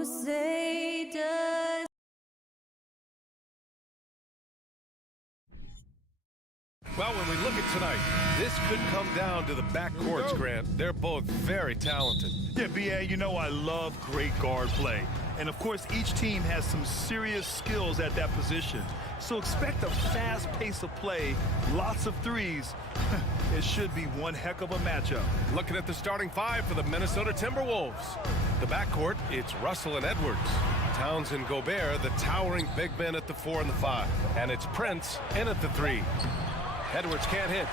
Crusaders. Well, when we look at tonight, this could come down to the backcourts, Grant. They're both very talented. Yeah, B.A., you know I love great guard play. And, of course, each team has some serious skills at that position. So expect a fast pace of play, lots of threes. It should be one heck of a matchup. Looking at the starting five for the Minnesota Timberwolves. The backcourt, it's Russell and Edwards. Towns and Gobert, the towering big men at the 4 and the 5. And it's Prince in at the 3. Edwards can't hit.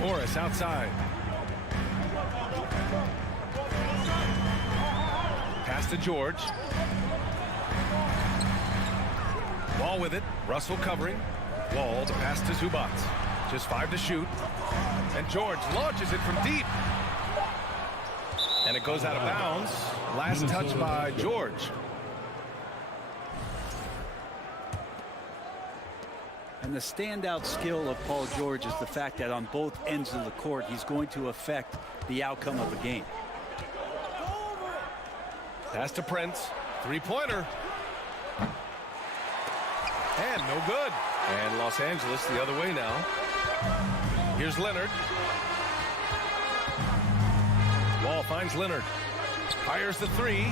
Morris outside. Pass to George. Wall with it. Russell covering. Wall to pass to Zubac. Just 5 to shoot. And George launches it from deep. And it goes out of bounds. Last touch by George. And the standout skill of Paul George is the fact that on both ends of the court, he's going to affect the outcome of the game. Pass to Prince. Three-pointer. And no good. And Los Angeles the other way now. Here's Leonard. Wall finds Leonard. Fires the 3.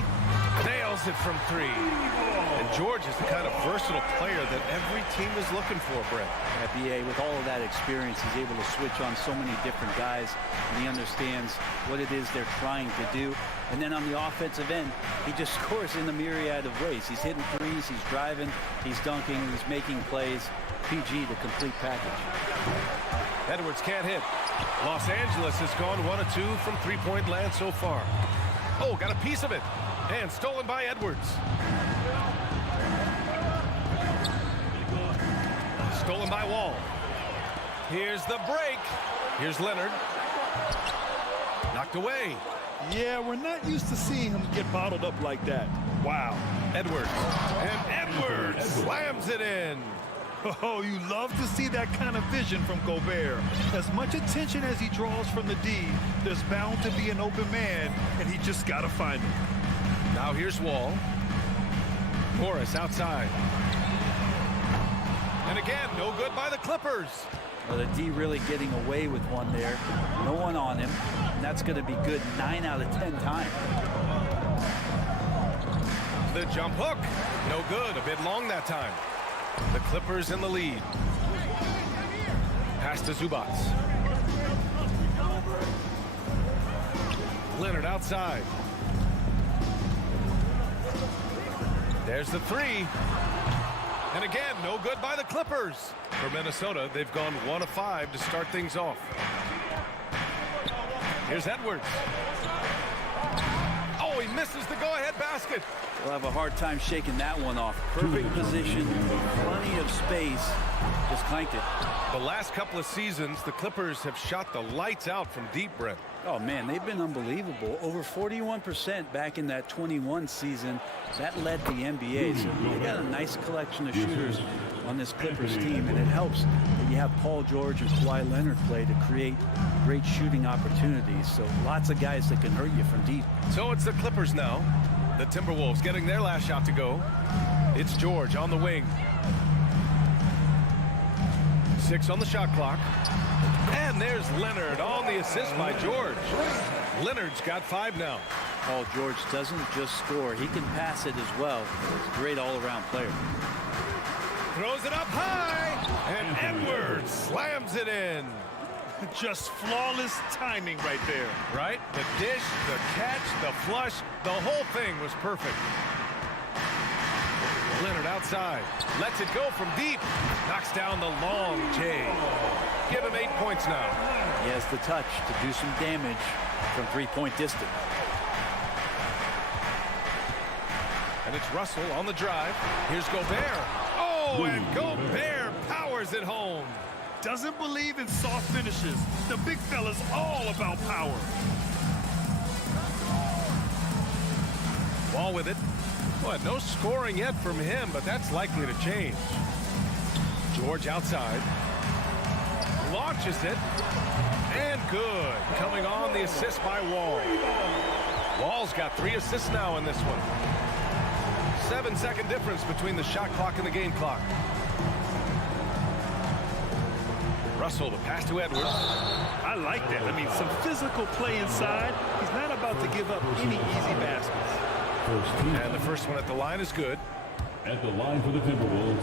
Nails it from 3. And George is the kind of versatile player that every team is looking for, Brett. At BA, with all of that experience, he's able to switch on so many different guys, and he understands what it is they're trying to do. And then on the offensive end, he just scores in a myriad of ways. He's hitting threes, he's driving, he's dunking, he's making plays. PG, the complete package. Edwards can't hit. Los Angeles has gone 1 of 2 from three-point land so far. Oh, got a piece of it. And stolen by Edwards. Stolen by Wall. Here's the break. Here's Leonard. Knocked away. Yeah, we're not used to seeing him get bottled up like that. Wow. Edwards. And Edwards slams it in. Oh, you love to see that kind of vision from Gobert. As much attention as he draws from the D, there's bound to be an open man, and he just got to find him. Now here's Wall. Morris outside. And again, no good by the Clippers. Well, the D really getting away with one there. No one on him, and that's going to be good 9 out of 10 times. The jump hook. No good. A bit long that time. The Clippers in the lead. Pass to Zubac. Leonard outside. There's the 3. And again, no good by the Clippers. For Minnesota, they've gone 1 of 5 to start things off. Here's Edwards. Oh, he misses the go-ahead basket. We'll have a hard time shaking that one off. Perfect position, plenty of space. Just clanked it. The last couple of seasons, the Clippers have shot the lights out from deep, Brett. Oh, man, they've been unbelievable. Over 41% back in that 21 season. That led the NBA. So they got a nice collection of shooters on this Clippers team, and it helps that you have Paul George and Kawhi Leonard play to create great shooting opportunities. So lots of guys that can hurt you from deep. So it's the Clippers now. The Timberwolves getting their last shot to go. It's George on the wing. 6 on the shot clock. And there's Leonard on the assist by George. Leonard's got 5 now. Paul George doesn't just score. He can pass it as well. He's a great all-around player. Throws it up high. And Edwards slams it in. Just flawless timing right there. Right? The dish, the catch, the flush, the whole thing was perfect. Leonard outside. Lets it go from deep. Knocks down the long J. Give him 8 points now. He has the touch to do some damage from three-point distance. And it's Russell on the drive. Here's Gobert. Oh, and Gobert powers it home. Doesn't believe in soft finishes. The big fella's all about power. Wall with it. Boy, no scoring yet from him, but that's likely to change. George outside. launches it. And good. Coming on the assist by Wall. Wall's got 3 assists now in this one. 7-second difference between the shot clock and the game clock. Russell, the pass to Edwards. I like that. I mean, some physical play inside. He's not about to give up any easy baskets. And the first one at the line is good. At the line for the Timberwolves,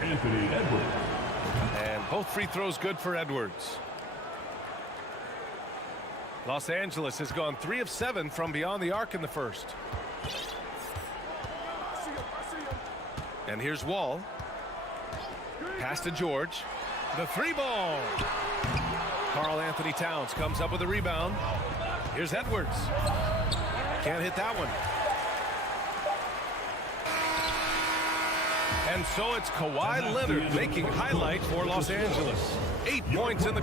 Anthony Edwards. And both free throws good for Edwards. Los Angeles has gone 3 of 7 from beyond the arc in the first. And here's Wall. Pass to George. The 3-ball. Karl Anthony Towns comes up with a rebound. Here's Edwards. Can't hit that one. And so it's Kawhi Leonard making highlight for Los Angeles. 8 points in the...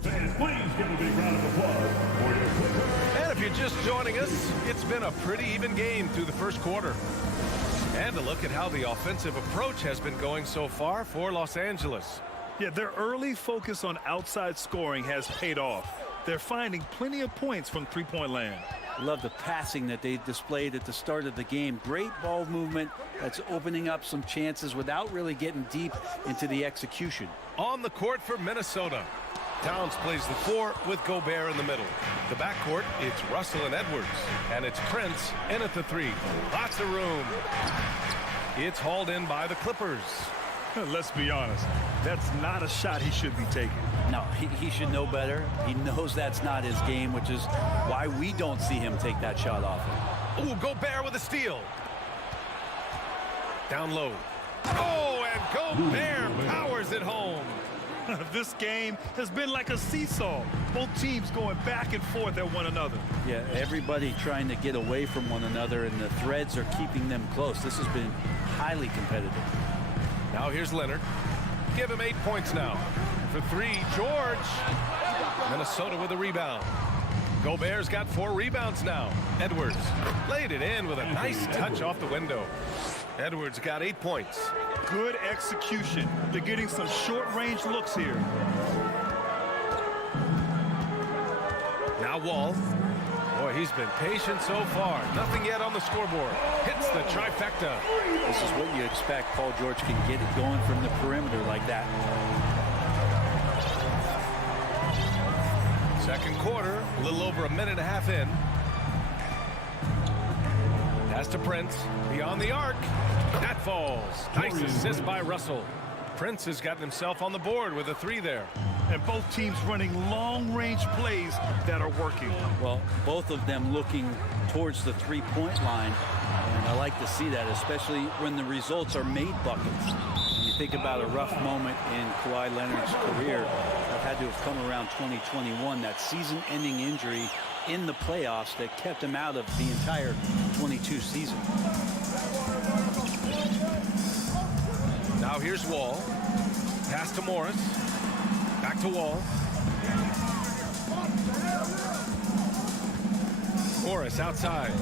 Fans, please give a big round of applause for your Clippers. And if you're just joining us, it's been a pretty even game through the first quarter. And a look at how the offensive approach has been going so far for Los Angeles. Yeah, their early focus on outside scoring has paid off. They're finding plenty of points from three-point land. I love the passing that they displayed at the start of the game. Great ball movement that's opening up some chances without really getting deep into the execution. On the court for Minnesota, Towns plays the 4 with Gobert in the middle. The backcourt, it's Russell and Edwards. And it's Prince in at the 3. Lots of room. It's hauled in by the Clippers. Let's be honest. That's not a shot he should be taking. No, he should know better. He knows that's not his game, which is why we don't see him take that shot off him. Ooh, Gobert with a steal. Down low. Oh, and Gobert powers it home. This game has been like a seesaw. Both teams going back and forth at one another. Yeah, everybody trying to get away from one another, and the threads are keeping them close. This has been highly competitive. Now here's Leonard. Give him 8 points now. For 3, George. Minnesota with a rebound. Gobert's got 4 rebounds now. Edwards laid it in with a nice touch off the window. Edwards got 8 points. Good execution. They're getting some short-range looks here. Now Wall. Boy, he's been patient so far. Nothing yet on the scoreboard. Hits the trifecta. This is what you expect. Paul George can get it going from the perimeter like that. Second quarter, a little over a minute and a half in. Pass to Prince. Beyond the arc. That falls. Nice assist by Russell. Prince has gotten himself on the board with a 3 there. And both teams running long-range plays that are working. Well, both of them looking towards the three-point line. And I like to see that, especially when the results are made buckets. When you think about a rough moment in Kawhi Leonard's career, that had to have come around 2021, that season-ending injury in the playoffs that kept him out of the entire 22 season. Now here's Wall. Pass to Morris. Back to Wall. Morris outside.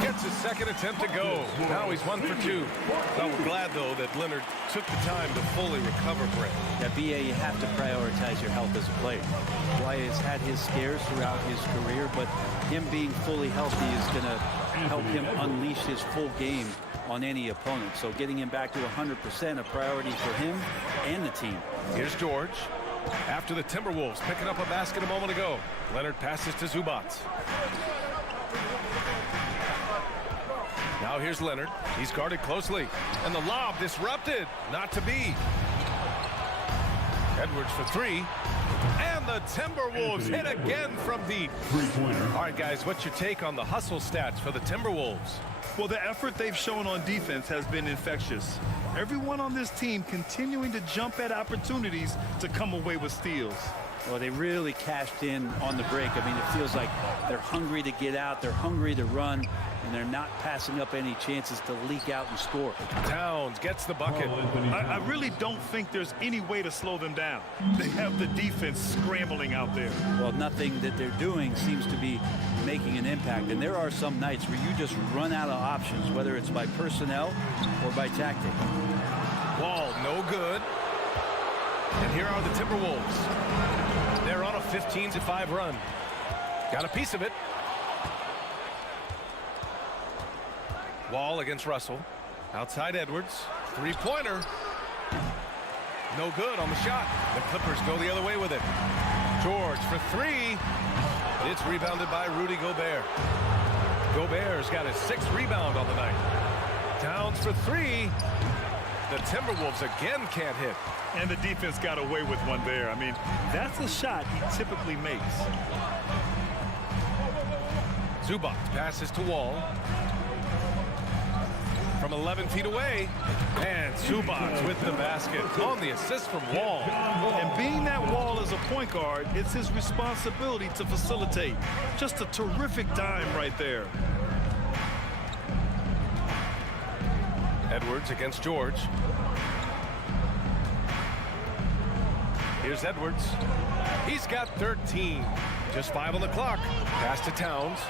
Gets his second attempt to go. Now he's 1 for 2. Well, we're glad, though, that Leonard took the time to fully recover, Brent. That BA, you have to prioritize your health as a player. Kawhi has had his scares throughout his career, but him being fully healthy is going to help him unleash his full game on any opponent. So getting him back to 100% a priority for him and the team. Here's George. After the Timberwolves picking up a basket a moment ago. Leonard passes to Zubac. Now here's Leonard. He's guarded closely. And the lob disrupted. Not to be. Edwards for 3. And the Timberwolves hit again from deep. Three-pointer. All right, guys, what's your take on the hustle stats for the Timberwolves? Well, the effort they've shown on defense has been infectious. Everyone on this team continuing to jump at opportunities to come away with steals. Well, they really cashed in on the break. I mean, it feels like they're hungry to get out. They're hungry to run. And they're not passing up any chances to leak out and score. Towns gets the bucket. I really don't think there's any way to slow them down. They have the defense scrambling out there. Well, nothing that they're doing seems to be making an impact. And there are some nights where you just run out of options, whether it's by personnel or by tactic. Wall, no good. And here are the Timberwolves. They're on a 15-5 run. Got a piece of it. Wall against Russell. Outside Edwards. Three-pointer. No good on the shot. The Clippers go the other way with it. George for three. It's rebounded by Rudy Gobert. Gobert's got his 6th rebound on the night. Towns for three. The Timberwolves again can't hit. And the defense got away with one there. I mean, that's a shot he typically makes. Zubac passes to Wall. From 11 feet away. And Zubac with the basket on the assist from Wall. And being that Wall is a point guard, it's his responsibility to facilitate. Just a terrific dime right there. Edwards against George. Here's Edwards. He's got 13. Just 5 on the clock. Pass to Towns.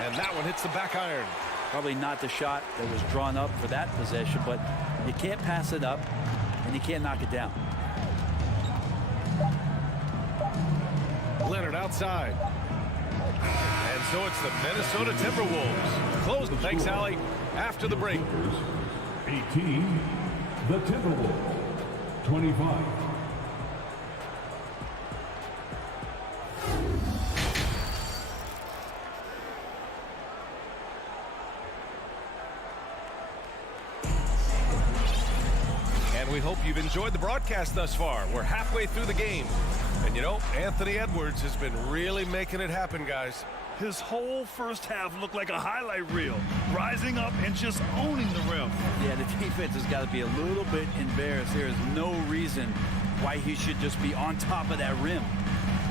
And that one hits the back iron. Probably not the shot that was drawn up for that possession, but you can't pass it up and you can't knock it down. Leonard outside. And so it's the Minnesota Timberwolves. Close the thanks, Allie, after the break. 18, the Timberwolves, 25. And we hope you've enjoyed the broadcast thus far. We're halfway through the game. And you know, Anthony Edwards has been really making it happen, guys. His whole first half looked like a highlight reel, rising up and just owning the rim. Yeah, the defense has got to be a little bit embarrassed. There is no reason why he should just be on top of that rim.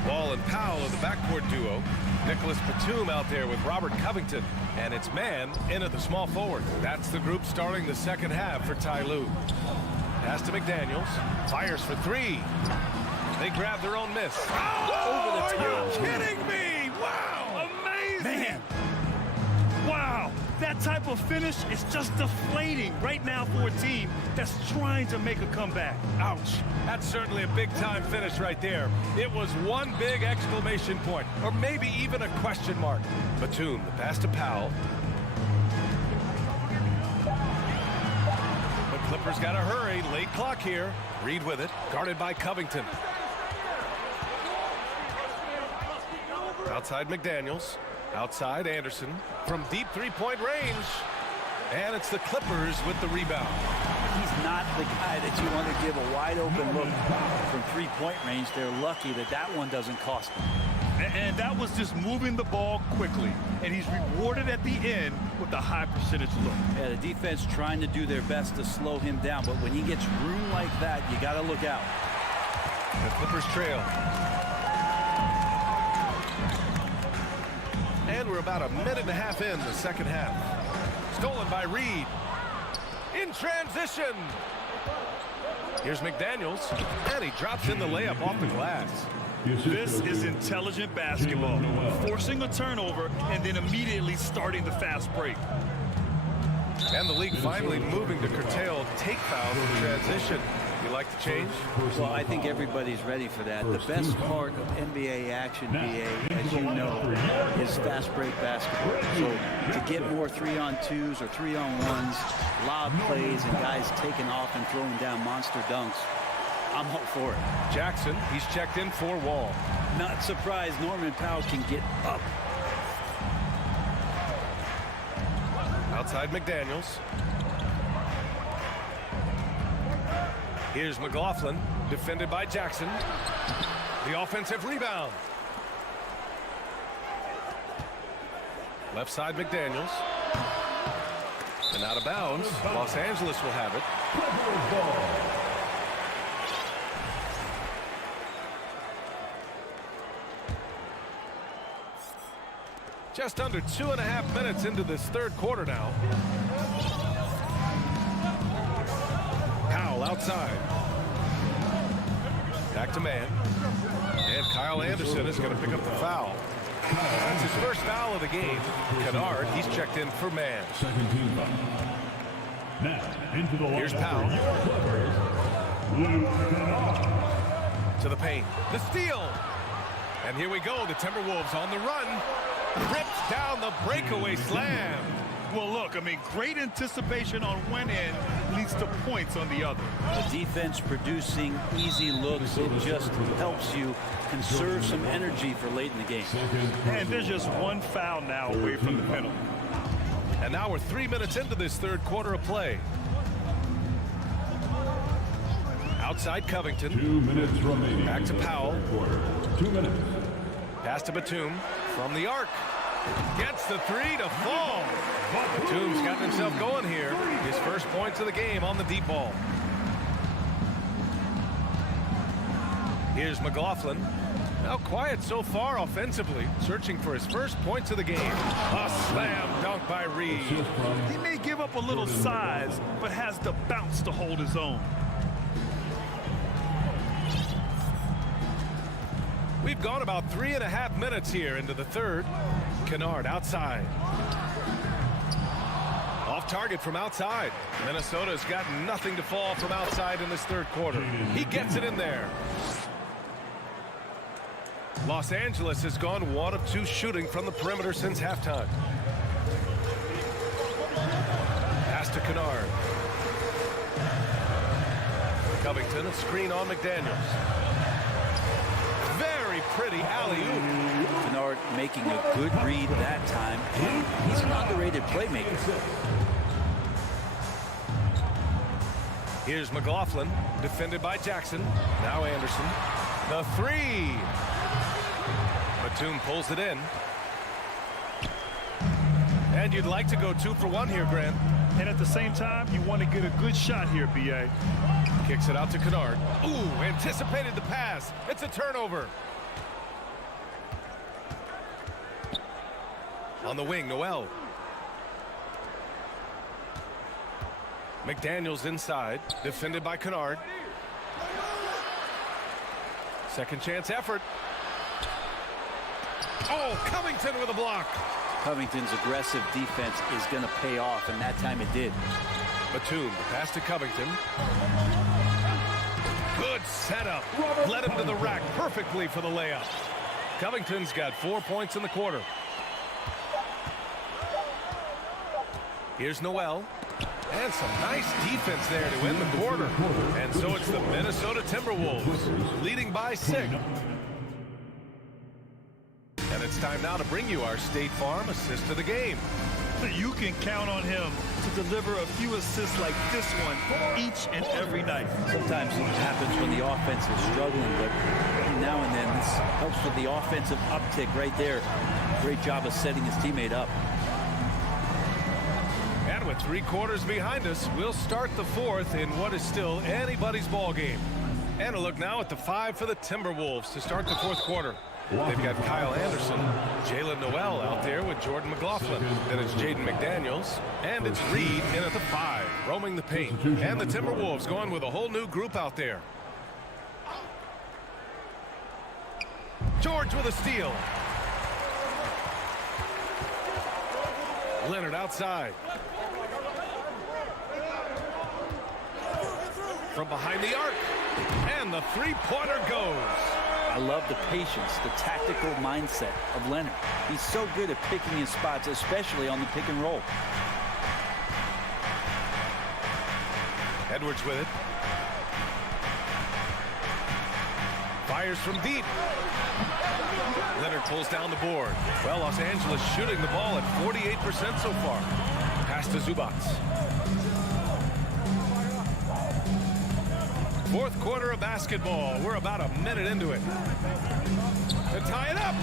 Wall and Powell are the backcourt duo. Nicholas Batum out there with Robert Covington. And it's man in at the small forward. That's the group starting the second half for Ty Lue. Pass to McDaniels. Fires for three. They grab their own miss. Oh, are you kidding me? Wow, amazing. Man. Wow, that type of finish is just deflating right now for a team that's trying to make a comeback. Ouch. That's certainly a big-time finish right there. It was one big exclamation point, or maybe even a question mark. Batum, the pass to Powell. The Clippers got to hurry. Late clock here. Reed with it. Guarded by Covington. Outside McDaniels. Outside Anderson. From deep three-point range. And it's the Clippers with the rebound. He's not the guy that you want to give a wide-open look from three-point range. They're lucky that that one doesn't cost them. And that was just moving the ball quickly. And he's rewarded at the end with a high percentage look. Yeah, the defense trying to do their best to slow him down. But when he gets room like that, you got to look out. The Clippers trail. And we're about a minute and a half in the second half. Stolen by Reed. In transition. Here's McDaniels. And he drops in the layup off the glass. This is intelligent basketball. Forcing a turnover and then immediately starting the fast break. And the league finally moving to curtail take fouls in transition. You like the change? Well, I think everybody's ready for that. The best part of NBA action, BA, as you know, is fast break basketball. So to get more 3-on-2s or 3-on-1s, lob plays, and guys taking off and throwing down monster dunks, I'm all for it. Jackson, he's checked in for Wall. Not surprised Norman Powell can get up. Outside McDaniels. Here's McLaughlin, defended by Jackson. The offensive rebound. Left side McDaniels. And out of bounds. Los Angeles will have it. Just under 2.5 minutes into this third quarter now. Powell outside. Back to man. And Kyle Anderson is going to pick up the foul. That's his first foul of the game. Kennard, he's checked in for man. Second team foul. Now, into the Here's Powell. To the paint. The steal. And here we go. The Timberwolves on the run. Rips down the breakaway slam. Well, look, I mean, great anticipation on one end leads to points on the other. The defense producing easy looks. It just helps you conserve some energy for late in the game. And there's just one foul now away from the penalty. And now we're 3 minutes into this third quarter of play. Outside Covington. 2 minutes remaining. Back to Powell. 2 minutes. Pass to Batum from the arc. Gets the three to fall. Batum's gotten himself going here. His first points of the game on the deep ball. Here's McLaughlin. Now quiet so far offensively, searching for his first points of the game. A slam dunk by Reed. He may give up a little size, but has the bounce to hold his own. We've gone about 3.5 minutes here into the third. Kennard outside. Off target from outside. Minnesota's got nothing to fall from outside in this third quarter. He gets it in there. Los Angeles has gone 1 of 2 shooting from the perimeter since halftime. Pass to Kennard. Covington, a screen on McDaniels. Very pretty alley-oop. Kennard making a good read that time. He's an underrated playmaker. Here's McLaughlin, defended by Jackson. Now Anderson. The three. Batum pulls it in. And you'd like to go 2 for 1 here, Grant. And at the same time, you want to get a good shot here, B.A. Kicks it out to Kennard. Ooh, anticipated the pass. It's a turnover. On the wing, Noel. McDaniels inside, defended by Kennard. Second chance effort. Oh, Covington with a block. Covington's aggressive defense is going to pay off, and that time it did. Batum, the pass to Covington. Good setup. Led him to the rack perfectly for the layup. Covington's got 4 points in the quarter. Here's Noel. And some nice defense there to end the quarter. And so it's the Minnesota Timberwolves leading by 6. And it's time now to bring you our State Farm assist of the game. You can count on him to deliver a few assists like this one each and every night. Sometimes it happens when the offense is struggling, but now and then this helps with the offensive uptick right there. Great job of setting his teammate up. And with 3 quarters behind us, we'll start the fourth in what is still anybody's ball game. And a look now at the 5 for the Timberwolves to start the fourth quarter. They've got Kyle Anderson, Jalen Noel out there with Jordan McLaughlin. Then it's Jaden McDaniels, and it's Reed in at the 5, roaming the paint. And the Timberwolves going with a whole new group out there. George with a steal. Leonard outside. From behind the arc. And the three-pointer goes. I love the patience, the tactical mindset of Leonard. He's so good at picking his spots, especially on the pick and roll. Edwards with it. Fires from deep. Leonard pulls down the board. Well, Los Angeles shooting the ball at 48% so far. Pass to Zubac. Fourth quarter of basketball. We're about a minute into it. To tie it up.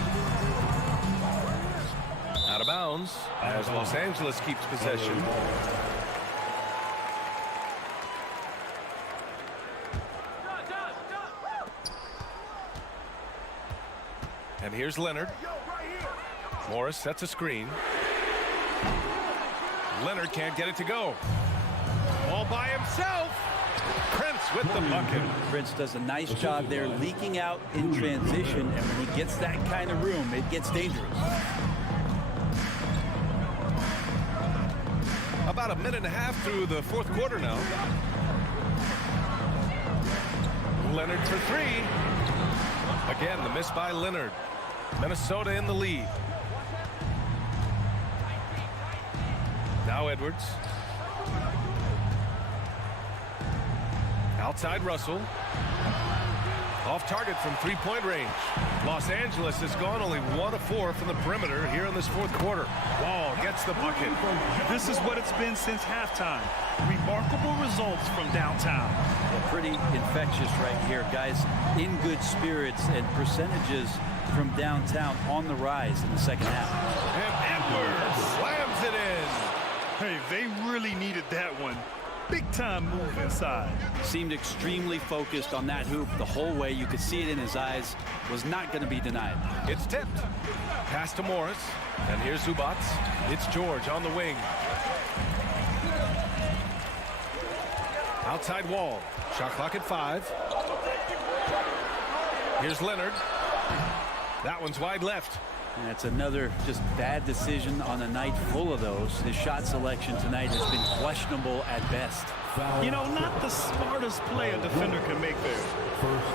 Out of bounds as Los Angeles keeps possession. And here's Leonard. Morris sets a screen. Leonard can't get it to go. All by himself. Prince with the bucket. Prince does a nice job there leaking out in transition, and when he gets that kind of room, it gets dangerous. About a minute and a half through the fourth quarter now. Leonard for three. Again, the miss by Leonard. Minnesota in the lead. Now Edwards. Outside Russell. Off target from three-point range. Los Angeles has gone only 1 of 4 from the perimeter here in this fourth quarter. Wall gets the bucket. This is what it's been since halftime. Remarkable results from downtown. Well, pretty infectious right here, guys. In good spirits, and percentages from downtown on the rise in the second half. And Edwards slams it in. Hey, they really needed that one. Big time move inside. Seemed extremely focused on that hoop the whole way. You could see it in his eyes. Was not going to be denied. It's tipped. Pass to Morris. And here's Zubac. It's George on the wing. Outside Wall. Shot clock at 5. Here's Leonard. That one's wide left. And it's another just bad decision on a night full of those. His shot selection tonight has been questionable at best. You know, not the smartest play a defender can make there.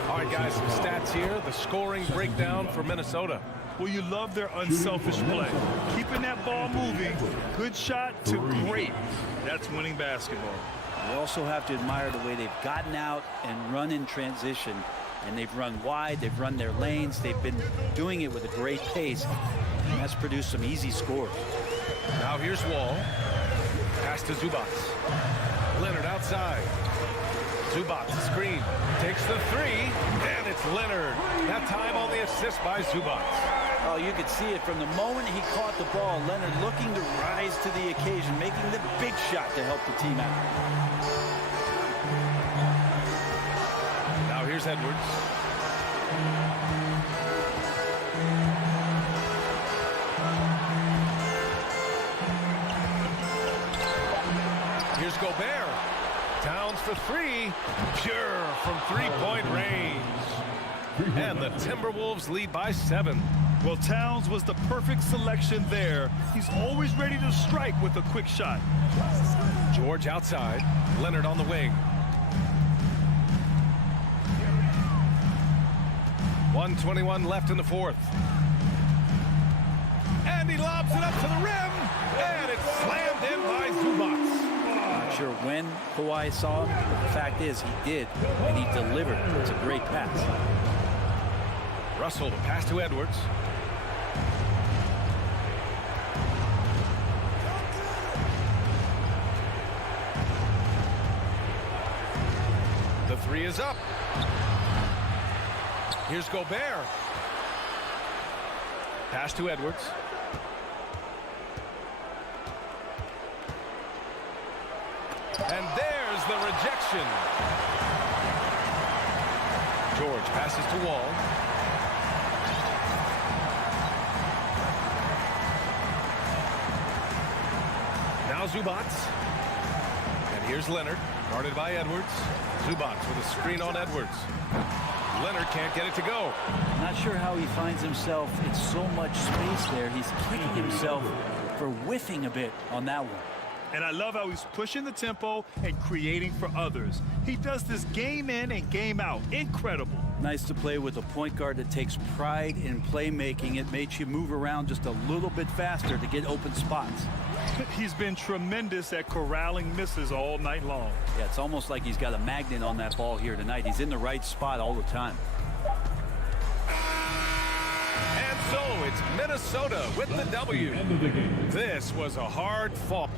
All right, guys, some stats here. The scoring breakdown for Minnesota. Well, you love their unselfish play. Keeping that ball moving. Good shot to great. That's winning basketball. You also have to admire the way they've gotten out and run in transition. And they've run wide, they've run their lanes, they've been doing it with a great pace. And that's produced some easy scores. Now here's Wall. Pass to Zubac. Leonard outside. Zubac, screen. Takes the three, and it's Leonard. That time on the assist by Zubac. Oh, you could see it from the moment he caught the ball. Leonard looking to rise to the occasion, making the big shot to help the team out. Here's Edwards. Here's Gobert. Towns for three. Pure from three-point range. And the Timberwolves lead by 7. Well, Towns was the perfect selection there. He's always ready to strike with a quick shot. George outside. Leonard on the wing. 1:21 left in the fourth. And he lobs it up to the rim. And it's slammed in by Zubac. Not sure when Kawhi saw him, but the fact is he did, and he delivered. It's a great pass. Russell, the pass to Edwards. The three is up. Here's Gobert. Pass to Edwards. And there's the rejection. George passes to Wall. Now Zubac. And here's Leonard, guarded by Edwards. Zubac with a screen on Edwards. Leonard can't get it to go. Not sure how he finds himself in so much space there. He's kicking himself for whiffing a bit on that one. And I love how he's pushing the tempo and creating for others. He does this game in and game out. Incredible. Nice to play with a point guard that takes pride in playmaking. It makes you move around just a little bit faster to get open spots. He's been tremendous at corralling misses all night long. Yeah, it's almost like he's got a magnet on that ball here tonight. He's in the right spot all the time. And so it's Minnesota with the W. This was a hard fought.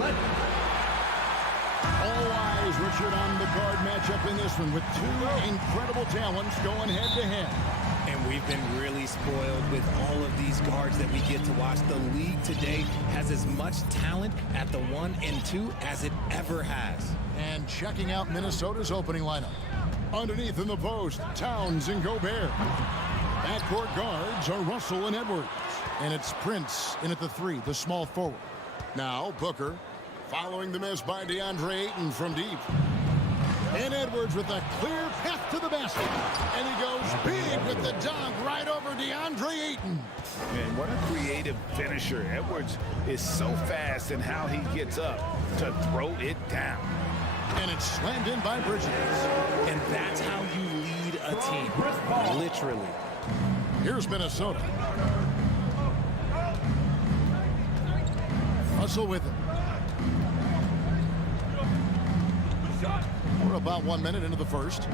let. All eyes, Richard, on the guard matchup in this one with two incredible talents going head-to-head. And we've been really spoiled with all of these guards that we get to watch. The league today has as much talent at the 1 and 2 as it ever has. And checking out Minnesota's opening lineup. Underneath in the post, Towns and Gobert. Backcourt guards are Russell and Edwards. And it's Prince in at the 3, the small forward. Now Booker, following the miss by DeAndre Ayton from deep. And Edwards with a clear path to the basket. And he goes big with the dunk right over DeAndre Ayton. Man, what a creative finisher. Edwards is so fast in how he gets up to throw it down. And it's slammed in by Bridges. And that's how you lead a team, literally. Here's Minnesota. Russell with it. We're about 1 minute into the first.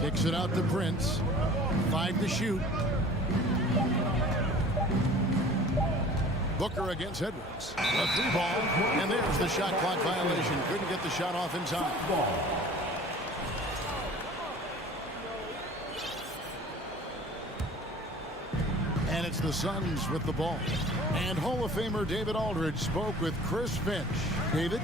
Kicks it out to Prince. 5 to shoot. Booker against Edwards. A 3-ball, and there's the shot clock violation. Couldn't get the shot off in time. And it's the Suns with the ball. And Hall of Famer David Aldridge spoke with Chris Finch. David?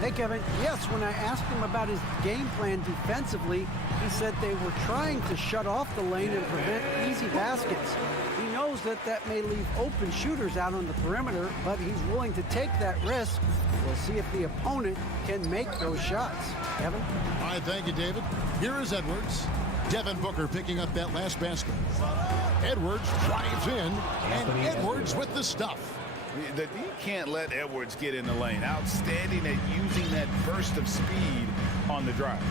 Hey, Kevin. Yes, when I asked him about his game plan defensively, he said they were trying to shut off the lane and prevent easy baskets. He knows that that may leave open shooters out on the perimeter, but he's willing to take that risk. We'll see if the opponent can make those shots. Kevin? All right, thank you, David. Here is Edwards. Devin Booker picking up that last basket. Edwards drives in, and Edwards with the stuff. You can't let Edwards get in the lane. Outstanding at using that burst of speed on the drive.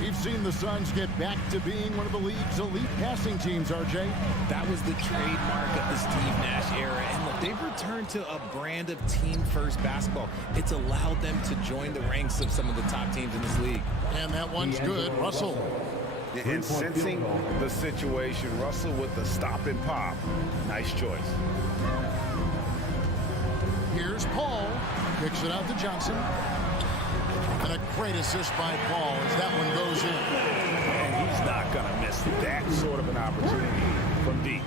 We've seen the Suns get back to being one of the league's elite passing teams, RJ. That was the trademark of the Steve Nash era. And look, they've returned to a brand of team-first basketball. It's allowed them to join the ranks of some of the top teams in this league. And that one's good. Russell. And sensing the situation, Russell with the stop and pop. Nice choice. Here's Paul. Kicks it out to Johnson. And a great assist by Paul as that one goes in. And he's not going to miss that sort of an opportunity from deep.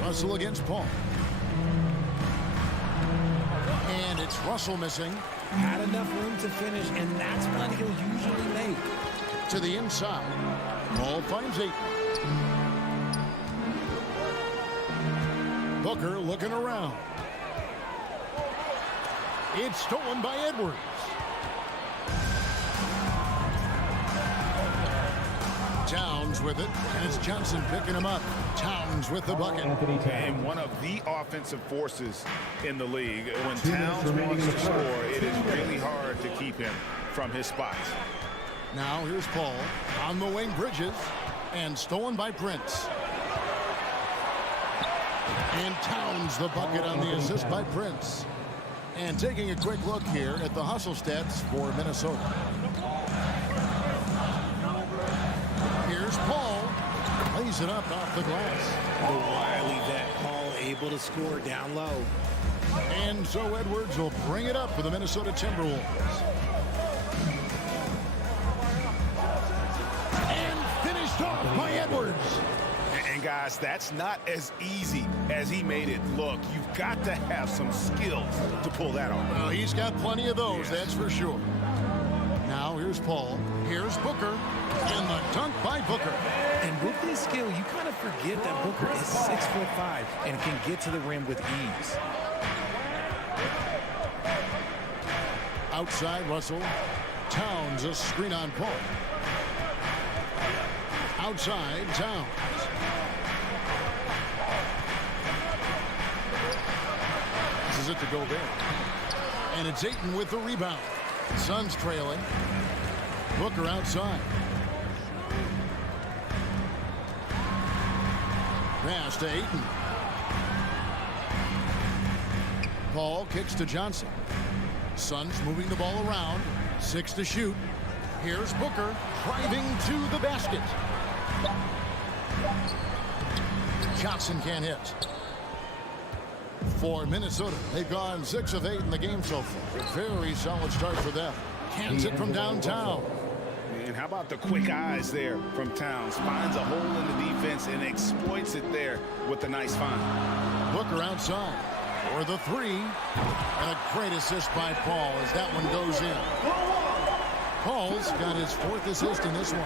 Russell against Paul. And it's Russell missing. Had enough room to finish, and that's what he'll usually make. To the inside. Paul finds Ayton. Booker looking around. It's stolen by Edwards. Towns with it, and it's Johnson picking him up. Towns with the bucket. And one of the offensive forces in the league. When Towns wants to score, it is really hard to keep him from his spots. Now here's Paul on the wing, Bridges, and stolen by Prince. And Towns the bucket on the assist by Prince. And taking a quick look here at the hustle stats for Minnesota. Here's Paul. Lays it up off the glass. The wily vet Paul able to score down low. And so Edwards will bring it up for the Minnesota Timberwolves. And finished off by Edwards. And guys, that's not as easy as he made it look. You've got to have some skill to pull that off. Well, he's got plenty of those, that's for sure. Now here's Paul. Here's Booker. And the dunk by Booker. And with this skill, you kind of forget that Booker is 6'5" and can get to the rim with ease. Outside Russell. Towns a screen on Paul. Outside Towns. This is it to Gobert. And it's Ayton with the rebound. Suns trailing. Booker outside. Pass to Ayton. Paul kicks to Johnson. Suns moving the ball around. 6 to shoot. Here's Booker driving to the basket. Johnson can't hit. For Minnesota, they've gone 6 of 8 in the game so far. A very solid start for them. Cans it from downtown. And how about the quick eyes there from Towns? Finds a hole in the defense and exploits it there with a nice find. Booker outside for the 3. And a great assist by Paul as that one goes in. Paul's got his 4th assist in this one.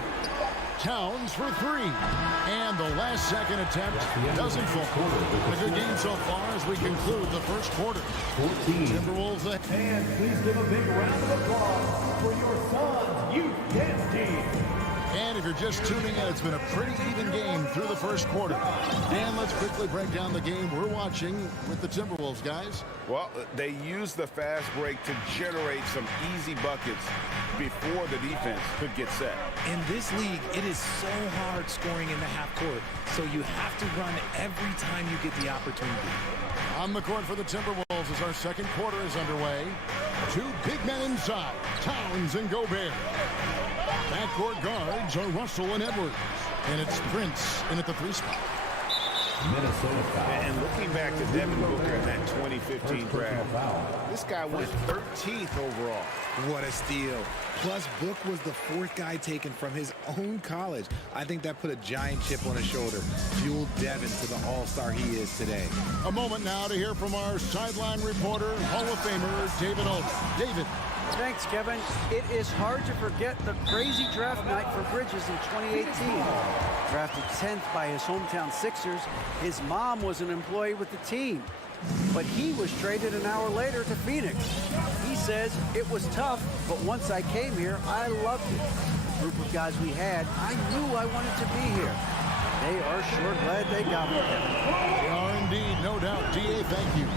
Towns for 3. And the last second attempt doesn't fall. A good game so far as we conclude the first quarter. 14. Timberwolves ahead. And please give a big round of applause for your son's youth dance team. And if you're just tuning in, it's been a pretty even game through the first quarter. And let's quickly break down the game we're watching with the Timberwolves, guys. Well, they used the fast break to generate some easy buckets before the defense could get set. In this league, it is so hard scoring in the half court, so you have to run every time you get the opportunity. On the court for the Timberwolves as our second quarter is underway. 2 big men inside, Towns and Gobert. Backcourt guards are Russell and Edwards. And it's Prince in at the 3 spot. Minnesota foul. And looking back to Devin Booker in that 2015 draft, this guy went 13th overall. What a steal. Plus, Book was the 4th guy taken from his own college. I think that put a giant chip on his shoulder, fueled Devin to the all-star he is today. A moment now to hear from our sideline reporter, Hall of Famer David Alden. David. Thanks, Kevin. It is hard to forget the crazy draft night for Bridges in 2018. Drafted 10th by his hometown Sixers, his mom was an employee with the team. But he was traded an hour later to Phoenix. He says it was tough, but once I came here, I loved it. The group of guys we had, I knew I wanted to be here. They are sure glad they got me, Kevin. They are indeed, no doubt. D.A., thank you.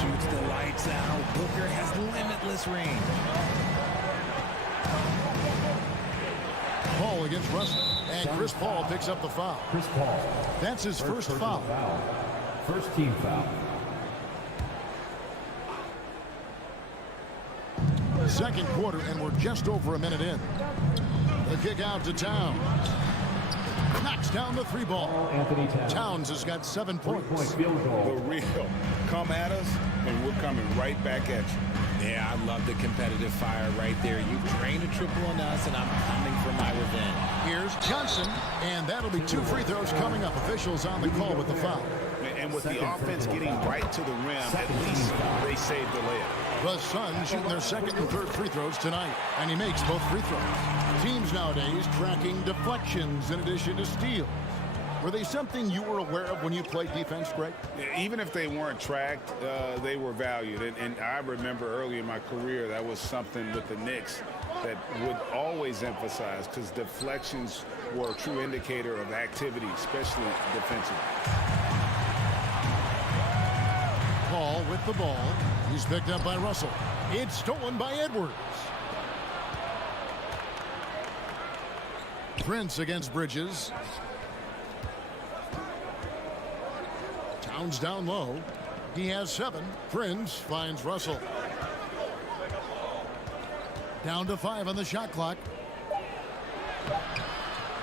Shoots the lights out. Booker has limitless range. Paul against Russell. And Chris Paul picks up the foul. Chris Paul. That's his first foul. First team foul. Second quarter, and we're just over a minute in. The kick out to Towns. Knocks down the 3 ball. Anthony Towns has got 7 points. 3-point field goal. The real come at us, and we're coming right back at you. Yeah, I love the competitive fire right there. You drain a triple on us, and I'm coming for my revenge. Here's Johnson, and that'll be 2 free throws coming up. Officials on the call with the foul. And with the offense getting right to the rim, at least they saved the layup. The Suns shooting their second and third free throws tonight, and he makes both free throws. Teams nowadays tracking deflections in addition to steals. Were they something you were aware of when you played defense, Greg? Even if they weren't tracked, they were valued. And I remember early in my career, that was something with the Knicks that would always emphasize, because deflections were a true indicator of activity, especially defensively. Paul with the ball. He's picked up by Russell. It's stolen by Edwards. Prince against Bridges. Towns down low. He has 7. Prince finds Russell. Down to 5 on the shot clock.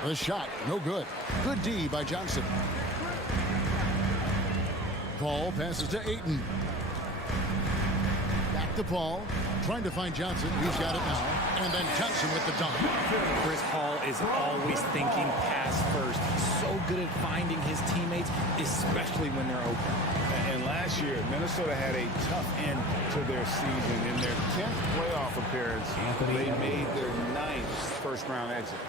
The shot, no good. Good D by Johnson. Paul passes to Ayton. Back to Paul. Trying to find Johnson. He's got it now. And then Johnson with the dunk. Chris Paul is always thinking pass first. So good at finding his teammates, especially when they're open. And last year, Minnesota had a tough end to their season. In their 10th playoff appearance, they made their 9th first-round exit.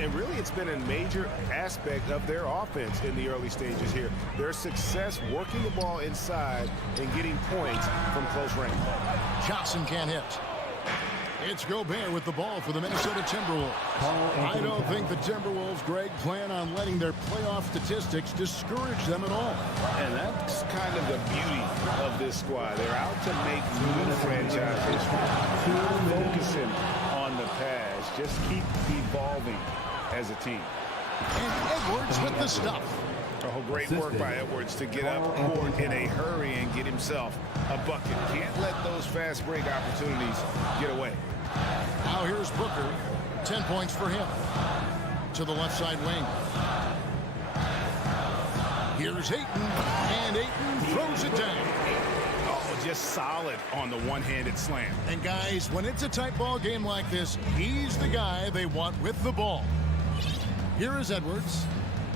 And really, it's been a major aspect of their offense in the early stages here. Their success working the ball inside and getting points from close range. Johnson can't hit. It's Gobert with the ball for the Minnesota Timberwolves. I don't think the Timberwolves, Greg, plan on letting their playoff statistics discourage them at all. And that's kind of the beauty of this squad. They're out to make new franchises, focusing on the past, just keep evolving as a team. And Edwards with the stuff. Oh, great work by Edwards to get up court in a hurry and get himself a bucket. Can't let those fast break opportunities get away. Now here's Booker. 10 points for him. To the left side wing. Here's Ayton, and Ayton throws it down. Oh, just solid on the one-handed slam. And guys, when it's a tight ball game like this, he's the guy they want with the ball. Here is Edwards.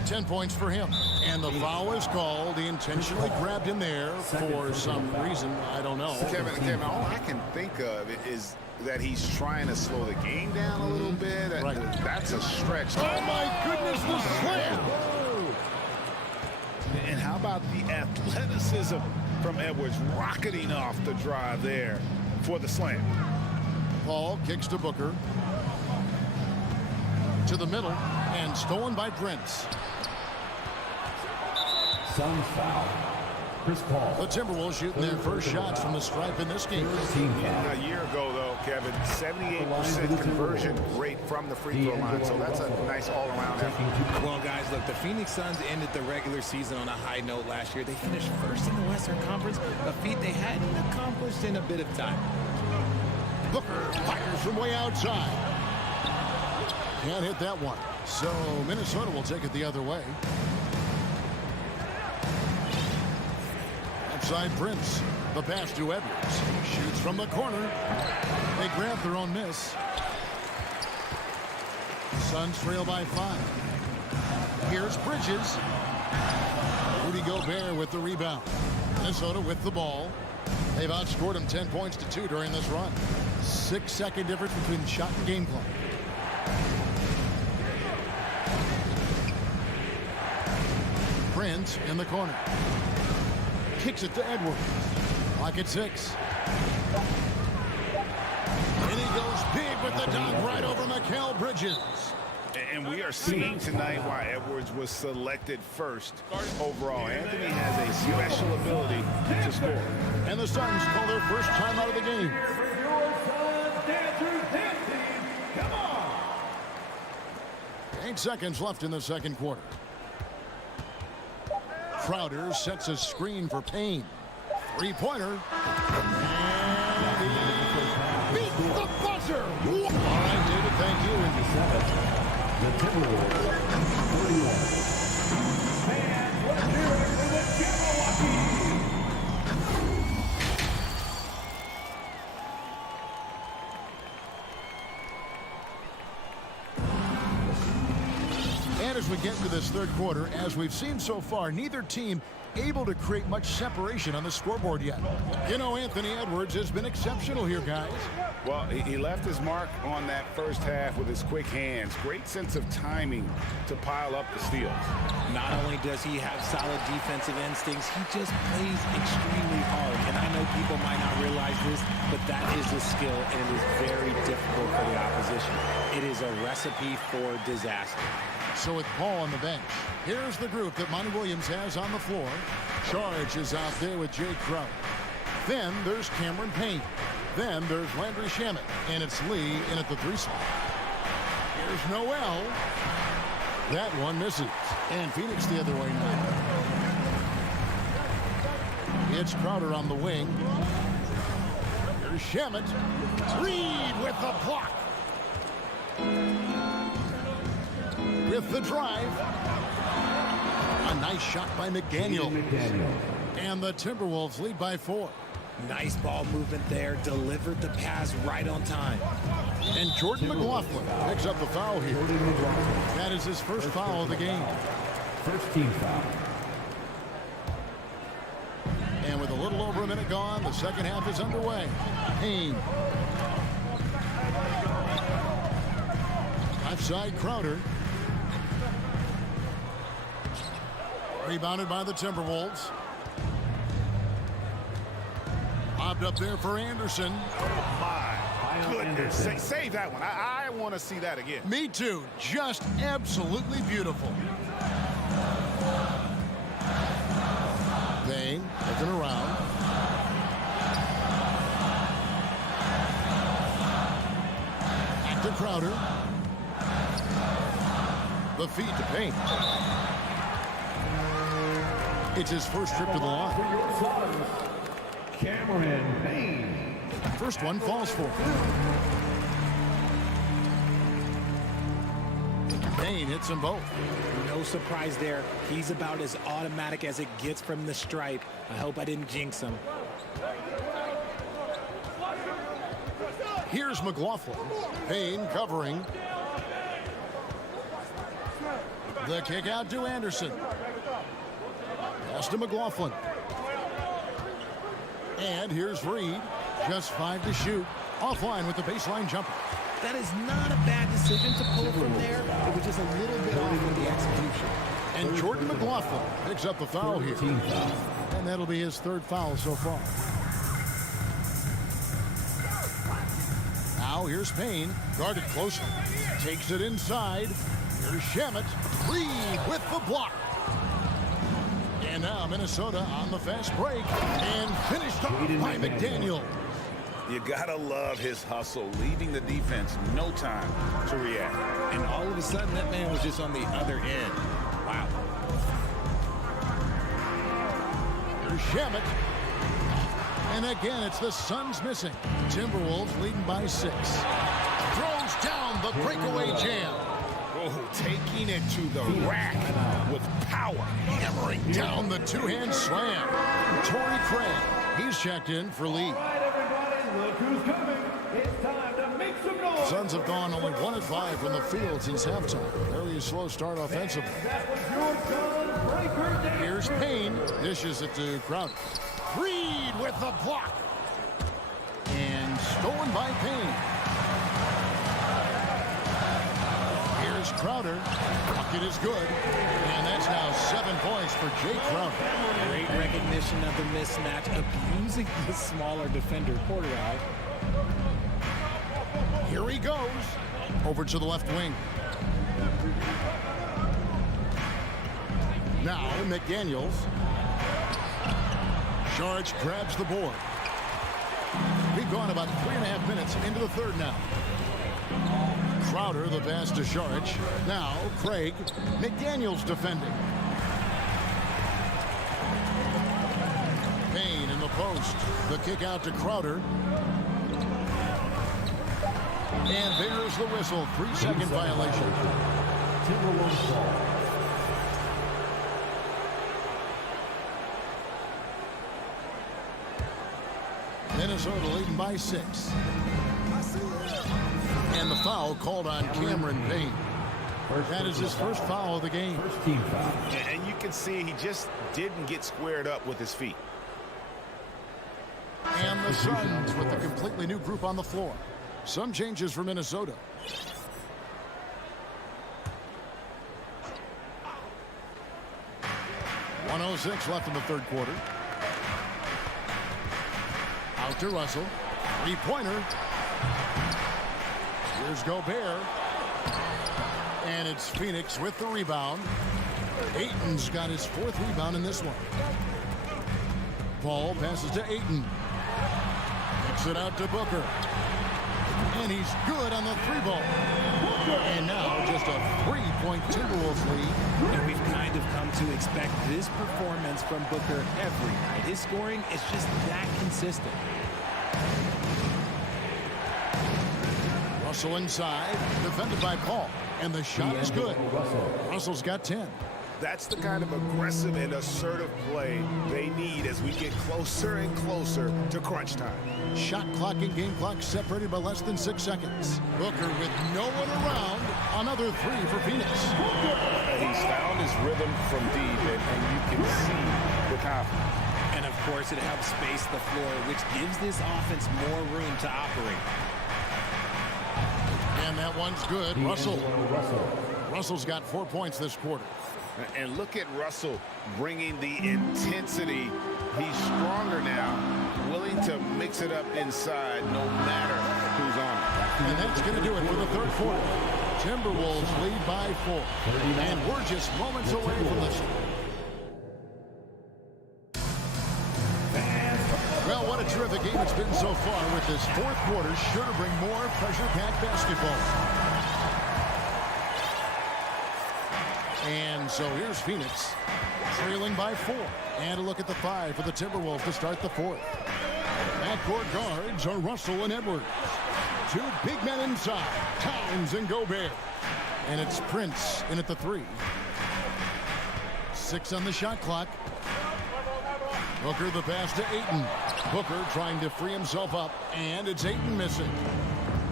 10 points for him. And the foul is called. He intentionally grabbed him there for some reason. I don't know. Kevin, all I can think of is that he's trying to slow the game down a little bit. Right. That's a stretch. Oh, my goodness, the slam. And how about the athleticism from Edwards rocketing off the drive there for the slam. Paul kicks to Booker. To the middle, and stolen by Prince. Suns foul. Chris Paul. The Timberwolves shooting their first shots from the stripe in this game. A year ago, though, Kevin, 78% conversion rate from the free throw line, so that's a nice all-around effort. Well, guys, look, the Phoenix Suns ended the regular season on a high note last year. They finished first in the Western Conference, a feat they hadn't accomplished in a bit of time. Booker fires from way outside. Can't hit that one. So Minnesota will take it the other way. Outside Prince. The pass to Edwards. Shoots from the corner. They grab their own miss. Suns trail by 5. Here's Bridges. Rudy Gobert with the rebound. Minnesota with the ball. They've outscored them 10 points to 2 during this run. 6-second difference between shot and game clock. Prince in the corner. Kicks it to Edwards. Lock at 6. And he goes big with the dunk right over Mikal Bridges. And we are seeing tonight why Edwards was selected first overall. Anthony has a special ability to score. And the Suns call their first time out of the game. Come on. 8 seconds left in the second quarter. Crowder sets a screen for Payne. Three-pointer. And he beats the buzzer. All right, David, thank you. The Timberwolves, 31. Fans, let's hear it for the Jabberwockies. And as we get into this third quarter, as we've seen so far, neither team able to create much separation on the scoreboard yet. You know, Anthony Edwards has been exceptional here, guys. Well, he left his mark on that first half with his quick hands. Great sense of timing to pile up the steals. Not only does he have solid defensive instincts, he just plays extremely hard. And I know people might not realize this, but that is a skill, and it is very difficult for the opposition. It is a recipe for disaster. So with Paul on the bench, here's the group that Monty Williams has on the floor. Charge is out there with Jay Crowder. Then there's Cameron Payne. Then there's Landry Shamet. And it's Lee in at the 3 slot. Here's Noel. That one misses. And Phoenix the other way now. It's Crowder on the wing. Here's Shamet. Reed with the block. With the drive. A nice shot by McDaniel. And the Timberwolves lead by 4. Nice ball movement there. Delivered the pass right on time. And Jordan McLaughlin picks up the foul here. That is his first foul of the game. First team foul. And with a little over a minute gone, the second half is underway. Payne. Left side, Crowder. Rebounded by the Timberwolves. Lobbed up there for Anderson. My goodness. Save that one. I want to see that again. Me too. Just absolutely beautiful. Payne looking around. Back to Crowder. The feed to Payne. It's his first trip to the line. For your Suns, Cameron Payne. First one falls for. Payne hits them both. No surprise there. He's about as automatic as it gets from the stripe. I hope I didn't jinx him. Here's McLaughlin. Payne covering. The kick out to Anderson. Pass to McLaughlin. And here's Reed. Just 5 to shoot. Offline with the baseline jumper. That is not a bad decision to pull from there. It was just a little bit off in the execution. And Jordan McLaughlin picks up the foul here. And that'll be his 3rd foul so far. Now here's Payne. Guarded closer. Takes it inside. Here's Shamet. Reed with the block. And now Minnesota on the fast break. And finished up by McDaniel. You gotta love his hustle, leaving the defense no time to react. And all of a sudden, that man was just on the other end. Wow. Here's Shamet. And again, it's the Suns missing. Timberwolves leading by 6. Throws down the breakaway jam. Oh, taking it to the rack with power. Hammering down the two-hand slam. Torrey Craig. He's checked in for Lee. Look who's coming. It's time to make some noise. Suns have gone only 1 of 5 from the field since halftime. Very slow start offensively. That was your gun breaker day. Here's Payne. Dishes it to Crowder. Reed with the block. And stolen by Payne. Here's Crowder. Bucket is good. And that's now 7 points for Jay Crowder. Great recognition of the mismatch, abusing the smaller defender, Porter. Here he goes. Over to the left wing. Now McDaniels. Sharge grabs the board. We've gone about 3.5 minutes into the 3rd now. Crowder, the pass to Sharge. Now Craig. McDaniels defending. Payne in the post. The kick out to Crowder. And there's the whistle. 3-second violation. Timberwolves ball. Minnesota leading by 6. And the foul called on Cameron Payne. That is his 1st foul of the game. First team foul. And you can see he just didn't get squared up with his feet. And the Suns with a completely new group on the floor. Some changes for Minnesota. .106 left in the 3rd quarter. Out to Russell. 3-pointer. Here's Gobert. And it's Phoenix with the rebound. Ayton's got his 4th rebound in this one. Paul passes to Ayton. Kicks it out to Booker. And he's good on the 3-ball. And now just a 3-point Timberwolves lead. And we've kind of come to expect this performance from Booker every night. His scoring is just that consistent. Russell inside, defended by Paul. And the shot is good. Russell's got 10. That's the kind of aggressive and assertive play they need as we get closer and closer to crunch time. Shot clock and game clock separated by less than 6 seconds. Booker with no one around. Another 3 for Phoenix. He's found his rhythm from deep, and you can see the confidence. And of course, it helps space the floor, which gives this offense more room to operate. And that one's good. Russell's got 4 points this quarter. And look at Russell bringing the intensity. He's stronger now, willing to mix it up inside no matter who's on it. And that's going to do it for the 3rd quarter. Timberwolves lead by 4. And we're just moments away from this. Well, what a terrific game it's been so far, with this 4th quarter sure to bring more pressure-packed basketball. And so here's Phoenix, trailing by 4. And a look at the 5 for the Timberwolves to start the 4th. Backcourt guards are Russell and Edwards. 2 big men inside, Towns and Gobert. And it's Prince in at the 3. 6 on the shot clock. Booker the pass to Ayton. Booker trying to free himself up, and it's Ayton missing.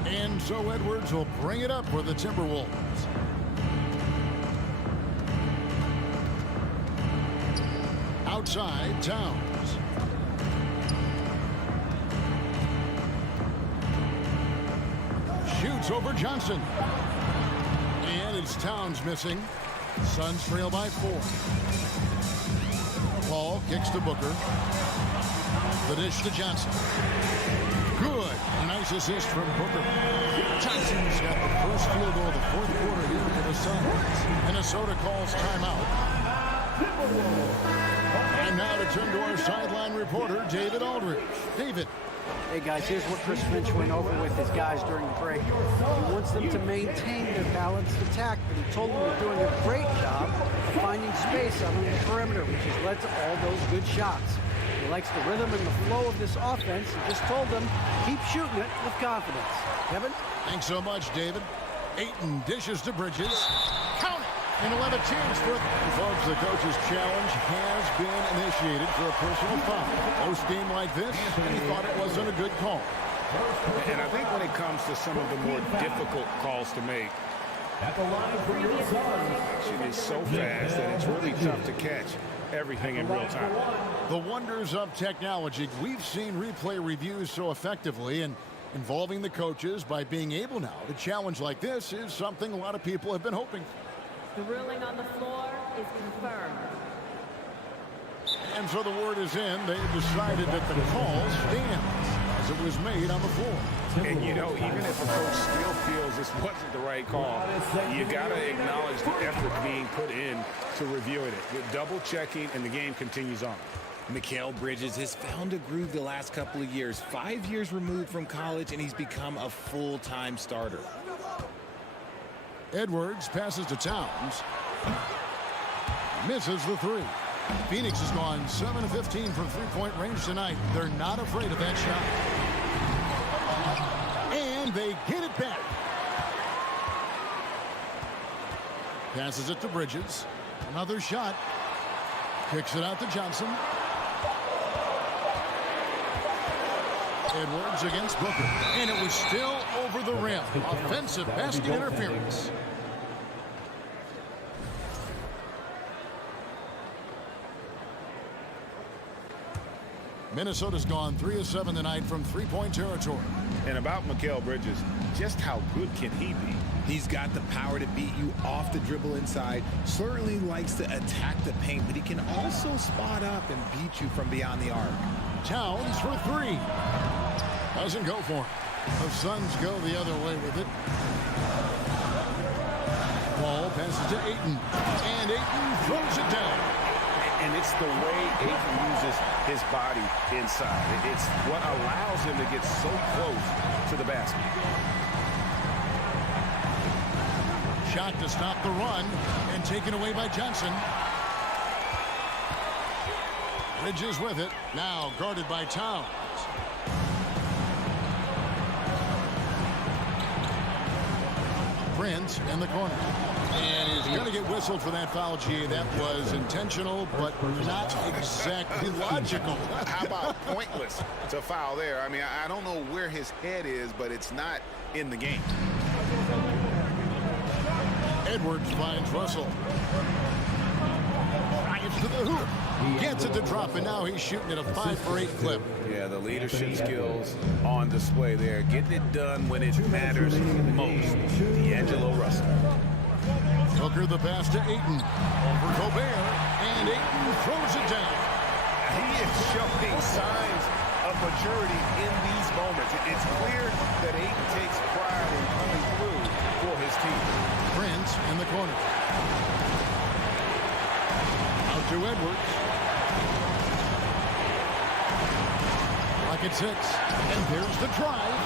And so Edwards will bring it up for the Timberwolves. Outside, Towns. Shoots over Johnson. And it's Towns missing. Suns trail by 4. Paul kicks to Booker. The dish to Johnson. Good. Nice assist from Booker. Johnson's got the first field goal of the 4th quarter here for the Suns. Minnesota calls timeout. And now to turn to our sideline reporter, David Aldridge. David. Hey guys, here's what Chris Finch went over with his guys during the break. He wants them to maintain their balanced attack, but he told them they're doing a great job of finding space out on the perimeter, which has led to all those good shots. He likes the rhythm and the flow of this offense. He just told them, keep shooting it with confidence. Kevin? Thanks so much, David. Ayton dishes to Bridges. Count it! And he'll have a chance for it. Folks, the coach's challenge has been initiated for a personal foul. Post game like this, he thought it wasn't a good call. And I think when it comes to some of the more difficult calls to make, At the line for your Suns, it is so fast that it's really tough to catch everything in real time. The wonders of technology. We've seen replay reviews so effectively, and involving the coaches by being able now to challenge like this is something a lot of people have been hoping for. The ruling on the floor is confirmed. And so the word is in. They decided that the call stands as it was made on the floor. And, you know, even if a coach still feels this wasn't the right call, you got to acknowledge the effort being put in to reviewing it. With double-checking, and the game continues on. Mikal Bridges has found a groove the last couple of years. 5 years removed from college, and he's become a full-time starter. Edwards passes to Towns. Misses the 3. Phoenix has gone 7 of 15 from three-point range tonight. They're not afraid of that shot. And they get it back. Passes it to Bridges. Another shot. Kicks it out to Johnson. Edwards against Booker. And it was still over the rim. Offensive basket interference. Minnesota's gone 3 of 7 tonight from three-point territory. And about Mikal Bridges, just how good can he be? He's got the power to beat you off the dribble inside. Certainly likes to attack the paint, but he can also spot up and beat you from beyond the arc. Towns for 3. Doesn't go for him. The Suns go the other way with it. Ball passes to Ayton. And Ayton throws it down. And it's the way Ayton uses his body inside. It's what allows him to get so close to the basket. Shot to stop the run and taken away by Johnson. Bridges with it. Now guarded by Towns. Prince in the corner. And he's going to get whistled for that foul, G. That was intentional, but not exactly logical. How about pointless to foul there? I mean, I don't know where his head is, but it's not in the game. Edwards finds Russell. Drives to the hoop. Gets it to drop, and now he's shooting at a 5 for 8 clip. Yeah, the leadership skills on display there. Getting it done when it matters most. D'Angelo Russell. Booker the pass to Ayton. Over Gobert, and Ayton throws it down. He is showing signs of maturity in these moments. It's clear that Ayton takes pride in coming through for his team. Prince in the corner. Out to Edwards. Clock at 6. And there's the drive.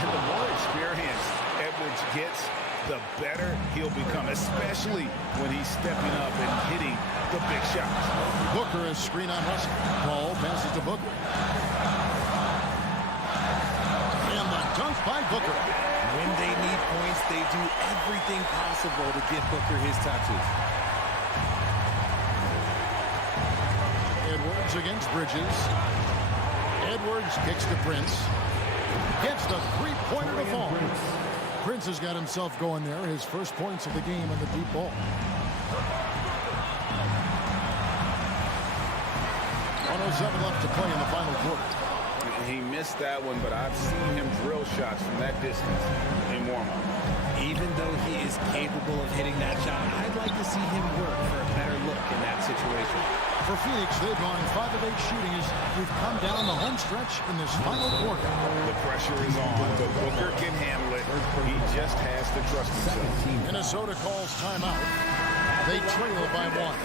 And the more experience Edwards gets, the better he'll become, especially when he's stepping up and hitting the big shots. Booker is screen on Russell. Ball passes to Booker. And the dunk by Booker. When they need points, they do everything possible to get Booker his touches. Edwards against Bridges. Edwards kicks to Prince. Gets the three-pointer to fall. Prince has got himself going there. His first points of the game on the deep ball. 1:07 left to play in the final quarter. He missed that one, but I've seen him drill shots from that distance in warm-up. Even though he is capable of hitting that shot, I'd like to see him work for a better look in that situation. For Phoenix, they've gone 5 of 8 shooting as we've come down the home stretch in this final quarter. The pressure is on, but Booker can handle it. He just has to trust himself. Minnesota calls timeout. They trail by 1.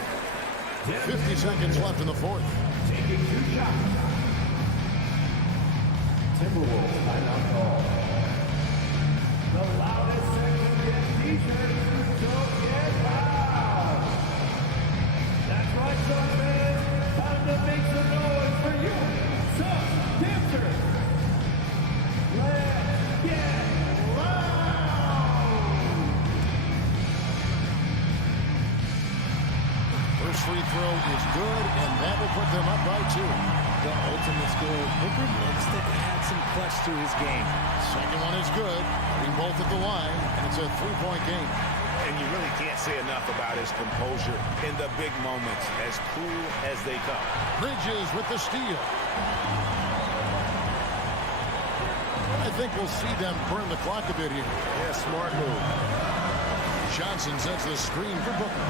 50 seconds left in the fourth. Taking 2 shots. Timberwolves timeout call. The loudest section gets t-shirts, don't get loud. That's right, Suns fans. Time to make some noise for you, Suns dancers. Let's get loud. First free throw is good, and that will put them up by 2. The ultimate score. Booker needs to add some clutch to his game. Second one is good. Bring both at the line, and it's a 3-point game. And you really can't say enough about his composure in the big moments, as cool as they come. Bridges with the steal. I think we'll see them burn the clock a bit here. Yeah, smart move. Johnson sets the screen for Booker.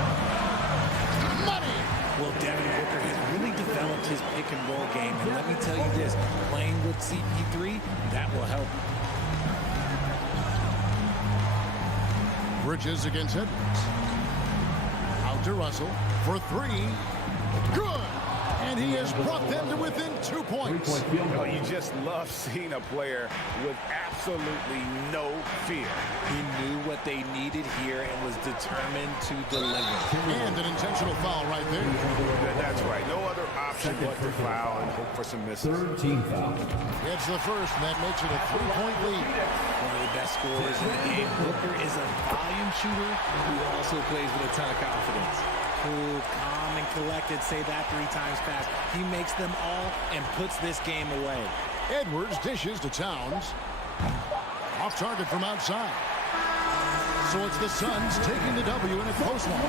Money! Well, Devin Booker has really developed his pick-and-roll game, and let me tell you this, playing with CP3, that will help. Bridges against Edwards. Out to Russell for 3. Good! And he has brought them to within 2 points. Oh, you just love seeing a player with absolutely no fear. He knew what they needed here and was determined to deliver. And an intentional foul right there. That's right. No other option but to foul and hope for some misses. Third team foul. It's the first, and that makes it a 3-point lead. One of the best scorers in the game. Booker is a volume shooter who also plays with a ton of confidence. Cool, calm, and collected. Say that 3 times fast. He makes them all and puts this game away. Edwards dishes to Towns. Off target from outside. So it's the Suns taking the W in a close one.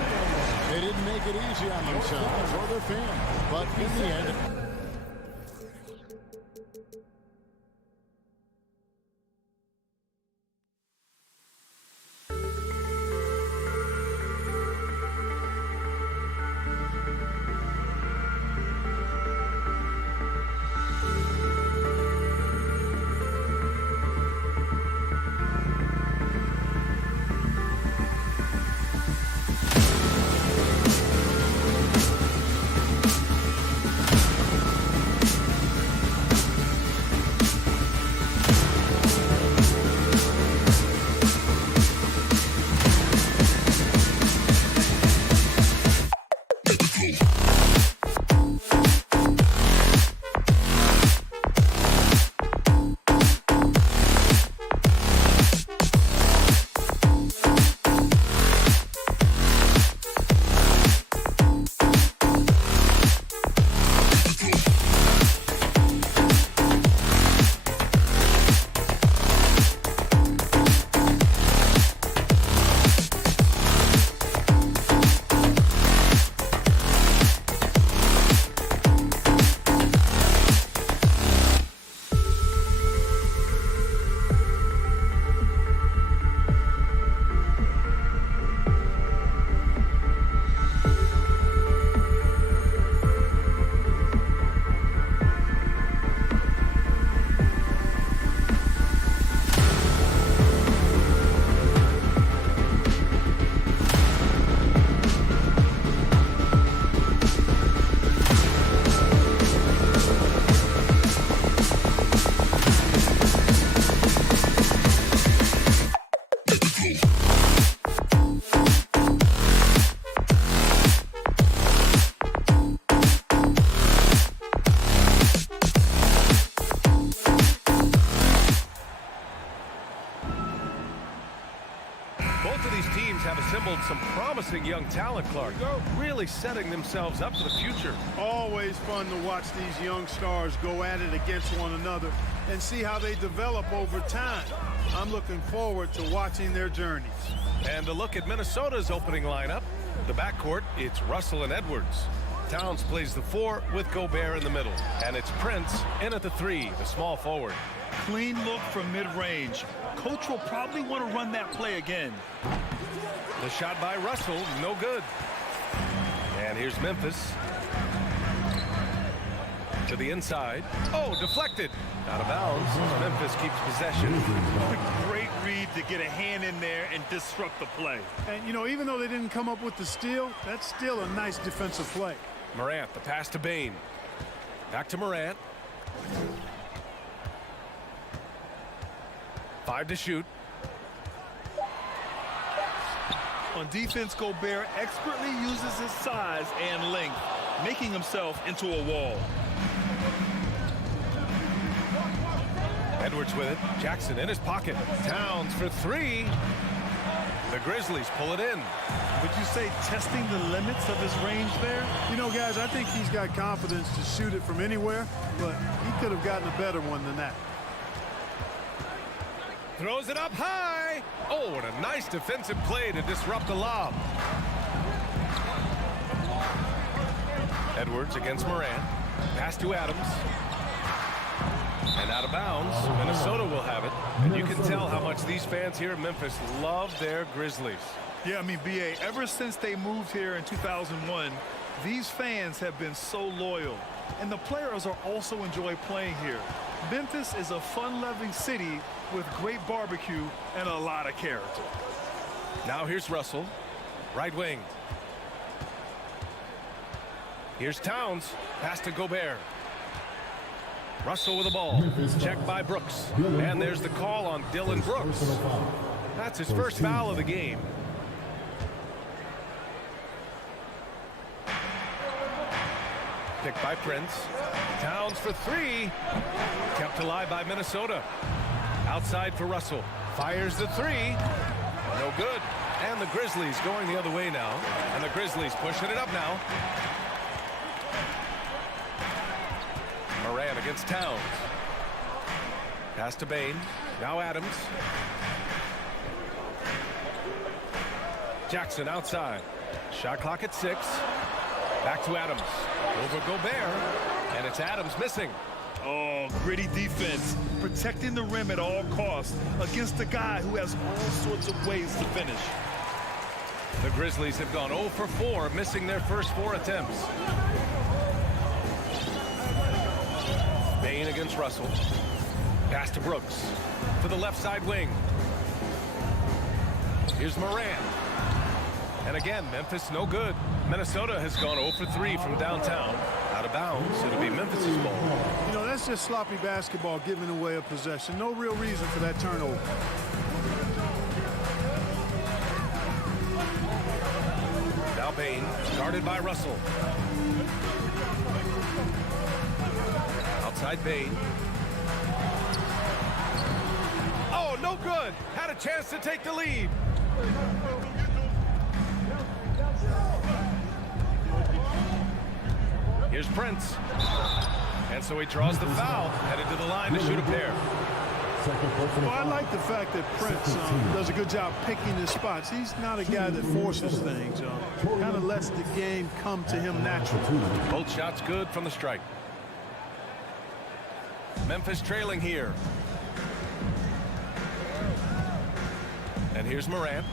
They didn't make it easy on themselves or their fans, but in the end, promising young talent, Clark. Really setting themselves up for the future. Always fun to watch these young stars go at it against one another and see how they develop over time. I'm looking forward to watching their journeys. And a look at Minnesota's opening lineup. The backcourt, it's Russell and Edwards. Towns plays the 4 with Gobert in the middle. And it's Prince in at the 3, the small forward. Clean look from mid-range. Coach will probably want to run that play again. The shot by Russell, no good. And here's Memphis. To the inside. Oh, deflected. Out of bounds. Memphis keeps possession. Great read to get a hand in there and disrupt the play. And, you know, even though they didn't come up with the steal, that's still a nice defensive play. Morant, the pass to Bain. Back to Morant. 5 to shoot. On defense, Gobert expertly uses his size and length, making himself into a wall. Edwards with it. Jackson in his pocket. Towns for 3. The Grizzlies pull it in. Would you say testing the limits of his range there? You know, guys, I think he's got confidence to shoot it from anywhere, but he could have gotten a better one than that. Throws it up high. Oh, what a nice defensive play to disrupt the lob. Edwards against Morant. Pass to Adams. And out of bounds. Minnesota will have it. And you can tell how much these fans here in Memphis love their Grizzlies. Yeah, I mean, B.A., ever since they moved here in 2001, these fans have been so loyal. And the players are also enjoy playing here. Memphis is a fun-loving city with great barbecue and a lot of character. Now here's Russell. Right wing. Here's Towns. Pass to Gobert. Russell with the ball. Checked by Brooks. And there's the call on Dylan Brooks. That's his first foul of the game. Picked by Prince. Towns for 3. Kept alive by Minnesota. Outside for Russell. Fires the 3. No good. And the Grizzlies going the other way now. And the Grizzlies pushing it up now. Morant against Towns. Pass to Bain. Now Adams. Jackson outside. Shot clock at 6. Back to Adams. Over Gobert. And it's Adams missing. Oh, gritty defense. Protecting the rim at all costs against a guy who has all sorts of ways to finish. The Grizzlies have gone 0 for 4, missing their first 4 attempts. Bain against Russell. Pass to Brooks. To the left side wing. Here's Morant. And again, Memphis no good. Minnesota has gone 0 for 3 from downtown. Out of bounds. It'll be Memphis's ball. You know, that's just sloppy basketball giving away a possession. No real reason for that turnover. Now Bain, guarded by Russell. Outside Bain. Oh, no good. Had a chance to take the lead. Here's Prince. And so he draws the foul, headed to the line to shoot a pair. Well, I like the fact that Prince does a good job picking his spots. He's not a guy that forces things. Kind of lets the game come to him naturally. Both shots good from the strike. Memphis trailing here. And here's Morant.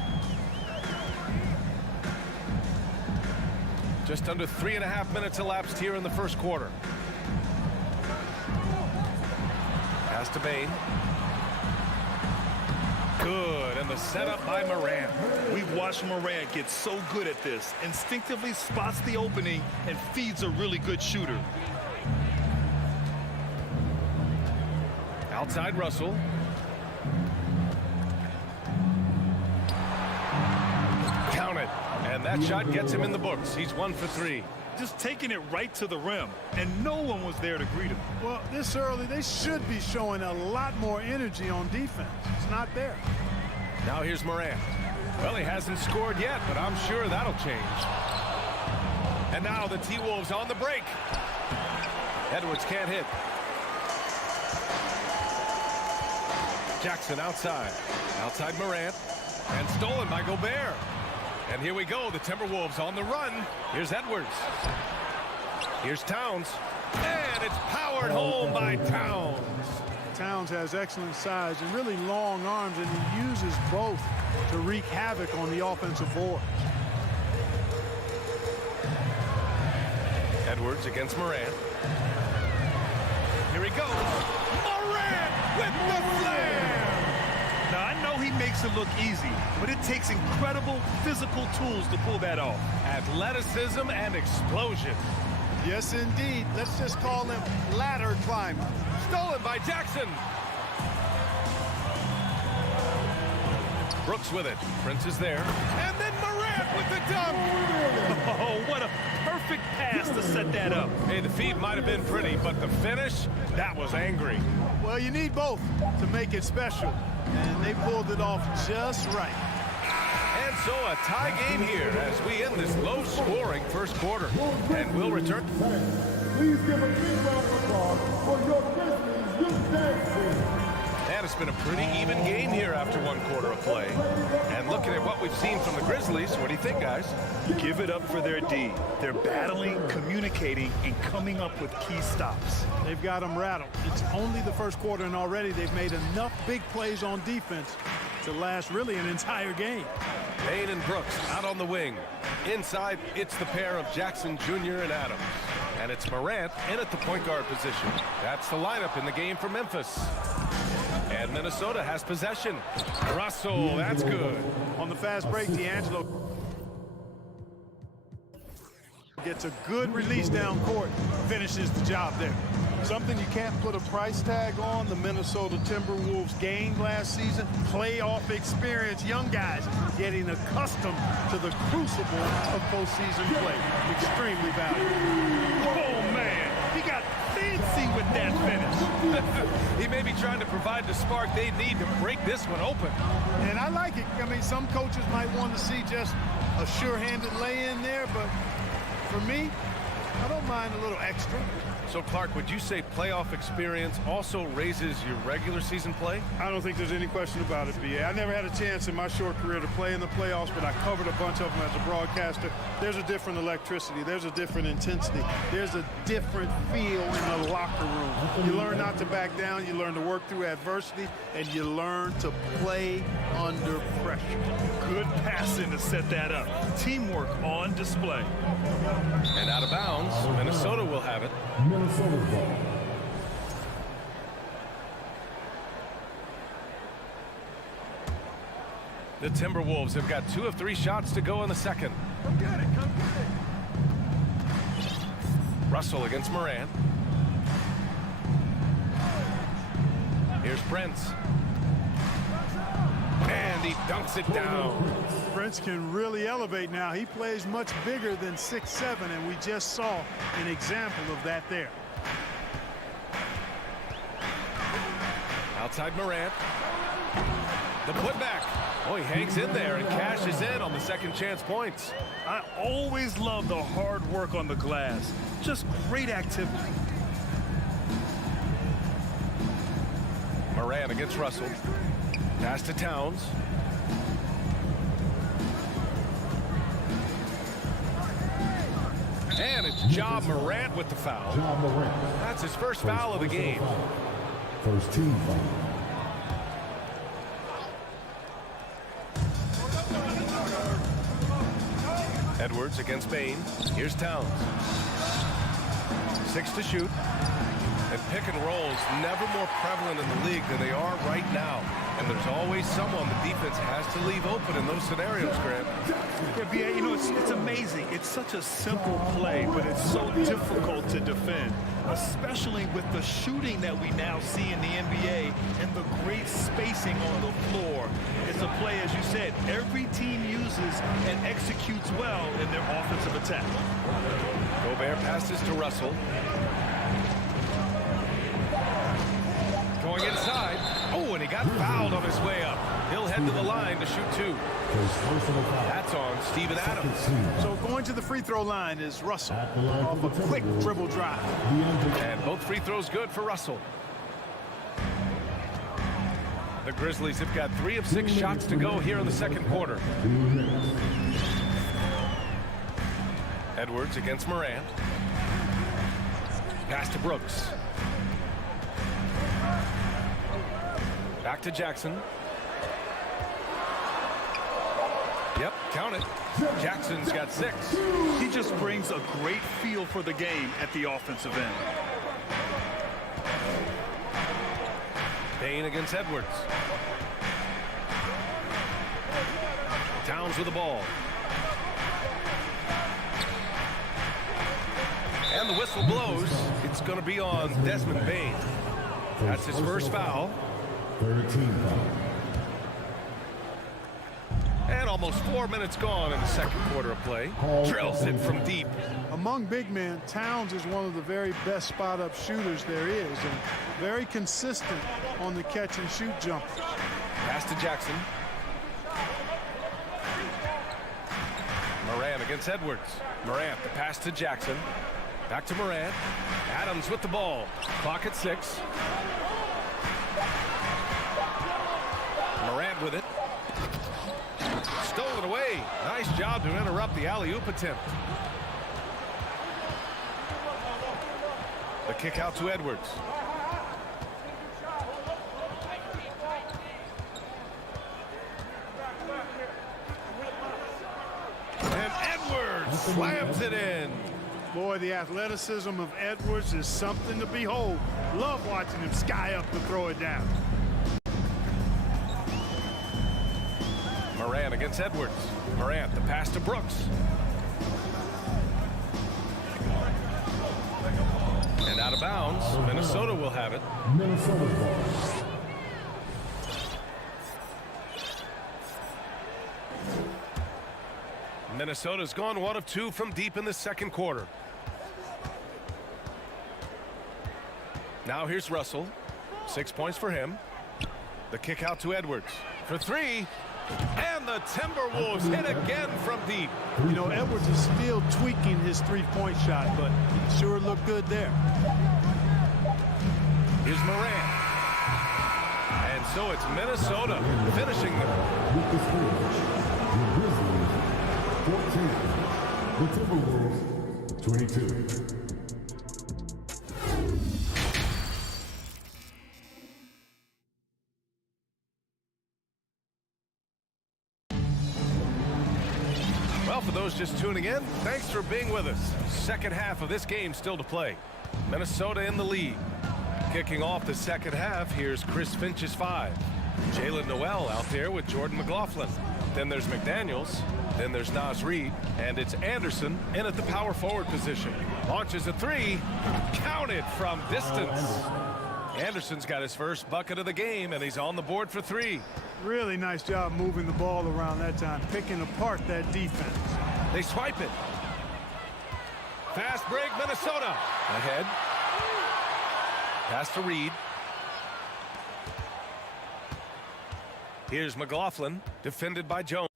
Just under 3.5 minutes elapsed here in the first quarter. Pass to Bain. Good, and the setup by Morant. We've watched Morant get so good at this. Instinctively spots the opening and feeds a really good shooter. Outside Russell. Count it. And that shot gets him in the books. He's 1 for 3. Just taking it right to the rim, and no one was there to greet him. Well, this early, they should be showing a lot more energy on defense. It's not there. Now here's Morant. Well, he hasn't scored yet, but I'm sure that'll change. And now the T-Wolves on the break. Edwards can't hit. Jackson outside. Outside Morant. And stolen by Gobert. And here we go, the Timberwolves on the run. Here's Edwards. Here's Towns. And it's powered home by Towns. Towns has excellent size and really long arms, and he uses both to wreak havoc on the offensive board. Edwards against Morant. Here he goes. Morant with the slam. Now, I know he makes it look easy, but it takes incredible physical tools to pull that off. Athleticism and explosion. Yes, indeed. Let's just call him ladder climber. Stolen by Jackson. Brooks with it. Prince is there. And then Morant with the dunk. Oh, what a perfect pass to set that up. Hey, the feed might have been pretty, but the finish, that was angry. Well, you need both to make it special, and they pulled it off just right. And so a tie game here as we end this low-scoring first quarter. And we'll return. Please give a big round of applause for your Grizzlies youth dance team. And it's been a pretty even game here after one quarter of play. And looking at what we've seen from the Grizzlies, what do you think, guys? Give it up for their D. They're battling, communicating, and coming up with key stops. They've got them rattled. It's only the first quarter, and already they've made enough big plays on defense to last really an entire game. Payne and Brooks out on the wing. Inside, it's the pair of Jackson Jr. and Adams. And it's Morant in at the point guard position. That's the lineup in the game for Memphis. And Minnesota has possession. Russell, that's good. On the fast break, D'Angelo gets a good release down court, finishes the job there. Something you can't put a price tag on, the Minnesota Timberwolves gained last season. Playoff experience, young guys getting accustomed to the crucible of postseason play. Extremely valuable. Oh, man, he got fancy with that finish. He may be trying to provide the spark they need to break this one open. And I like it. I mean, some coaches might want to see just a sure-handed lay-in there, but for me, I don't mind a little extra. So, Clark, would you say playoff experience also raises your regular season play? I don't think there's any question about it, B.A. I never had a chance in my short career to play in the playoffs, but I covered a bunch of them as a broadcaster. There's a different electricity. There's a different intensity. There's a different feel in the locker room. You learn not to back down. You learn to work through adversity, and you learn to play under pressure. Good passing to set that up. Teamwork on display. And out of bounds, Minnesota will have it. Minnesota ball. The Timberwolves have got 2 of 3 shots to go in the second. Come get it, come get it. Russell against Morant. Here's Prince. And he dunks it down. Prince can really elevate now. He plays much bigger than 6'7", and we just saw an example of that there. Outside Morant. The putback. Oh, he hangs in there and cashes in on the second chance points. I always love the hard work on the glass. Just great activity. Morant against Russell. Pass to Towns. And it's Ja Morant with the foul. Ja Morant. That's his first foul of the game. First team foul. Edwards against Payne. Here's Towns. 6 to shoot. And pick and rolls never more prevalent in the league than they are right now. And there's always someone the defense has to leave open in those scenarios, Grant. Yeah, B.A., you know, it's amazing. It's such a simple play, but it's so difficult to defend, especially with the shooting that we now see in the NBA and the great spacing on the floor. It's a play, as you said, every team uses and executes well in their offensive attack. Gobert passes to Russell. Going inside. Oh, and he got fouled on his way up. He'll head to the line to shoot 2. That's on Steven Adams. So going to the free throw line is Russell off a quick dribble drive. And both free throws good for Russell. The Grizzlies have got 3 of 6 shots to go here in the second quarter. Edwards against Morant. Pass to Brooks. Back to Jackson. Yep, count it. Jackson's got 6. He just brings a great feel for the game at the offensive end. Payne against Edwards. Towns with the ball. And the whistle blows. It's going to be on Desmond Bane. That's his first foul. 13 foul. And almost 4 minutes gone in the second quarter of play. Drills it from deep. Among big men, Towns is one of the very best spot-up shooters there is, and very consistent on the catch-and-shoot jumper. Pass to Jackson. Morant against Edwards. Morant, the pass to Jackson. Back to Morant. Adams with the ball. Clock at 6. Morant with it. Stolen away. Nice job to interrupt the alley-oop attempt. The kick out to Edwards. And Edwards slams it in. Boy, the athleticism of Edwards is something to behold. Love watching him sky up and throw it down. Morant against Edwards. Morant, the pass to Brooks. And out of bounds. Minnesota will have it. Minnesota ball. Minnesota's gone 1 of 2 from deep in the second quarter. Now here's Russell. 6 points for him. The kick out to Edwards for 3. And the Timberwolves hit again from deep. You know, Edwards is still tweaking his three-point shot, but it sure looked good there. Here's Morant. And so it's Minnesota finishing them. With the score, the Grizzlies 14, the Timberwolves 22. Well, for those just tuning in, thanks for being with us. Second half of this game still to play. Minnesota in the lead. Kicking off the second half, here's Chris Finch's 5. Jalen Noel out there with Jordan McLaughlin. Then there's McDaniels. Then there's Naz Reid. And it's Anderson in at the power forward position. Launches a 3. Counted from distance. Anderson's got his first bucket of the game, and he's on the board for 3. Really nice job moving the ball around that time, picking apart that defense. They swipe it. Fast break, Minnesota. Ahead. Pass to Reid. Here's McLaughlin, defended by Jones.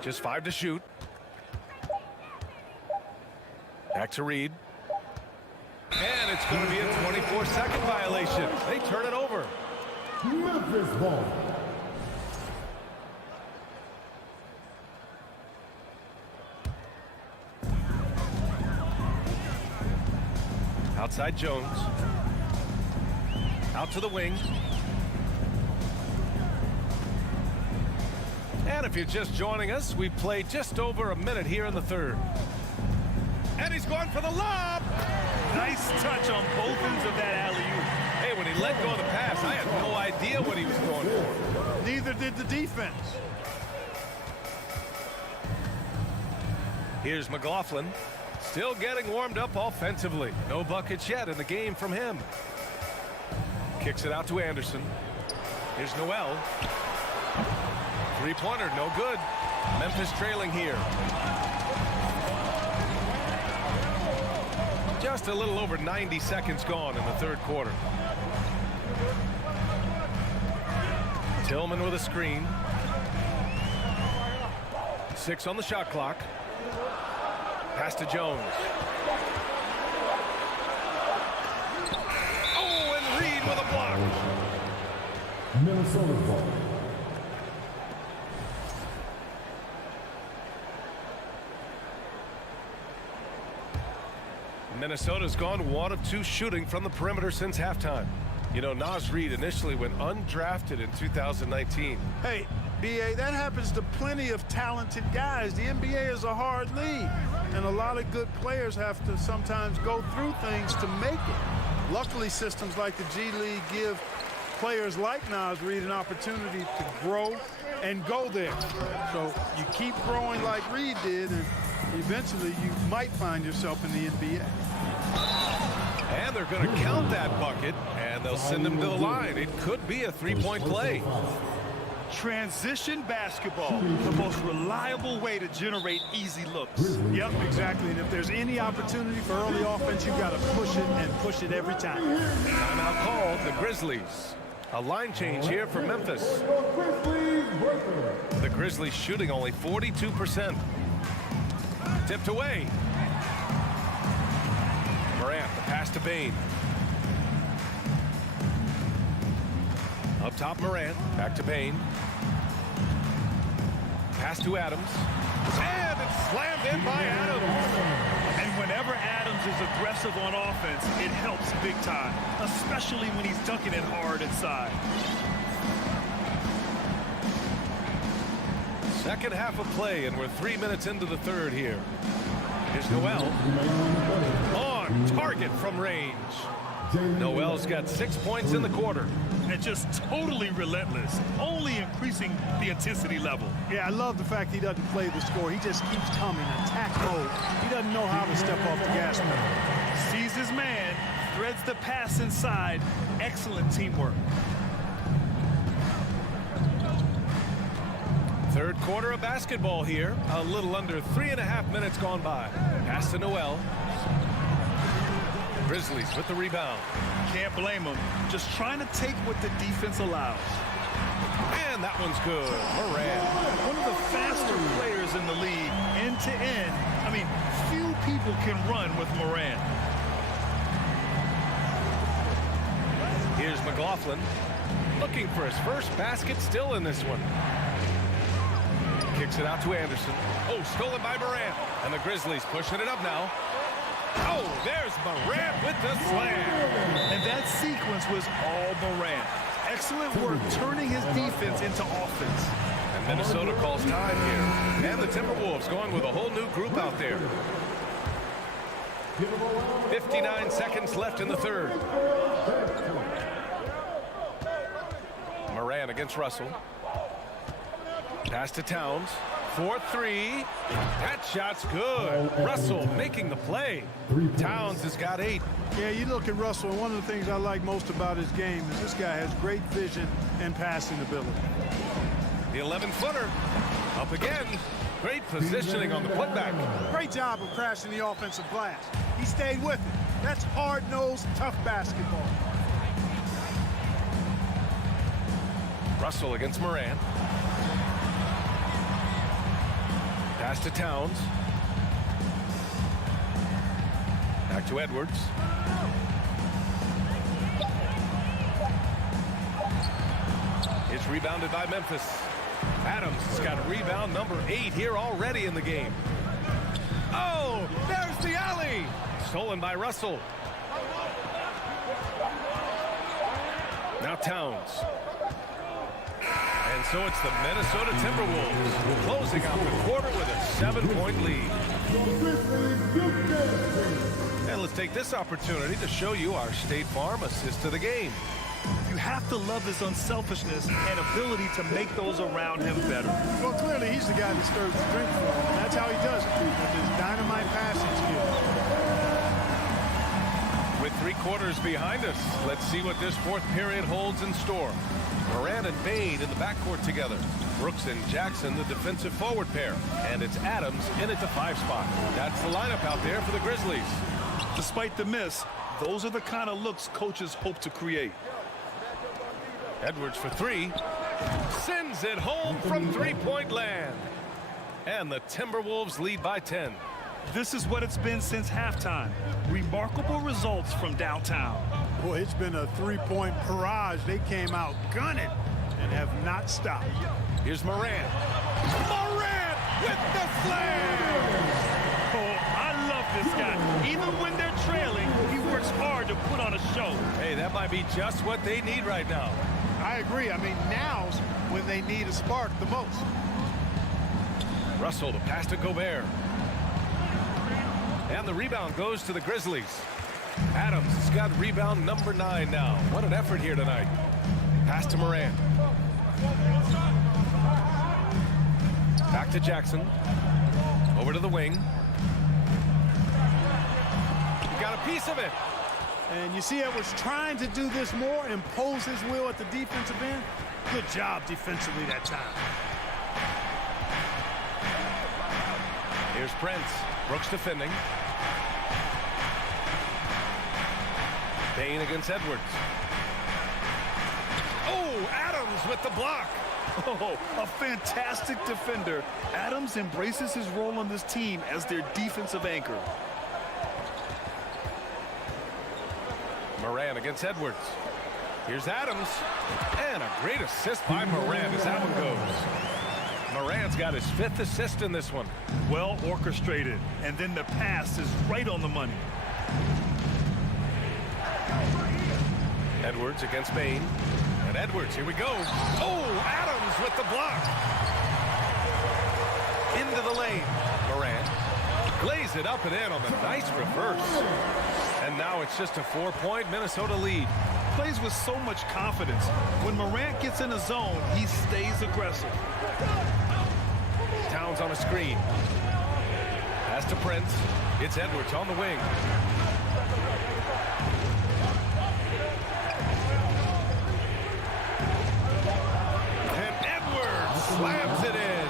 Just 5 to shoot. Back to Reid. And it's going to be a 24-second violation. They turn it over. Memphis ball. Outside Jones. Out to the wing. And if you're just joining us, we played just over a minute here in the third. And he's going for the lob. Nice touch on both ends of that alley-oop. Hey, when he let go of the pass, I had no idea what he was going for. Neither did the defense. Here's McLaughlin. Still getting warmed up offensively. No buckets yet in the game from him. Kicks it out to Anderson. Here's Noel. Three-pointer, no good. Memphis trailing here. Just a little over 90 seconds gone in the third quarter. Tillman with a screen. 6 on the shot clock. Pass to Jones. Oh, and Reed with a block. Minnesota ball. Minnesota's gone 1 of 2 shooting from the perimeter since halftime. You know, Naz Reid initially went undrafted in 2019. Hey, B.A., that happens to plenty of talented guys. The NBA is a hard league, and a lot of good players have to sometimes go through things to make it. Luckily, systems like the G League give players like Naz Reid an opportunity to grow and go there. So you keep growing like Reid did, and eventually you might find yourself in the NBA. And they're going to count that bucket, and they'll send him to the line. It could be a three-point play. Transition basketball, the most reliable way to generate easy looks. Yep, exactly. And if there's any opportunity for early offense, you got to push it and push it every time. Timeout called the Grizzlies. A line change here for Memphis. The Grizzlies shooting only 42%. Tipped away. Morant, the pass to Bane. Up top, Morant. Back to Bane. Pass to Adams. And it's slammed in by Adams. And whenever Adams is aggressive on offense, it helps big time, especially when he's dunking it hard inside. Second half of play, and we're 3 minutes into the third here. Here's Noel. On target from range. Noel's got 6 points in the quarter. And just totally relentless, only increasing the intensity level. Yeah, I love the fact he doesn't play the score. He just keeps coming, attack mode. He doesn't know how to step off the gas pedal. Sees his man, threads the pass inside. Excellent teamwork. Third quarter of basketball here. A little under 3.5 minutes gone by. Pass to Noel. Grizzlies with the rebound. Can't blame him. Just trying to take what the defense allows. And that one's good. Morant. One of the faster players in the league, end to end. I mean, few people can run with Morant. Here's McLaughlin. Looking for his first basket, still in this one. Kicks it out to Anderson. Oh, stolen by Morant. And the Grizzlies pushing it up now. Oh, there's Morant with the slam. And that sequence was all Morant. Excellent work turning his defense into offense. And Minnesota calls time here. And the Timberwolves going with a whole new group out there. 59 seconds left in the third. Morant against Russell. Pass to Towns. 4-3. That shot's good. Russell making the play. Towns has got 8. Yeah, you look at Russell, and one of the things I like most about his game is this guy has great vision and passing ability. The 11-footer. Up again. Great positioning on the putback. Great job of crashing the offensive glass. He stayed with it. That's hard-nosed, tough basketball. Russell against Morant. Pass to Towns. Back to Edwards. It's rebounded by Memphis. Adams has got rebound number 8 here already in the game. Oh, there's the alley. Stolen by Russell. Now Towns. And so it's the Minnesota Timberwolves closing out the quarter with a 7-point lead. And let's take this opportunity to show you our State Farm assist to the game. You have to love his unselfishness and ability to make those around him better. Well, clearly he's the guy that stirs the drink for him. That's how he does it, with his dynamite passing skill. With 3 quarters behind us, let's see what this fourth period holds in store. Morant and Bane in the backcourt together. Brooks and Jackson, the defensive forward pair. And it's Adams in at the 5 spot. That's the lineup out there for the Grizzlies. Despite the miss, those are the kind of looks coaches hope to create. Edwards for three. Sends it home from three-point land. And the Timberwolves lead by 10. This is what it's been since halftime. Remarkable results from downtown. Boy, it's been a three-point barrage. They came out gunning and have not stopped. Here's Morant. Morant with the slam! Oh, I love this guy. Even when they're trailing, he works hard to put on a show. Hey, that might be just what they need right now. I agree. I mean, now's when they need a spark the most. Russell, the pass to Gobert. And the rebound goes to the Grizzlies. Adams has got rebound number 9 now. What an effort here tonight. Pass to Morant. Back to Jackson. Over to the wing. Got a piece of it. And you see Edwards trying to do this more, impose his will at the defensive end. Good job defensively that time. Here's Prince. Brooks defending. Bain against Edwards. Oh, Adams with the block. Oh, a fantastic defender. Adams embraces his role on this team as their defensive anchor. Morant against Edwards. Here's Adams. And a great assist by Morant as that one goes. Morant's got his 5th assist in this one. Well orchestrated. And then the pass is right on the money. Edwards against Bain. And Edwards, here we go. Oh, Adams with the block. Into the lane. Morant glaze it up and in on the nice reverse. And now it's just a 4-point Minnesota lead. Plays with so much confidence. When Morant gets in a zone, he stays aggressive. Towns on a screen. Pass to Prince. It's Edwards on the wing. And Edwards slams it in.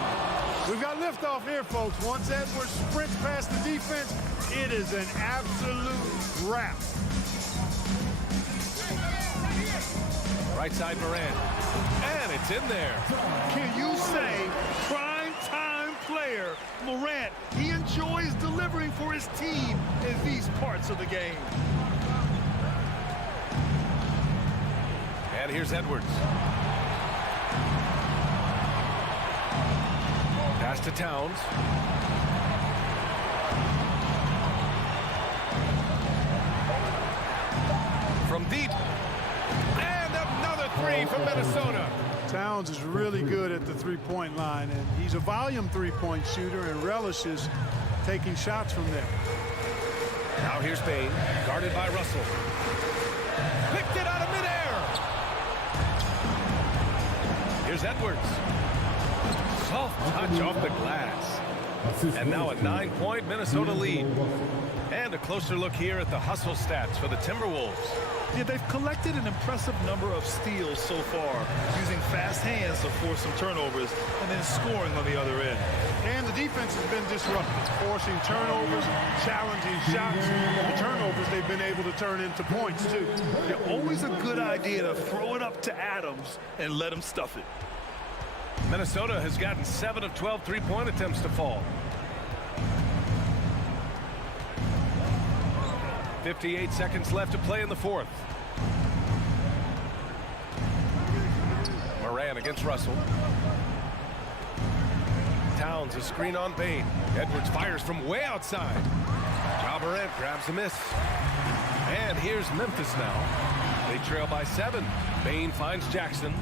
We've got liftoff here, folks. Once Edwards sprints past the defense, it is an absolute wrap. Right side Morant. And it's in there. Can you say prime time player Morant? He enjoys delivering for his team in these parts of the game. And here's Edwards. Pass to Towns. From deep. And another three from Minnesota. Towns is really good at the three-point line, and he's a volume three-point shooter and relishes taking shots from there. Now here's Bain, guarded by Russell. Picked it out of midair. Here's Edwards. Soft touch off the glass. And now a 9-point Minnesota lead. And a closer look here at the hustle stats for the Timberwolves. Yeah, they've collected an impressive number of steals so far, using fast hands to force some turnovers and then scoring on the other end. And the defense has been disruptive, forcing turnovers, challenging shots. The turnovers they've been able to turn into points, too. Yeah, always a good idea to throw it up to Adams and let him stuff it. Minnesota has gotten 7 of 12 three-point attempts to fall. 58 seconds left to play in the fourth. Morant against Russell. Towns a screen on Bain. Edwards fires from way outside. Morant grabs a miss. And here's Memphis now. They trail by 7. Bain finds Jackson.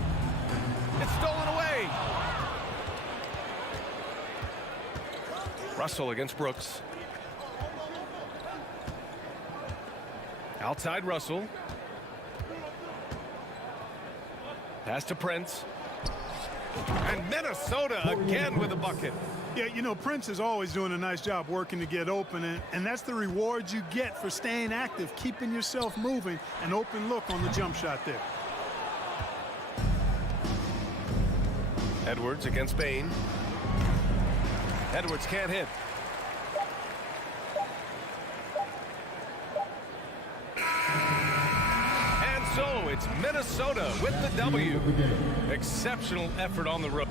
It's stolen away. Russell against Brooks. Outside Russell. Pass to Prince. And Minnesota again with a bucket. Yeah, you know, Prince is always doing a nice job working to get open, and that's the reward you get for staying active, keeping yourself moving, an open look on the jump shot there. Edwards against Bain. Edwards can't hit. it's Minnesota with the W. Exceptional effort on the road.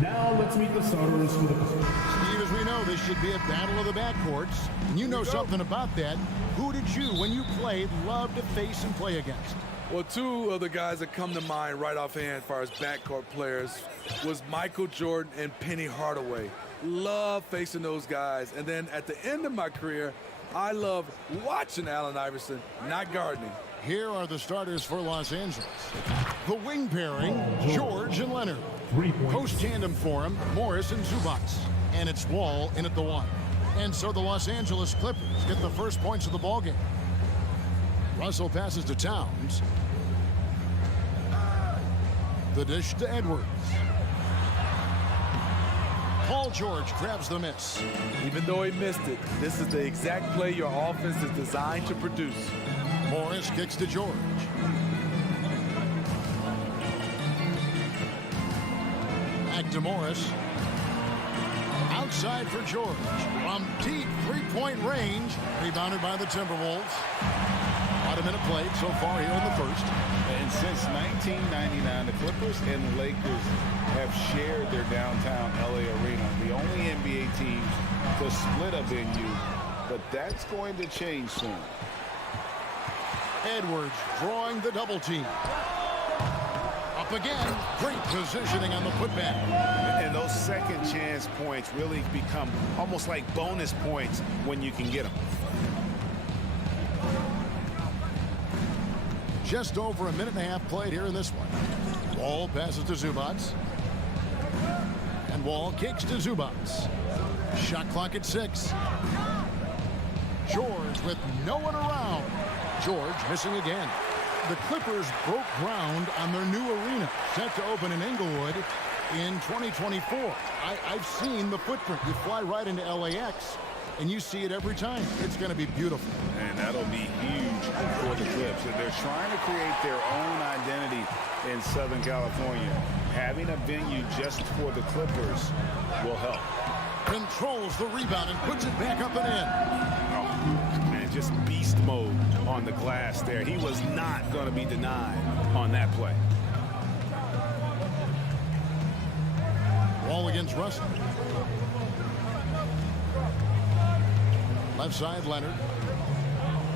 Now let's meet the starters for the... Steve, as we know, this should be a battle of the backcourts. And you know something about that. Who did you, when you played, love to face and play against? Well, two of the guys that come to mind right offhand as far as backcourt players was Michael Jordan and Penny Hardaway. Love facing those guys. And then at the end of my career, I love watching Allen Iverson, not gardening. Here are the starters for Los Angeles. The wing pairing, George and Leonard. Post tandem for him, Morris and Zubats. And it's Wall in at the 1. And so the Los Angeles Clippers get the first points of the ballgame. Russell passes to Towns. The dish to Edwards. Paul George grabs the miss. Even though he missed it, this is the exact play your offense is designed to produce. Morris kicks to George. Back to Morris. Outside for George. From deep three-point range. Rebounded by the Timberwolves. About a minute played so far here in the first. And since 1999, the Clippers and the Lakers have shared their downtown LA arena. The only NBA teams to split a venue, but that's going to change soon. Edwards drawing the double team. Up again. Great positioning on the putback. And those second chance points really become almost like bonus points when you can get them. Just over a minute and a half played here in this one. Wall passes to Zubats. And Wall kicks to Zubats. Shot clock at 6. George with no one around. George missing again. The Clippers broke ground on their new arena, set to open in Inglewood in 2024. I've seen the footprint. You fly right into LAX, and you see it every time. It's going to be beautiful. And that'll be huge for the Clips. They're trying to create their own identity in Southern California. Having a venue just for the Clippers will help. Controls the rebound and puts it back up and in. Oh, man, just beast mode on the glass there. He was not going to be denied on that play. Wall against Russell. Left side, Leonard.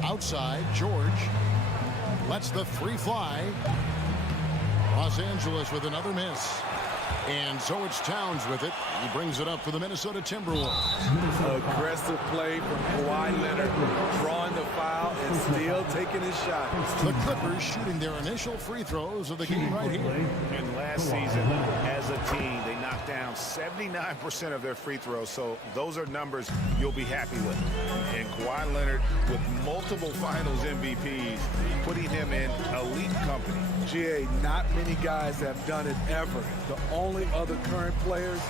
Outside, George. Lets the three fly. Los Angeles with another miss. And so it's Towns with it. He brings it up for the Minnesota Timberwolves. Aggressive play from Kawhi Leonard, drawing the foul and still taking his shot. The Clippers shooting their initial free throws of the game right here. And last season, as a team, they knocked down 79% of their free throws. So those are numbers you'll be happy with. And Kawhi Leonard with multiple finals MVPs, putting him in elite company. GA, not many guys have done it ever. The only other current players,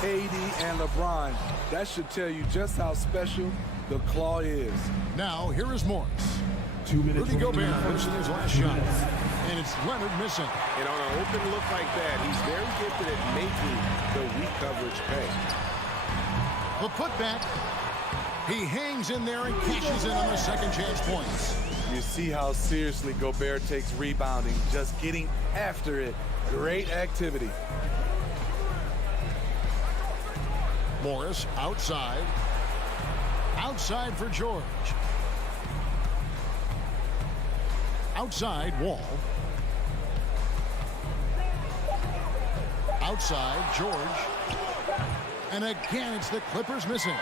KD and LeBron. That should tell you just how special the claw is. Now, here is Morris. 2 minutes. Rudy Gobert missing his last shot. And it's Leonard missing. And on an open look like that, he's very gifted at making the weak coverage pay. The putback. He hangs in there and cashes in on the second chance points. You see how seriously Gobert takes rebounding, just getting after it. Great activity. Morris outside. Outside for George. Outside, Wall. Outside, George. And again, it's the Clippers missing.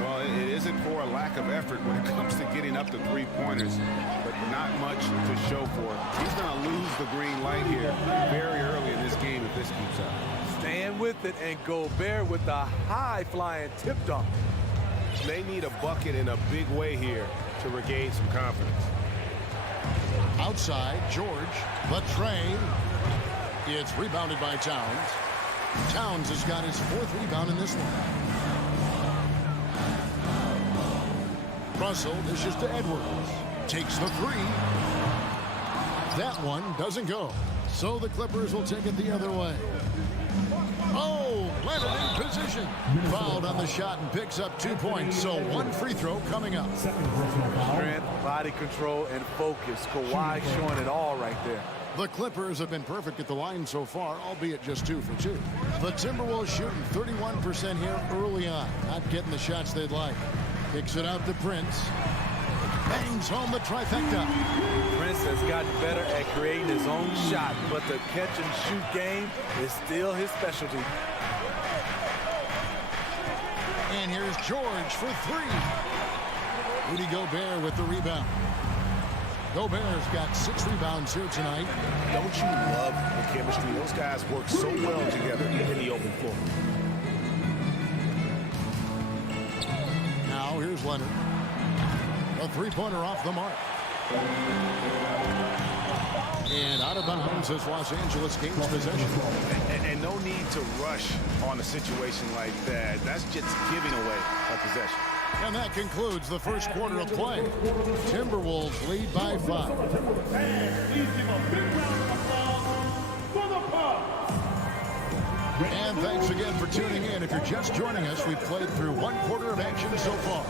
Well, it isn't for a lack of effort when it comes to getting up to three-pointers, but not much to show for it. He's going to lose the green light here very early in this game if this keeps up. Staying with it, and Gobert with the high-flying tip dunk. They need a bucket in a big way here to regain some confidence. Outside, George. The tray. It's rebounded by Towns. Towns has got his fourth rebound in this one. Russell dishes to Edwards. Takes the three. That one doesn't go. So the Clippers will take it the other way. Oh, Leonard in position. Fouled on the shot and picks up 2 points. So one free throw coming up. Strength, body control, and focus. Kawhi showing it all right there. The Clippers have been perfect at the line so far, albeit just 2 for 2. The Timberwolves shooting 31% here early on, not getting the shots they'd like. Kicks it out to Prince. Bangs home the trifecta. Prince has gotten better at creating his own shot, but the catch-and-shoot game is still his specialty. And here's George for 3. Rudy Gobert with the rebound. Gobert's got 6 rebounds here tonight. Don't you love the chemistry? Those guys work so well together in the open floor. Now here's Leonard. A 3-pointer off the mark. And out of bounds as Los Angeles gains possession. And no need to rush on a situation like that. That's just giving away a possession. And that concludes the first quarter of play. Timberwolves lead by 5. And thanks again for tuning in. If you're just joining us, we've played through 1 quarter of action so far.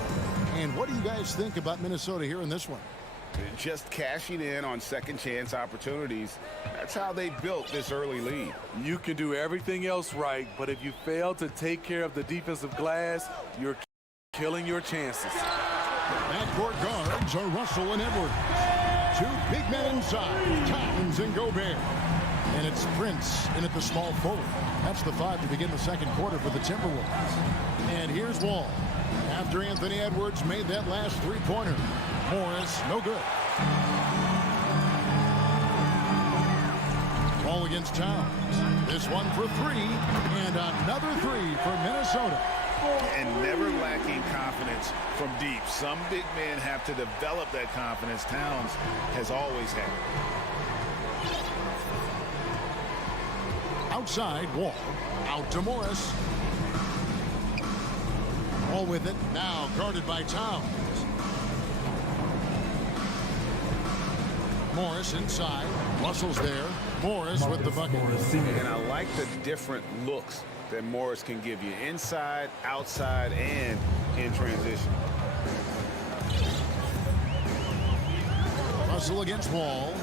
And what do you guys think about Minnesota here in this one? Just cashing in on second chance opportunities. That's how they built this early lead. You can do everything else right, but if you fail to take care of the defensive glass, you're killing your chances. Backcourt guards are Russell and Edwards. 2 big men inside, Towns and Gobert. And it's Prince in at the small forward. That's the 5 to begin the second quarter for the Timberwolves. And here's Wall. After Anthony Edwards made that last 3-pointer. Morris, no good. Ball against Towns. This one for 3, and another 3 for Minnesota. And never lacking confidence from deep. Some big men have to develop that confidence. Towns has always had it. Outside, Wall. Out to Morris. Wall with it. Now guarded by Towns. Morris inside. Russell's there. Morris with the bucket. And I like the different looks that Morris can give you. Inside, outside, and in transition. Russell against Wall.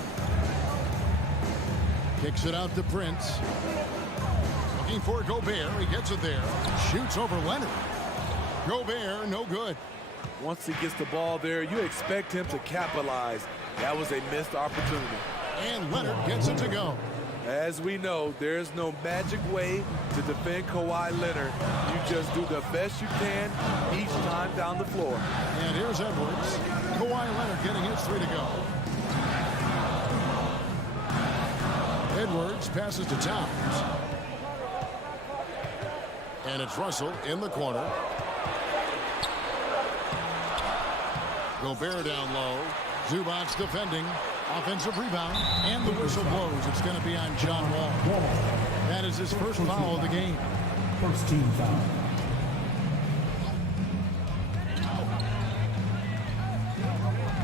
Kicks it out to Prince. Looking for Gobert. He gets it there. Shoots over Leonard. Gobert, no good. Once he gets the ball there, you expect him to capitalize. That was a missed opportunity. And Leonard gets it to go. As we know, there's no magic way to defend Kawhi Leonard. You just do the best you can each time down the floor. And here's Edwards. Kawhi Leonard getting his 3 to go. Edwards passes to Towns. And it's Russell in the corner. Gobert down low. Zubac's defending. Offensive rebound. And the whistle blows. It's going to be on John Wall. That is his first foul of the game. First team foul.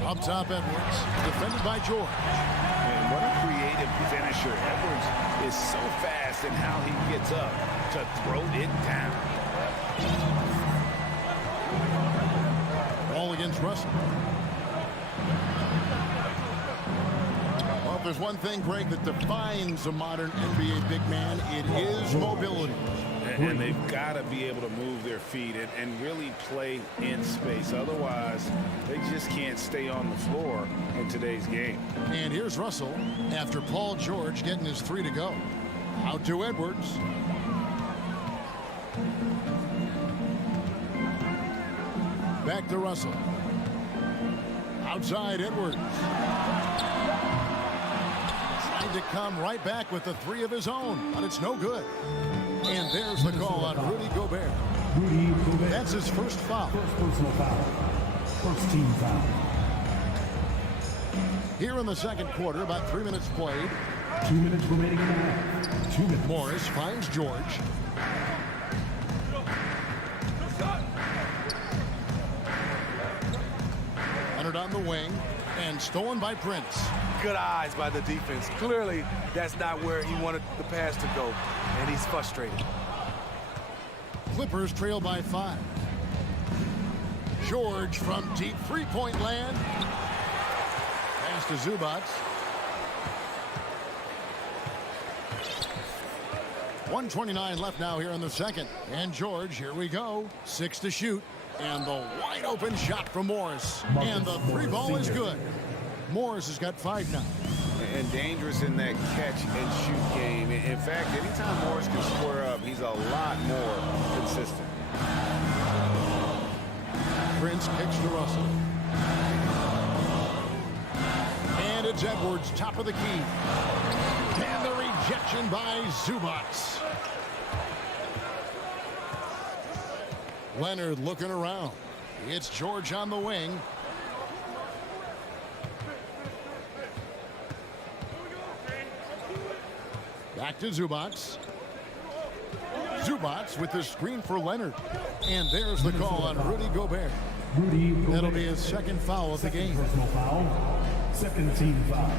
Up top, Edwards. Defended by George. And what a creative finisher. Edwards is so fast in how he gets up to throw it down. Ball against Russell. Well, if there's one thing, Greg, that defines a modern NBA big man, it is mobility. And they've got to be able to move their feet and really play in space. Otherwise, they just can't stay on the floor in today's game. And here's Russell after Paul George getting his 3 to go. Out to Edwards. Back to Russell. Outside Edwards. Trying to come right back with the 3 of his own, but it's no good. And there's the call on Rudy Gobert. Rudy Gobert. That's his first foul. First personal foul. First team foul. Here in the second quarter, about 3 minutes played. 2 minutes remaining in the half. 2 minutes. Morris finds George. Leonard on the wing and stolen by Prince. Good eyes by the defense. Clearly, that's not where he wanted the pass to go, and he's frustrated. Clippers trail by 5. George from deep 3-point land. Pass to Zubac. 1:29 left now here in the second. And George, here we go. 6 to shoot. And the wide open shot from Morris. And the three ball is good. Morris has got 5 now. And dangerous in that catch and shoot game. In fact, anytime Morris can square up, he's a lot more consistent. Prince kicks to Russell. And it's Edwards, top of the key. And the rejection by Zubats. Leonard looking around. It's George on the wing. Back to Zubats. Zubats with the screen for Leonard. And there's the call on Rudy Gobert. That'll be his second foul of the game. Personal foul. Second team foul.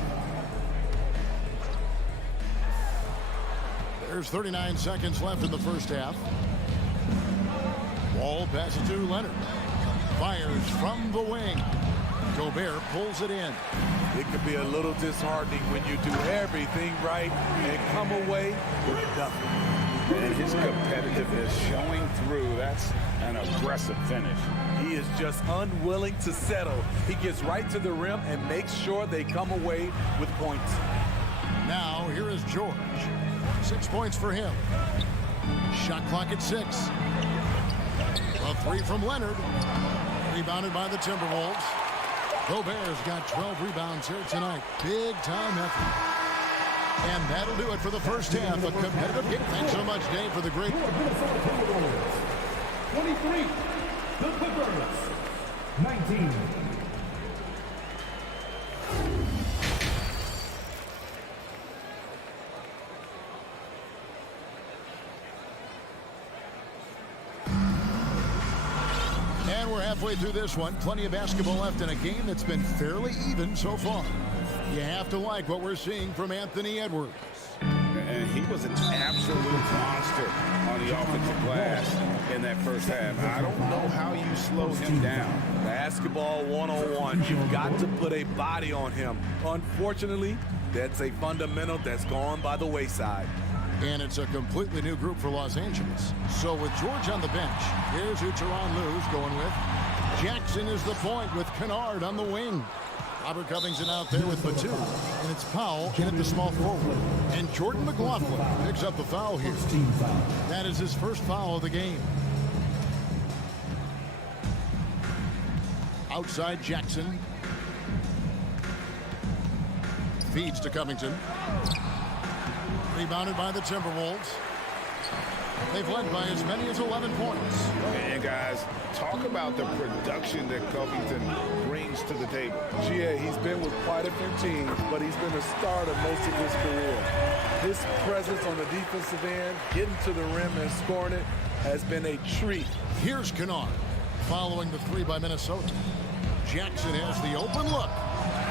There's 39 seconds left in the first half. Ball passes to Leonard. Fires from the wing. Gobert pulls it in. It can be a little disheartening when you do everything right and come away with nothing. And his competitiveness showing through. That's an aggressive finish. He is just unwilling to settle. He gets right to the rim and makes sure they come away with points. Now here is George. 6 points for him. Shot clock at 6. A 3 from Leonard. Rebounded by the Timberwolves. Gobert's got 12 rebounds here tonight. Big time effort. And that'll do it for the first half. A competitive game. Thanks so much, Dave, for the great. 23. The Clippers. 19. And we're halfway through this one. Plenty of basketball left in a game that's been fairly even so far. You have to like what we're seeing from Anthony Edwards. And he was an absolute monster on the offensive glass in that first half. I don't know how you slow him down. Basketball 101. You've got to put a body on him. Unfortunately, that's a fundamental that's gone by the wayside. And it's a completely new group for Los Angeles. So with George on the bench, here's who Tyronn Lue's going with. Jackson is the point with Kennard on the wing. Robert Covington out there with Batum. And it's Powell in at the small forward. And Jordan McLaughlin picks up the foul here. That is his first foul of the game. Outside Jackson. Feeds to Covington. Rebounded by the Timberwolves. They've led by as many as 11 points. And guys, talk about the production that Covington brings to the table. GA, he's been with quite a few teams, but he's been a starter most of his career. His presence on the defensive end, getting to the rim and scoring it, has been a treat. Here's Kennard following the 3 by Minnesota. Jackson has the open look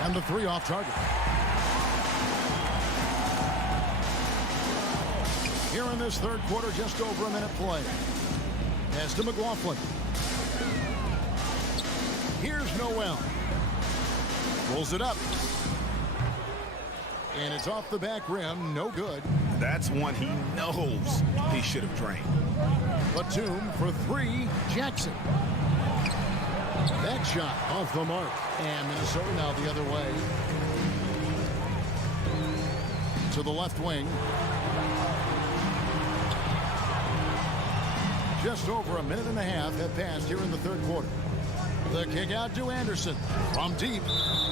and the 3 off target. Here in this third quarter, just over a minute play. Pass to McLaughlin. Here's Noel. Rolls it up. And it's off the back rim. No good. That's one he knows he should have drained. Batum for 3. Jackson. That shot off the mark. And Minnesota now the other way. To the left wing. Just over a minute and a half have passed here in the third quarter. The kick out to Anderson from deep.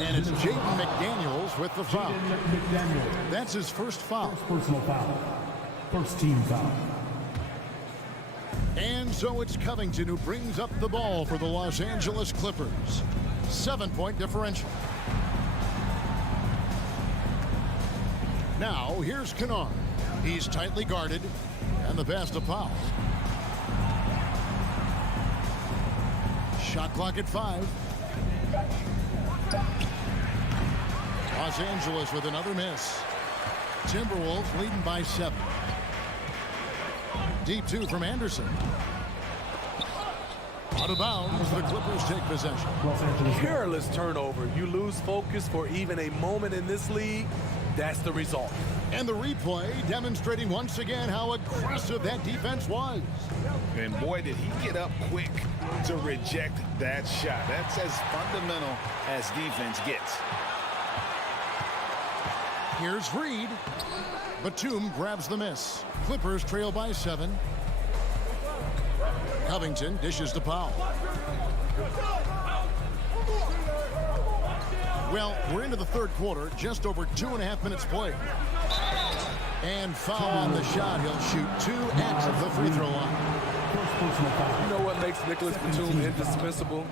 And it's Jaden McDaniels with the foul. That's his first foul. First personal foul. First team foul. And so it's Covington who brings up the ball for the Los Angeles Clippers. 7-point differential. Now here's Kennard. He's tightly guarded. And the pass to Powell. Shot clock at 5. Los Angeles with another miss. Timberwolves leading by 7. Deep 2 from Anderson. Out of bounds, the Clippers take possession. Careless turnover. You lose focus for even a moment in this league. That's the result. And the replay demonstrating once again how aggressive that defense was. And boy, did he get up quick to reject that shot. That's as fundamental as defense gets. Here's Reed. Batum grabs the miss. Clippers trail by 7. Covington dishes to Powell. Well, we're into the third quarter, just over 2.5 minutes played. And foul on the shot. He'll shoot 2 at the free throw line. You know what makes Nicholas Batum indispensable?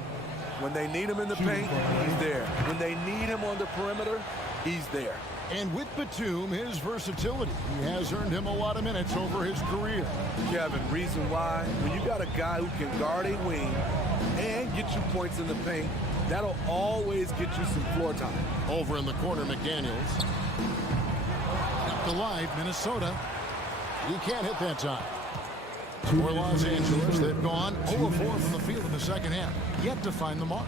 When they need him in the paint, he's there. When they need him on the perimeter, he's there. And with Batum, his versatility has earned him a lot of minutes over his career. Kevin, reason why? When you got a guy who can guard a wing and get you points in the paint, that'll always get you some floor time. Over in the corner, McDaniels. Up the line, Minnesota. He can't hit that time. For Los Angeles, they've gone 0-4 from the field in the second half. Yet to find the mark.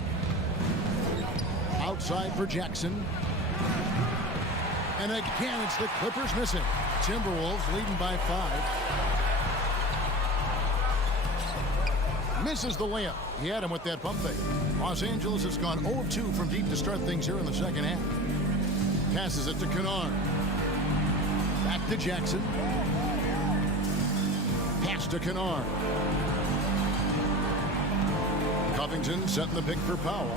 Outside for Jackson. And again, it's the Clippers missing. Timberwolves leading by 5. Misses the layup. He had him with that pump fake. Los Angeles has gone 0-2 from deep to start things here in the second half. Passes it to Kennard. Back to Jackson. Pass to Kennard. Covington setting the pick for Powell.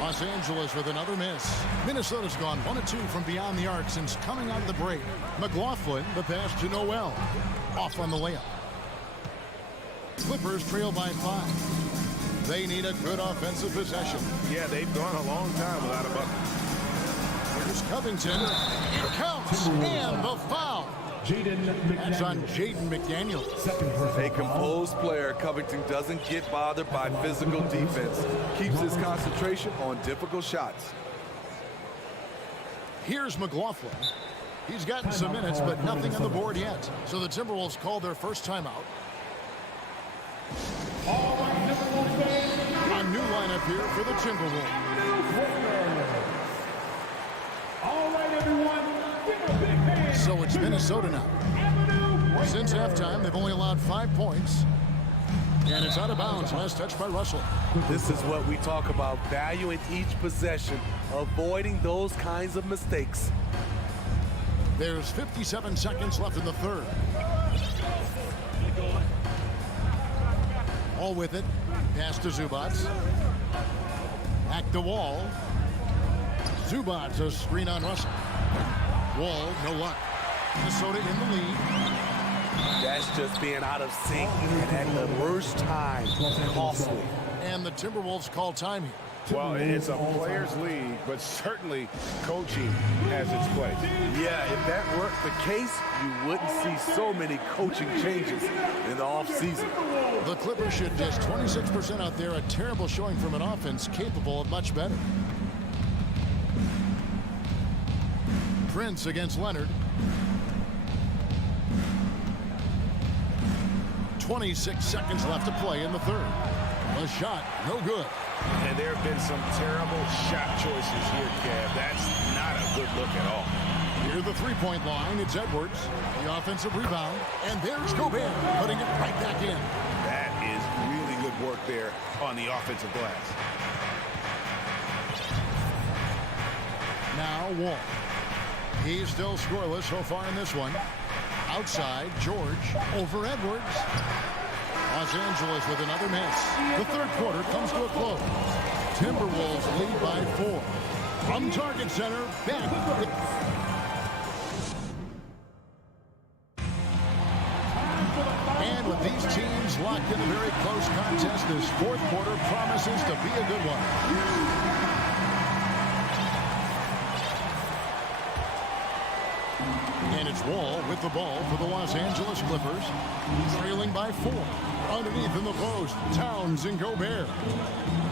Los Angeles with another miss. Minnesota's gone 1-2 from beyond the arc since coming out of the break. McLaughlin, the pass to Noel. Off on the layup. Clippers trail by 5. They need a good offensive possession. Yeah, they've gone a long time without a bucket. Here's Covington. It counts. And the foul. That's on Jaden McDaniels. A composed player, Covington doesn't get bothered by physical defense. Keeps his concentration on difficult shots. Here's McLaughlin. He's gotten some minutes, but nothing on the board yet. So the Timberwolves call their first timeout. A new lineup here for the Timberwolves. All right, everyone. Give a big hand. So it's Minnesota now. Since halftime, they've only allowed 5 points. And it's out of bounds. Last touch by Russell. This is what we talk about, valuing each possession, avoiding those kinds of mistakes. There's 57 seconds left in the third. All with it. Pass to Zubac. Back to Wall. Zubac, a screen on Russell. Wall, no luck. Minnesota in the lead. That's just being out of sync and at the worst time. Costly. And the Timberwolves call time here. Well, it's a players' league, but certainly coaching has its place. Yeah, if that weren't the case, you wouldn't see so many coaching changes in the offseason. The Clippers should just 26% out there. A terrible showing from an offense capable of much better. Prince against Leonard. 26 seconds left to play in the third. A shot, no good. And there have been some terrible shot choices here, Kev. That's not a good look at all. Near the three-point line, it's Edwards. The offensive rebound. And there's Gobert, putting it right back in. That is really good work there on the offensive glass. Now Wall. He's still scoreless so far in this one. Outside, George over Edwards. Los Angeles with another miss. The third quarter comes to a close. Timberwolves lead by 4. From Target Center, back. And with these teams locked in a very close contest, this fourth quarter promises to be a good one. And it's Wall with the ball for the Los Angeles Clippers. Trailing by 4. Underneath in the post, Towns and Gobert.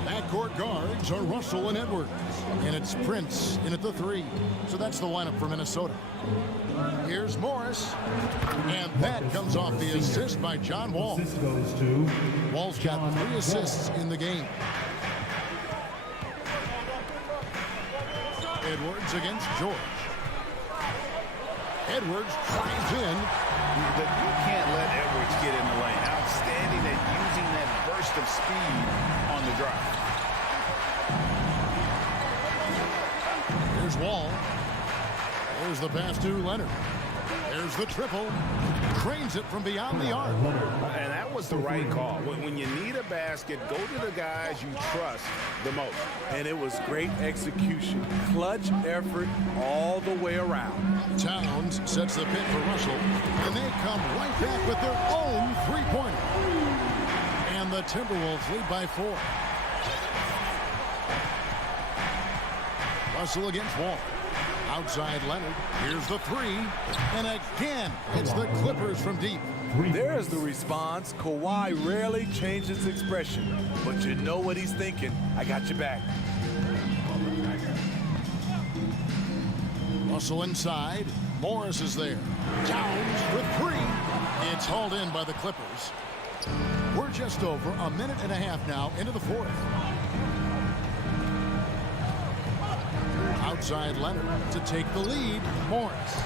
Backcourt guards are Russell and Edwards. And it's Prince in at the 3. So that's the lineup for Minnesota. Here's Morris. And that comes off the assist by John Wall. Wall's got 3 assists in the game. Edwards against George. Edwards drives in. You can't let Edwards get in the lane. Outstanding at using that burst of speed on the drive. Here's Wall. There's the pass to Leonard. There's the triple. Cranes it from beyond the arc. And that was the right call. When you need a basket, go to the guys you trust the most. And it was great execution. Clutch effort all the way around. Towns sets the pin for Russell, and they come right back with their own three-pointer. And the Timberwolves lead by 4. Russell against Wall. Outside Leonard. Here's the 3. And again, it's the Clippers from deep. There's the response. Kawhi rarely changes expression, but you know what he's thinking. I got your back. Russell inside. Morris is there. Towns with 3. It's hauled in by the Clippers. We're just over a minute and a half now into the 4th. Outside Leonard to take the lead. Morris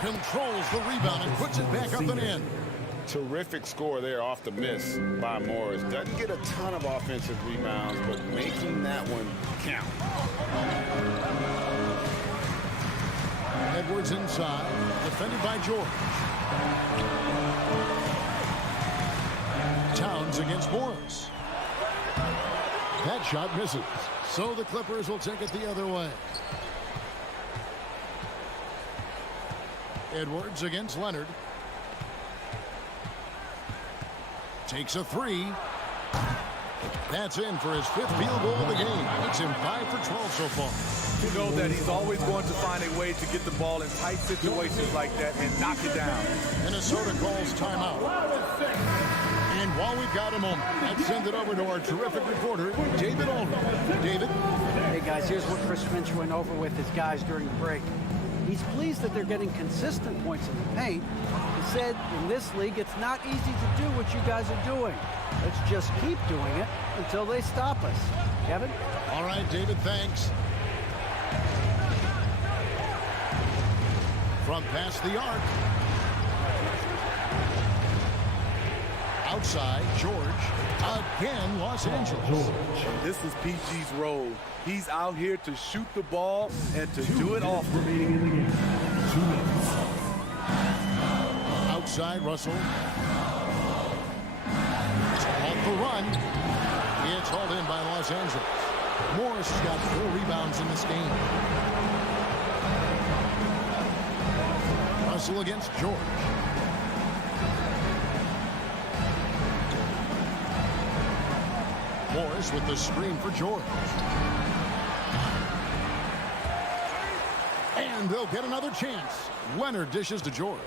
controls the rebound and puts it back up and in. Terrific score there off the miss by Morris. Doesn't get a ton of offensive rebounds, but making that one count. Edwards inside, defended by George. Towns against Morris. That shot misses. So the Clippers will take it the other way. Edwards against Leonard. Takes a 3. That's in for his 5th field goal of the game. Makes him 5 for 12 so far. You know that he's always going to find a way to get the ball in tight situations like that and knock it down. Minnesota calls timeout. And while we've got a moment, let's send it over to our terrific reporter, David Ulrich. David? Hey, guys, here's what Chris Finch went over with his guys during the break. He's pleased that they're getting consistent points in the paint. He said, in this league, it's not easy to do what you guys are doing. Let's just keep doing it until they stop us. Kevin? All right, David, thanks. From past the arc. Outside, George. Again, Los Angeles. This is PG's role. He's out here to shoot the ball and to do it often. Outside, Russell. Off the run. It's hauled in by Los Angeles. Morris has got 4 rebounds in this game. Russell against George. Morris with the screen for George. And they'll get another chance. Leonard dishes to George.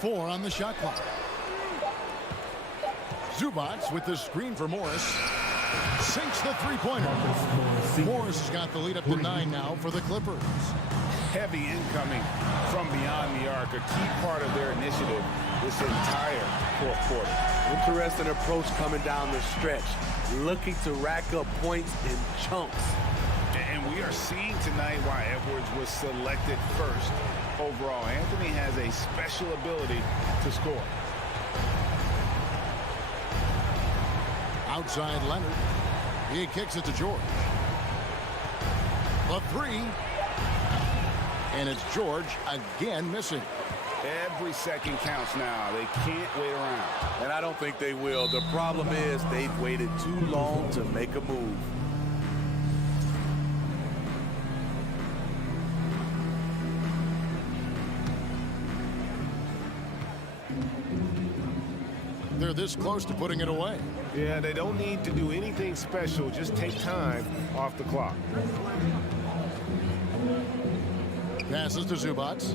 Four on the shot clock. Zubats with the screen for Morris. Sinks the three-pointer. Morris has got the lead up to 9 now for the Clippers. Heavy incoming from beyond the arc, a key part of their initiative this entire 4th quarter. Interesting approach coming down the stretch, looking to rack up points in chunks. And we are seeing tonight why Edwards was selected first overall. Anthony has a special ability to score. Outside Leonard. He kicks it to George. The 3. And it's George again missing. Every second counts now. They can't wait around. And I don't think they will. The problem is they've waited too long to make a move. They're this close to putting it away. Yeah, they don't need to do anything special. Just take time off the clock. Passes to Zubats.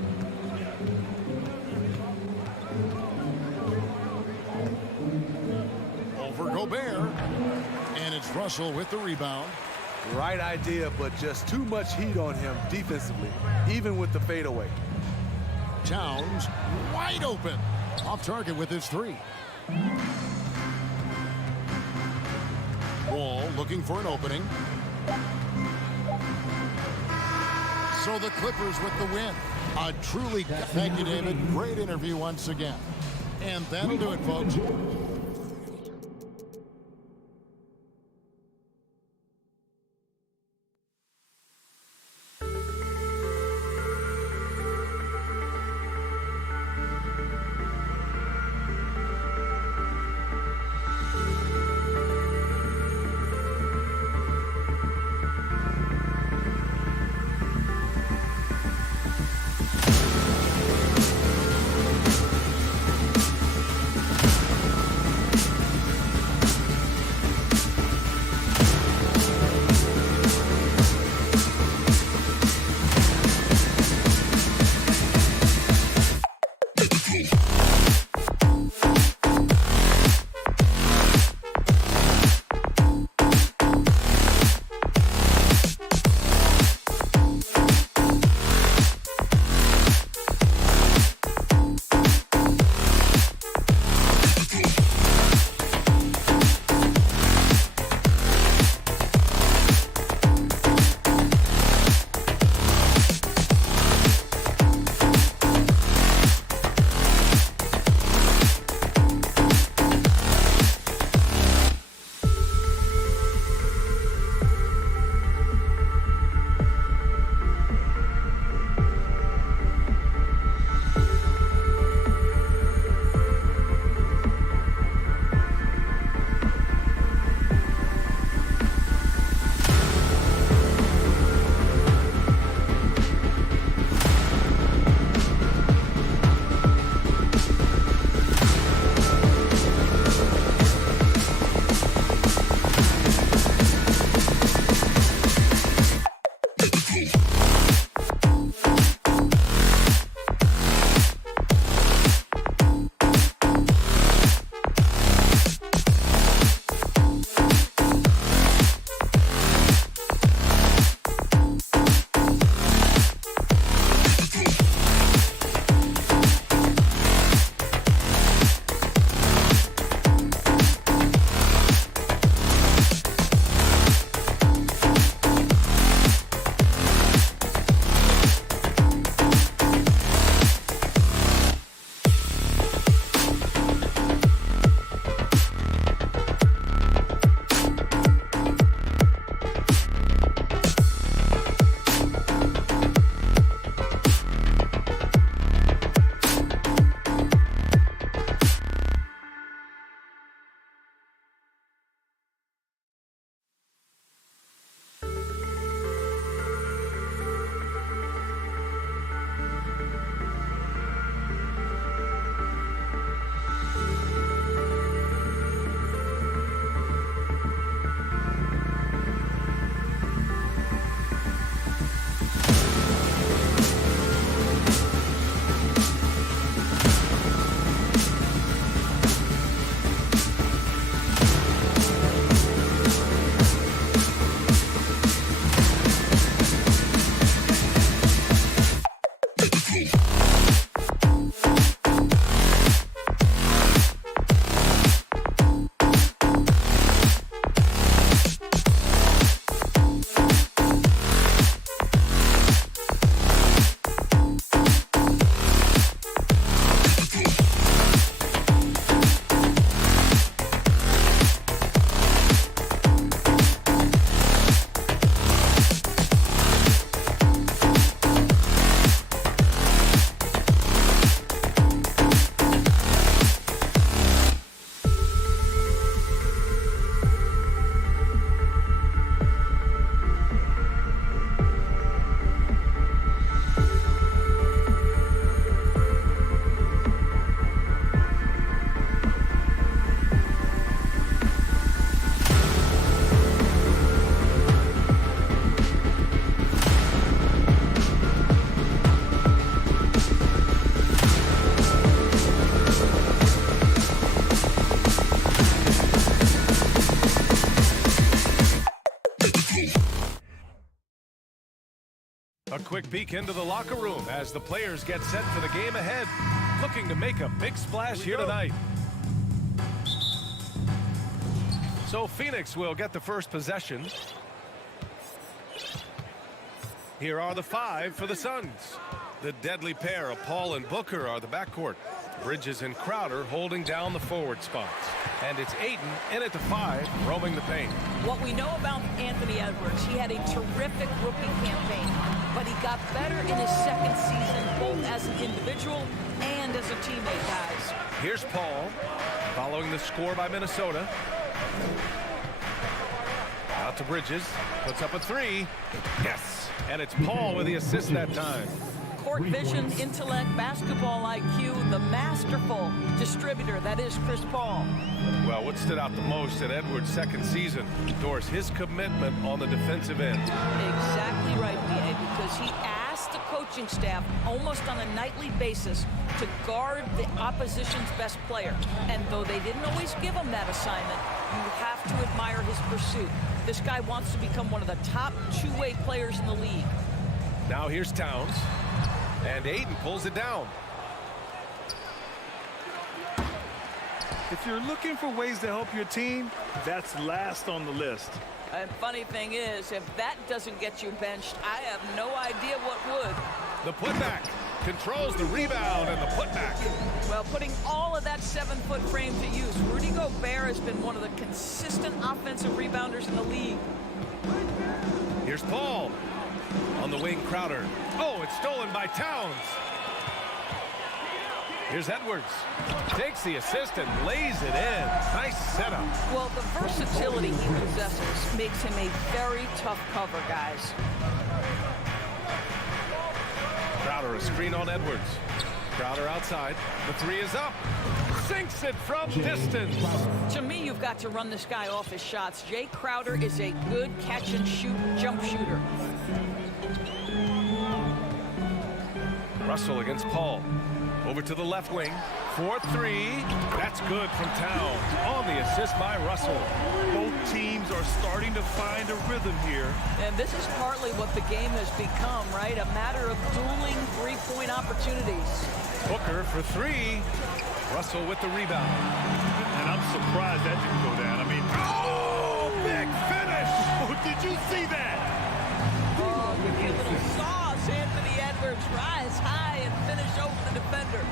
Over Gobert. And it's Russell with the rebound. Right idea, but just too much heat on him defensively, even with the fadeaway. Towns wide open. Off target with his 3. Wall looking for an opening. So the Clippers with the win. A truly, thank you, David. Great interview once again. And that'll do it, folks. A quick peek into the locker room as the players get set for the game ahead, looking to make a big splash here tonight. So Phoenix will get the first possession. Here are the 5 for the Suns. The deadly pair of Paul and Booker are the backcourt. Bridges and Crowder holding down the forward spots. And it's Ayton in at the 5, roaming the paint. What we know about Anthony Edwards, he had a terrific rookie campaign, but he got better in his second season, both as an individual and as a teammate, guys. Here's Paul, following the score by Minnesota. Out to Bridges, puts up a 3. Yes, and it's Paul with the assist that time. Court vision, intellect, basketball IQ, the masterful distributor that is Chris Paul. Well, what stood out the most in Edwards' second season, Doris, his commitment on the defensive end. Exactly right, B.A., because he asked the coaching staff almost on a nightly basis to guard the opposition's best player. And though they didn't always give him that assignment, you have to admire his pursuit. This guy wants to become one of the top two-way players in the league. Now here's Towns. And Ayton pulls it down. If you're looking for ways to help your team, that's last on the list. And funny thing is, if that doesn't get you benched, I have no idea what would. The putback controls the rebound and the putback. Well, putting all of that 7-foot frame to use, Rudy Gobert has been one of the consistent offensive rebounders in the league. Here's Paul. On the wing, Crowder. Oh, it's stolen by Towns. Here's Edwards. Takes the assist and lays it in. Nice setup. Well, the versatility he possesses makes him a very tough cover, guys. Crowder, a screen on Edwards. Crowder outside. The 3 is up. Sinks it from distance. To me, you've got to run this guy off his shots. Jay Crowder is a good catch-and-shoot jump shooter. Russell against Paul. Over to the left wing. 4-3. That's good from Towns. On the assist by Russell. Both teams are starting to find a rhythm here. And this is partly what the game has become, right? A matter of dueling three-point opportunities. Booker for 3. Russell with the rebound. And I'm surprised that didn't go down. I mean, oh, big finish. Did you see that? Oh, give me a little sauce. Anthony Edwards rise high and finish over the defender.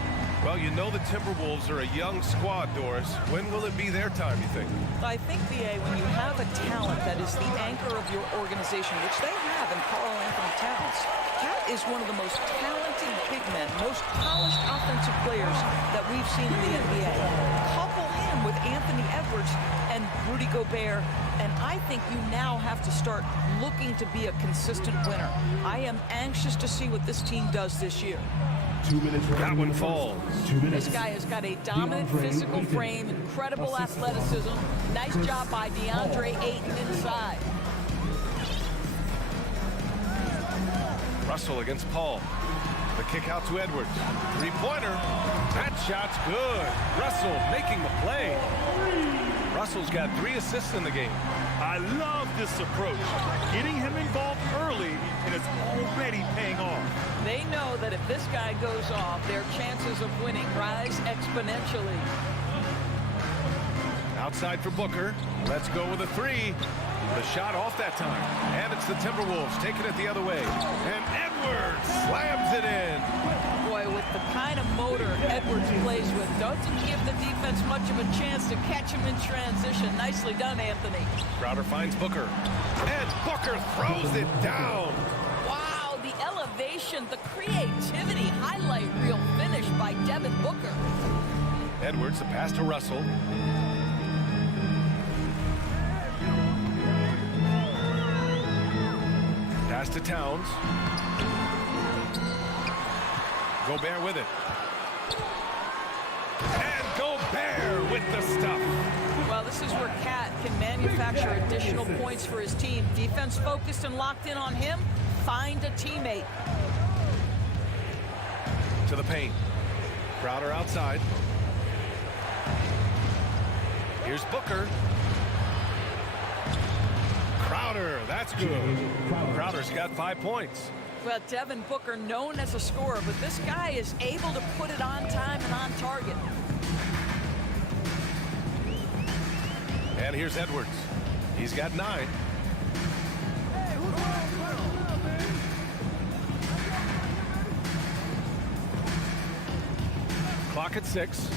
Well, you know the Timberwolves are a young squad, Doris. When will it be their time, you think? I think, B.A., when you have a talent that is the anchor of your organization, which they have in Karl Anthony Towns, Cat is one of the most talented big men, most polished offensive players that we've seen in the NBA. Couple him with Anthony Edwards and Rudy Gobert, and I think you now have to start looking to be a consistent winner. I am anxious to see what this team does this year. 2 minutes. That one falls. 2 minutes. This guy has got a dominant physical frame, incredible athleticism. Nice job by DeAndre Ayton inside. Russell against Paul. The kick out to Edwards. Three-pointer. That shot's good. Russell making the play. Russell's got 3 assists in the game. I love this approach. Getting him involved early, and it's already paying off. They know that if this guy goes off, their chances of winning rise exponentially. Outside for Booker. Let's go with a 3. The shot off that time. And it's the Timberwolves taking it the other way. And Edwards slams it in. Boy, with the kind of motor Edwards plays with, doesn't give the defense much of a chance to catch him in transition. Nicely done, Anthony. Crowder finds Booker. And Booker throws it down. Wow, the elevation, the creativity, highlight reel finish by Devin Booker. Edwards, the pass to Russell. Pass to Towns. Gobert with it. And Gobert with the stuff. Well, this is where Cat can manufacture additional points for his team. Defense focused and locked in on him. Find a teammate. To the paint. Crowder outside. Here's Booker. Crowder, that's good. Crowder's got 5 points. Well, Devin Booker, known as a scorer, but this guy is able to put it on time and on target. And here's Edwards. He's got 9. clock at 6.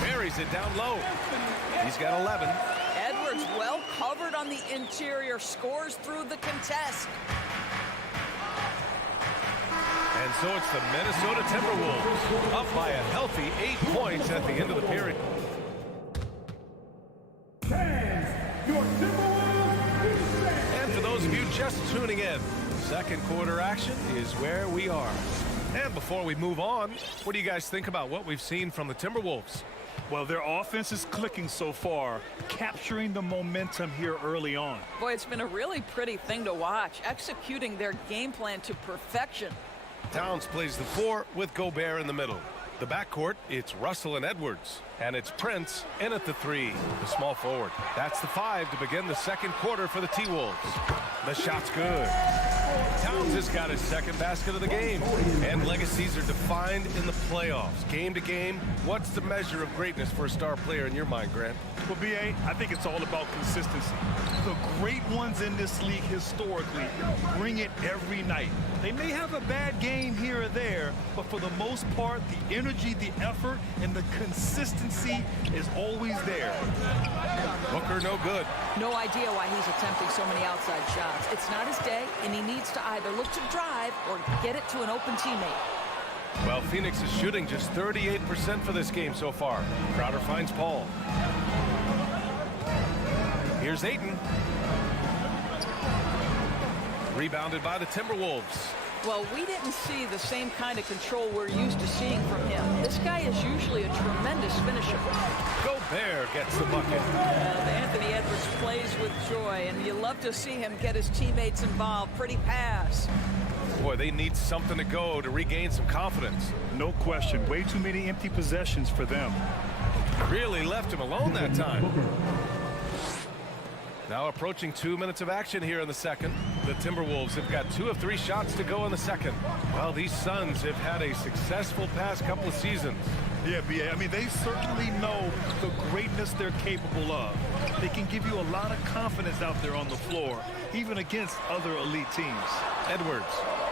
Buries it down low. He's got 11. Edwards well covered on the interior, scores through the contest. And so it's the Minnesota Timberwolves up by a healthy 8 points at the end of the period. And for those of you just tuning in, second quarter action is where we are. And before we move on, what do you guys think about what we've seen from the Timberwolves? Well, their offense is clicking so far, capturing the momentum here early on. Boy, it's been a really pretty thing to watch, executing their game plan to perfection. Towns plays the 4 with Gobert in the middle. The backcourt, it's Russell and Edwards. And it's Prince in at the 3, the small forward. That's the 5 to begin the second quarter for the T-Wolves. The shot's good. Towns has got his second basket of the game. And legacies are defined in the playoffs. Game to game, what's the measure of greatness for a star player in your mind, Grant? Well, B.A., I think it's all about consistency. The great ones in this league historically bring it every night. They may have a bad game here or there, but for the most part, the energy, the effort, and the consistency is always there. Booker no good. No idea why he's attempting so many outside shots. It's not his day, and he needs to either look to drive or get it to an open teammate. Well, Phoenix is shooting just 38% for this game so far. Crowder finds Paul. Here's Ayton. Rebounded by the Timberwolves. Well, we didn't see the same kind of control we're used to seeing from him. This guy is usually a tremendous finisher. Gobert gets the bucket. Anthony Edwards plays with joy, and you love to see him get his teammates involved. Pretty pass. Boy, they need something to go to regain some confidence. No question. Way too many empty possessions for them. Really left him alone that time. Now approaching 2 minutes of action here in the second. The Timberwolves have got 2 of 3 shots to go in the second. Well, these Suns have had a successful past couple of seasons. Yeah, B.A., I mean, they certainly know the greatness they're capable of. They can give you a lot of confidence out there on the floor, even against other elite teams. Edwards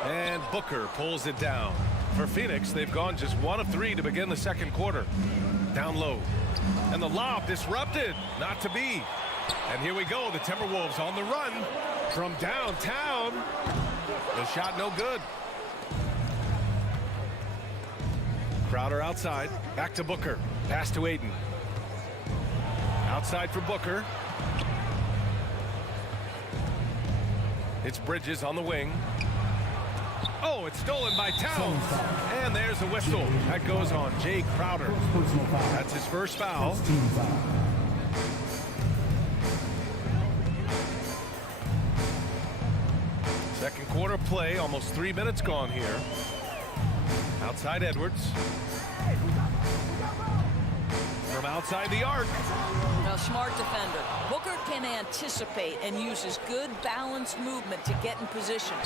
and Booker pulls it down. For Phoenix, they've gone just 1 of 3 to begin the second quarter. Down low. And the lob disrupted. Not to be. And here we go, the Timberwolves on the run from downtown. The shot no good. Crowder outside, back to Booker. Pass to Ayton. Outside for Booker. It's Bridges on the wing. Oh, it's stolen by Towns. And there's a whistle. That goes on Jay Crowder. That's his first foul. Second quarter play, almost 3 minutes gone here. Outside Edwards. From outside the arc. A smart defender. Booker can anticipate and uses good balanced movement to get in position.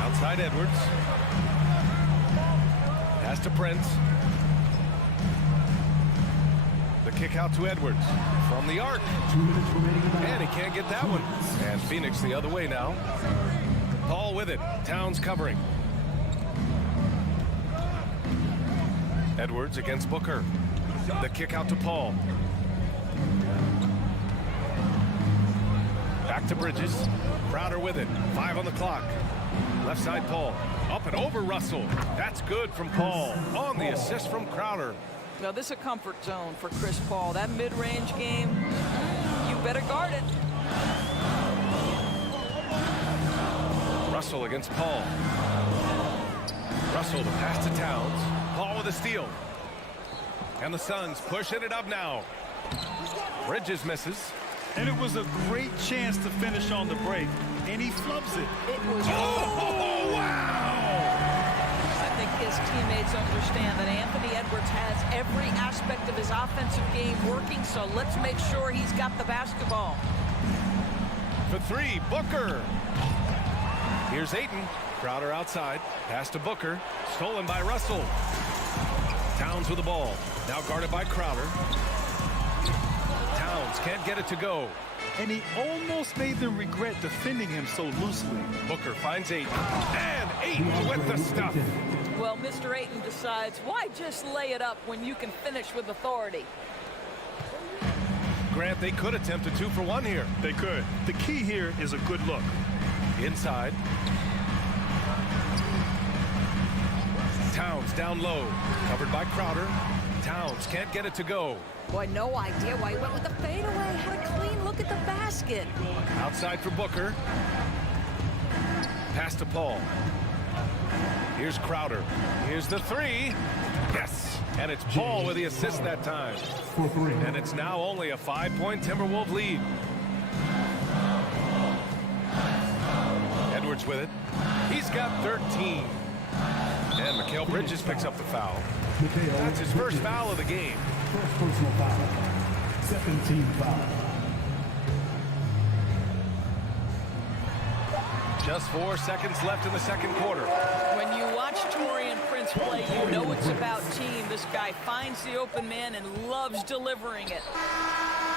Outside Edwards. Pass to Prince. The kick out to Edwards from the arc. And he can't get that one. And Phoenix the other way now. Paul with it. Towns covering. Edwards against Booker. The kick out to Paul. Back to Bridges. Crowder with it. 5 on the clock. Left side Paul. Up and over Russell. That's good from Paul. On the assist from Crowder. Now this is a comfort zone for Chris Paul. That mid-range game, you better guard it. Russell against Paul. Russell the pass to Towns. Paul with a steal. And the Suns pushing it up now. Bridges misses. And it was a great chance to finish on the break. And he flubs it. It was. Oh, wow! I think his teammates understand that Anthony Edwards has every aspect of his offensive game working, so let's make sure he's got the basketball. For 3, Booker. Here's Ayton. Crowder outside. Pass to Booker. Stolen by Russell. Towns with the ball. Now guarded by Crowder. Towns Towns can't get it to go. And he almost made them regret defending him so loosely. Booker finds Ayton. And Ayton with the stuff. Well, Mr. Ayton decides, why just lay it up when you can finish with authority? Grant, they could attempt a 2 for 1 here. They could. The key here is a good look. Inside. Towns down low. Covered by Crowder. Towns can't get it to go. Boy, no idea why he went with the fadeaway. Had a clean look at the basket. Outside for Booker. Pass to Paul. Here's Crowder. Here's the 3. Yes. And it's Paul with the assist that time. And it's now only a 5-point Timberwolves lead. Edwards with it. He's got 13. And Mikal Bridges picks up the foul. That's his first foul of the game. First personal foul. 17 foul. Just 4 seconds left in the second quarter. When you watch Taurean Prince play, you know it's about team. This guy finds the open man and loves delivering it.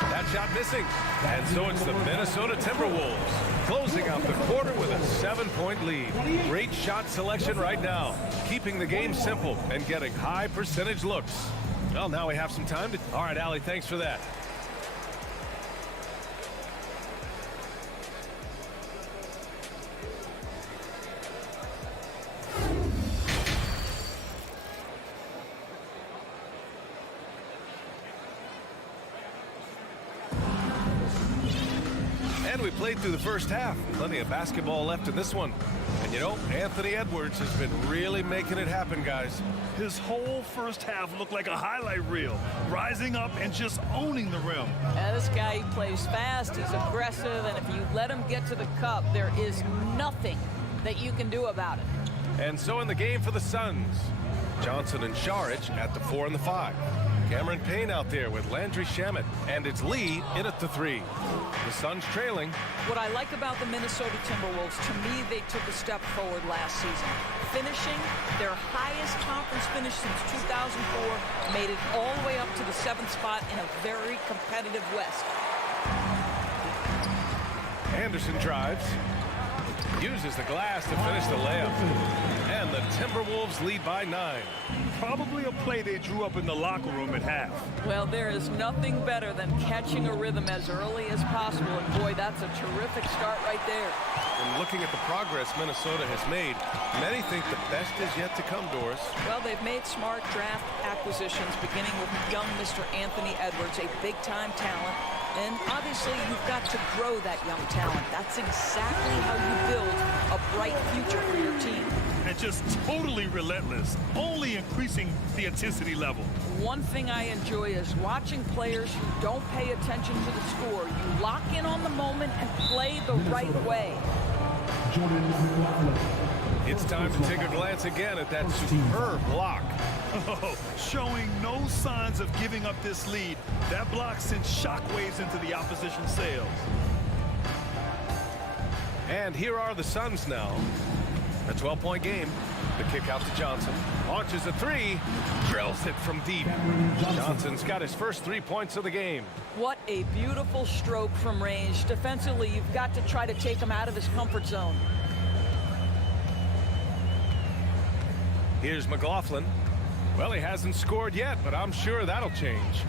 That shot missing. And so it's the Minnesota Timberwolves closing out the quarter with a 7-point lead. Great shot selection right now, keeping the game simple and getting high percentage looks. Well, now we have some time to... All right, Allie, thanks for that. And we played through the first half. Plenty of basketball left in this one. And you know, Anthony Edwards has been really making it happen, guys. His whole first half looked like a highlight reel, rising up and just owning the rim. This guy, he plays fast, he's aggressive, and if you let him get to the cup, there is nothing that you can do about it. And so in the game for the Suns, Johnson and Sharic at the 4 and the 5. Cameron Payne out there with Landry Shamet, and it's Lee in at the 3. The Suns trailing. What I like about the Minnesota Timberwolves, to me, they took a step forward last season. Finishing their highest conference finish since 2004, made it all the way up to the 7th spot in a very competitive West. Anderson drives, uses the glass to finish the layup, and the Timberwolves lead by 9. Probably a play they drew up in the locker room at half. Well, there is nothing better than catching a rhythm as early as possible, and boy, that's a terrific start right there. And looking at the progress Minnesota has made, many think the best is yet to come, Doris. Well, they've made smart draft acquisitions, beginning with young Mr. Anthony Edwards, a big-time talent. And obviously, you've got to grow that young talent. That's exactly how you build a bright future for your team. And just totally relentless, only increasing the intensity level. One thing I enjoy is watching players who don't pay attention to the score. You lock in on the moment and play the right way. It's time to take a glance again at that superb block. Oh, showing no signs of giving up this lead. That block sent shockwaves into the opposition sails. And here are the Suns now. A 12-point game. The kick out to Johnson. Launches a 3. Drills it from deep. Johnson's got his first 3 points of the game. What a beautiful stroke from range. Defensively, you've got to try to take him out of his comfort zone. Here's McLaughlin. Well, he hasn't scored yet, but I'm sure that'll change.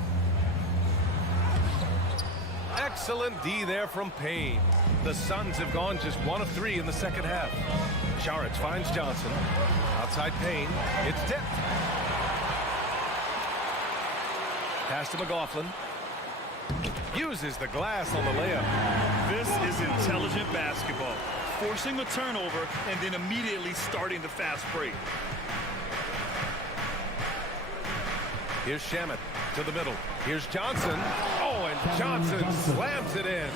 Excellent D there from Payne. The Suns have gone just 1 of 3 in the second half. Sharic finds Johnson. Outside Payne. It's tipped. Pass to McLaughlin. Uses the glass on the layup. This is intelligent basketball. Forcing a turnover and then immediately starting the fast break. Here's Shamet to the middle. Here's Johnson. Oh, and Johnson slams it in.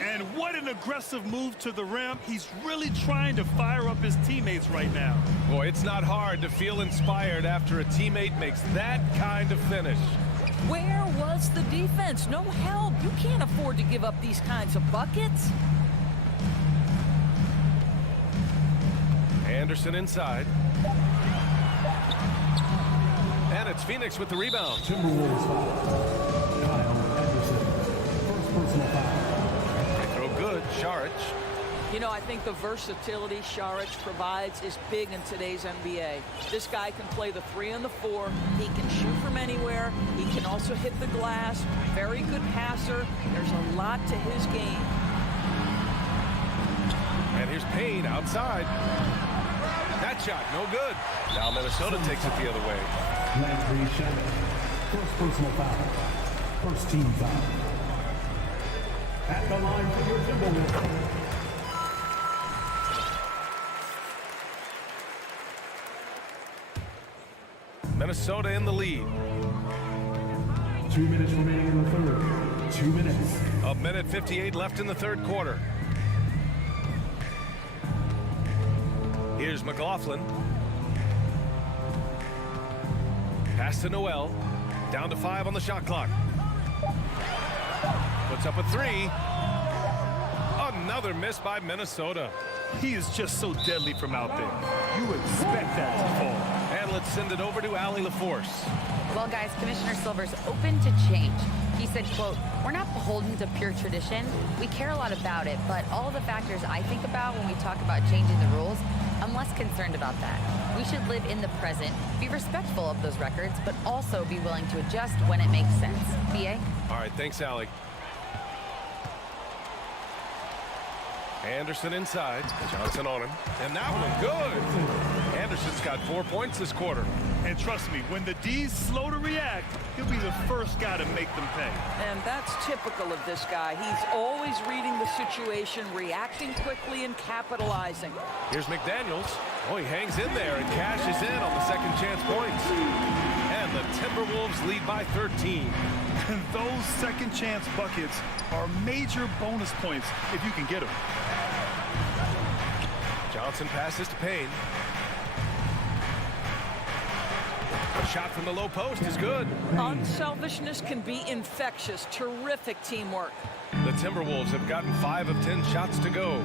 And what an aggressive move to the rim. He's really trying to fire up his teammates right now. Boy, it's not hard to feel inspired after a teammate makes that kind of finish. Where was the defense? No help. You can't afford to give up these kinds of buckets. Anderson inside. And it's Phoenix with the rebound. Timberwolves foul. Kyle Anderson. personal foul. They throw good. Sharic. You know, I think the versatility Sharic provides is big in today's NBA. This guy can play the 3 and the 4. He can shoot from anywhere. He can also hit the glass. Very good passer. There's a lot to his game. And here's Payne outside. That shot, no good. Now Minnesota takes it the other way. Landry Shag. First personal foul. First team foul. At the line for your Timberwolves. Minnesota in the lead. 2 minutes remaining in the third. 2 minutes. A minute 58 left in the third quarter. Here's McLaughlin. Pass to Noel. Down to 5 on the shot clock. Puts up a 3. Another miss by Minnesota. He is just so deadly from out there. You expect that to fall. And let's send it over to Allie LaForce. Well, guys, Commissioner Silver's open to change. He said, quote, "We're not beholden to pure tradition. We care a lot about it, but all the factors I think about when we talk about changing the rules, I'm less concerned about that. We should live in the present, be respectful of those records, but also be willing to adjust when it makes sense." BA? All right, thanks, Allie. Anderson inside. Johnson on him. And that one good. Anderson's got 4 points this quarter. And trust me, when the D's slow to react, he'll be the first guy to make them pay. And that's typical of this guy. He's always reading the situation, reacting quickly and capitalizing. Here's McDaniels. Oh, he hangs in there and cashes in on the second chance points. And the Timberwolves lead by 13. And those second chance buckets are major bonus points if you can get them. Johnson passes to Payne. A shot from the low post is good. Unselfishness can be infectious. Terrific teamwork. The Timberwolves have gotten 5 of 10 shots to go.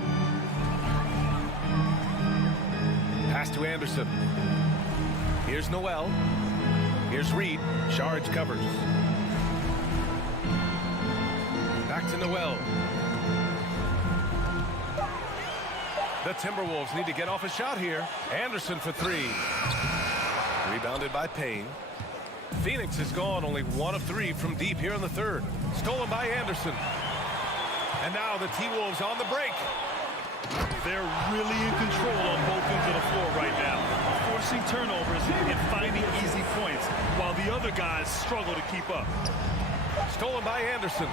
Pass to Anderson. Here's Noel. Here's Reed. Sharic covers. Back to Noel. The Timberwolves need to get off a shot here. Anderson for 3. Rebounded by Payne. Phoenix is gone, only 1 of 3 from deep here in the third. Stolen by Anderson. And now the T-Wolves on the break. They're really in control on both ends of the floor right now, forcing turnovers and finding easy points, while the other guys struggle to keep up. Stolen by Anderson.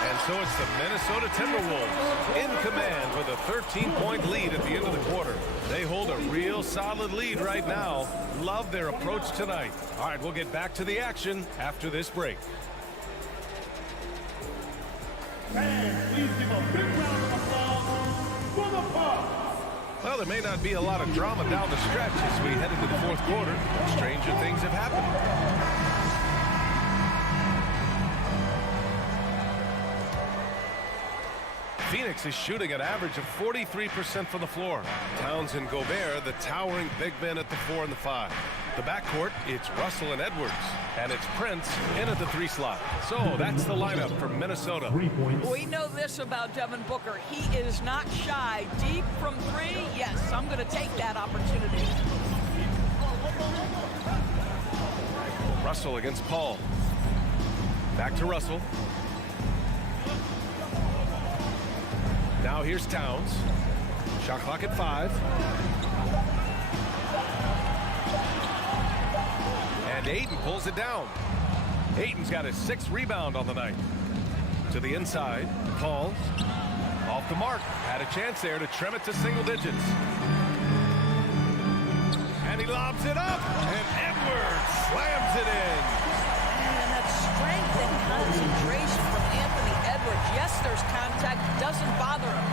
And so it's the Minnesota Timberwolves in command with a 13-point lead at the end of the quarter. They hold a real solid lead right now. Love their approach tonight. All right, we'll get back to the action after this break. And please give a big round of applause for the Bucks. Well, there may not be a lot of drama down the stretch as we head into the fourth quarter. Stranger things have happened. Phoenix is shooting an average of 43% from the floor. Towns and Gobert, the towering big men at the 4 and the 5. The backcourt, it's Russell and Edwards. And it's Prince in at the 3 slot. So that's the lineup for Minnesota. 3 points. We know this about Devin Booker. He is not shy. Deep from 3, yes, I'm going to take that opportunity. Russell against Paul. Back to Russell. Now here's Towns. Shot clock at 5. And Ayton pulls it down. Ayton's got his 6th rebound on the night. To the inside. Paul. Off the mark. Had a chance there to trim it to single digits. And he lobs it up. And Edwards slams it in. And that strength and concentration from Anthony Edwards. Yes, there's contact. Doesn't bother him.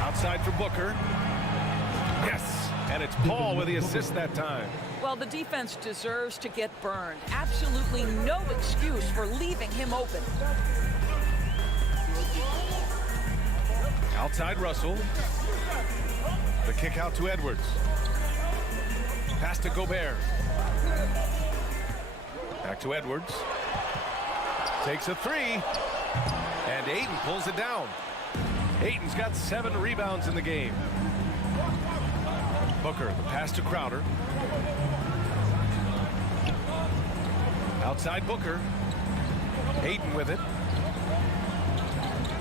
Outside for Booker. Yes. And it's Paul with the assist that time. Well, the defense deserves to get burned. Absolutely no excuse for leaving him open. Outside Russell. The kick out to Edwards. Pass to Gobert. Back to Edwards. Takes a three. And Ayton pulls it down. Ayton's got 7 rebounds in the game. Booker, the pass to Crowder. Outside Booker. Ayton with it.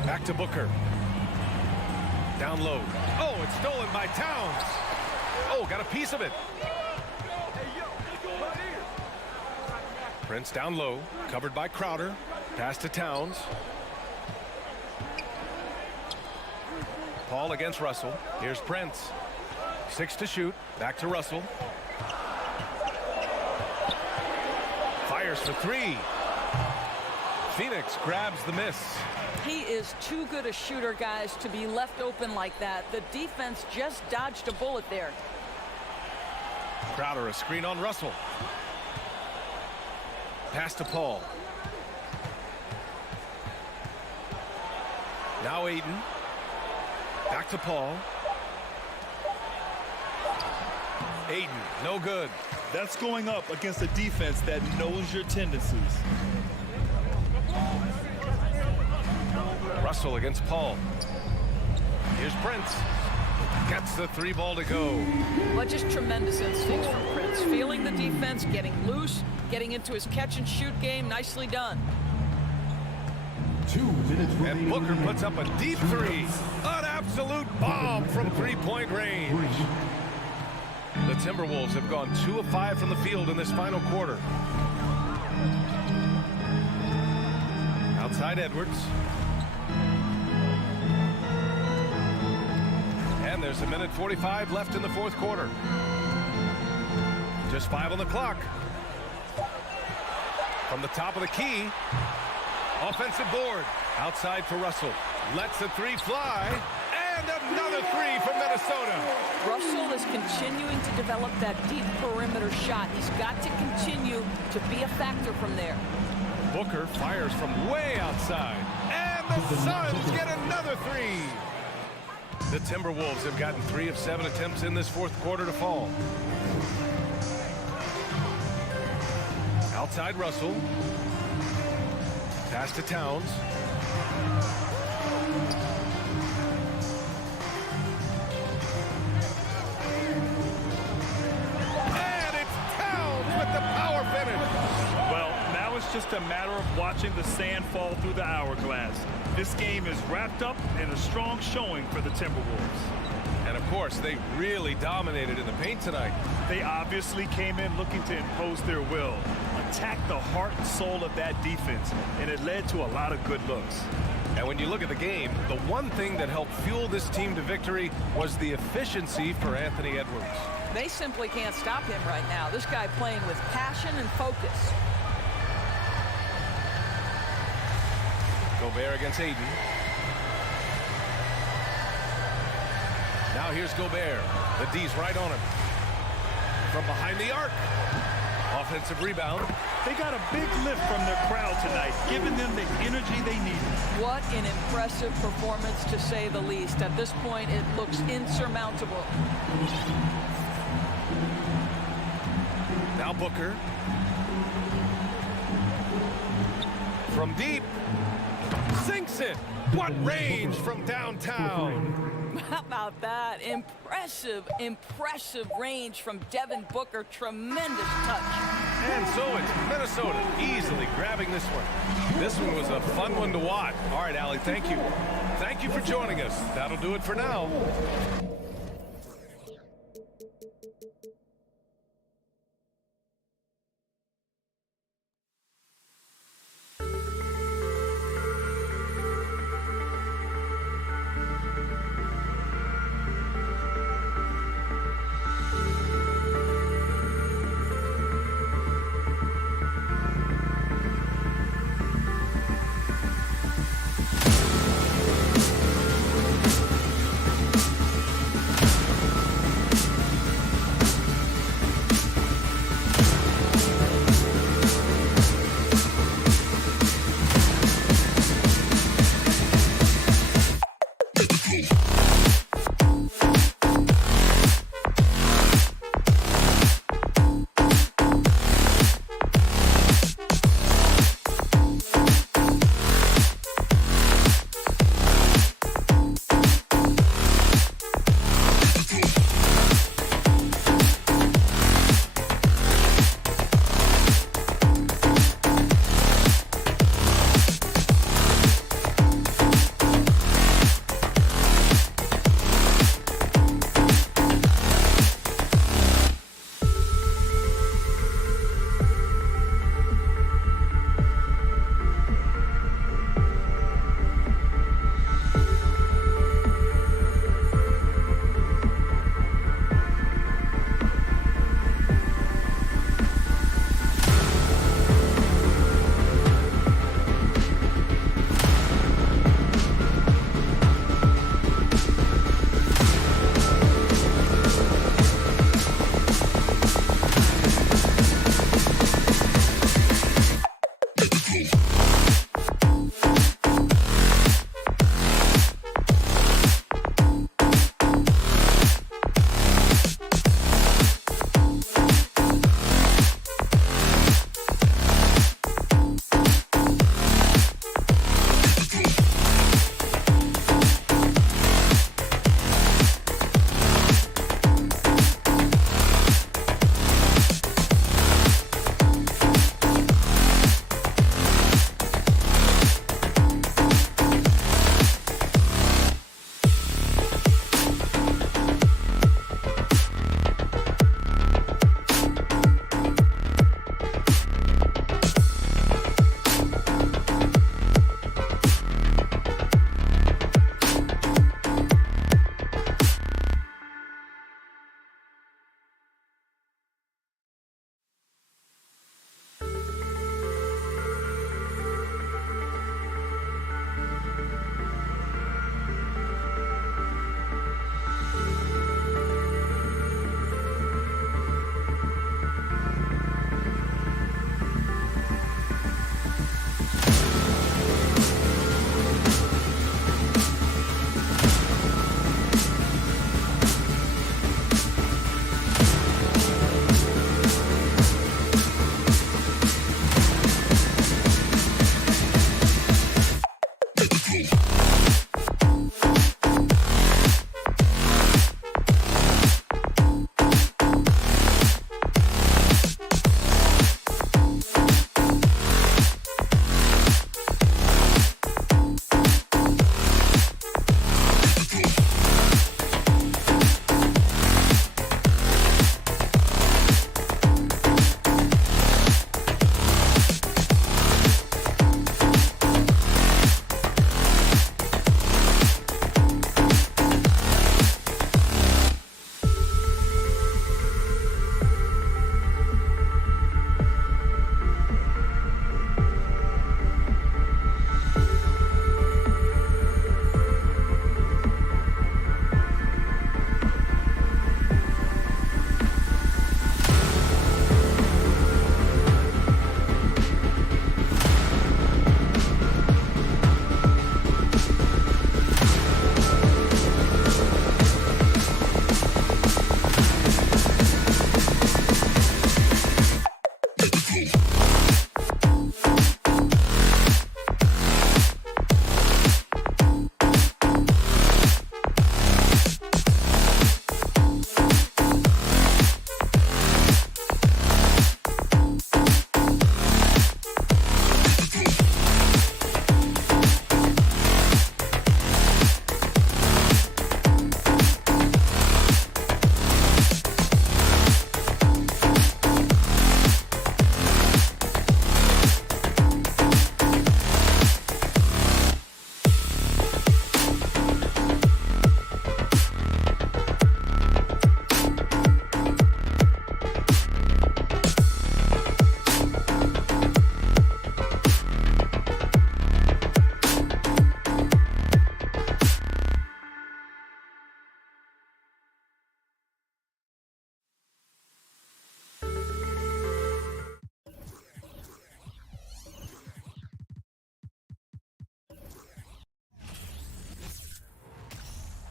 Back to Booker. Down low. Oh, it's stolen by Towns. Oh, got a piece of it. Prince down low, covered by Crowder. Pass to Towns. Paul against Russell. Here's Prince. 6 to shoot. Back to Russell. Fires for 3. Phoenix grabs the miss. He is too good a shooter, guys, to be left open like that. The defense just dodged a bullet there. Crowder, a screen on Russell. Pass to Paul. Now Ayton. Back to Paul. Ayton, no good. That's going up against a defense that knows your tendencies. Russell against Paul. Here's Prince. Gets the 3 ball to go. Well, just tremendous instincts from Prince. Feeling the defense, getting loose, getting into his catch-and-shoot game. Nicely done. 2 minutes and Booker puts up a deep 3. An absolute bomb from 3-point range. The Timberwolves have gone 2 of 5 from the field in this final quarter. Outside Edwards. And there's 1:45 left in the 4th quarter. Just 5 on the clock. From the top of the key. Offensive board. Outside for Russell. Lets the 3 fly. And another 3 from Minnesota. Russell is continuing to develop that deep perimeter shot. He's got to continue to be a factor from there. Booker fires from way outside. And the Suns get another 3. The Timberwolves have gotten 3 of 7 attempts in this 4th quarter to fall. Outside Russell. Pass to Towns. And it's Towns with the power finish. Well, now it's just a matter of watching the sand fall through the hourglass. This game is wrapped up in a strong showing for the Timberwolves. And of course, they really dominated in the paint tonight. They obviously came in looking to impose their will, attack the heart and soul of that defense, and it led to a lot of good looks. And when you look at the game, the one thing that helped fuel this team to victory was the efficiency for Anthony Edwards. They simply can't stop him right now. This guy playing with passion and focus. Gobert against Ayton. Now here's Gobert. The D's right on him. From behind the arc. Offensive rebound. They got a big lift from their crowd tonight, giving them the energy they needed. What an impressive performance, to say the least. At this point, it looks insurmountable. Now Booker. From deep. Sinks it. What range from downtown. How about that? Impressive, impressive range from Devin Booker. Tremendous touch. And so it's Minnesota easily grabbing this one. This one was a fun one to watch. All right, Allie, thank you. Thank you for joining us. That'll do it for now.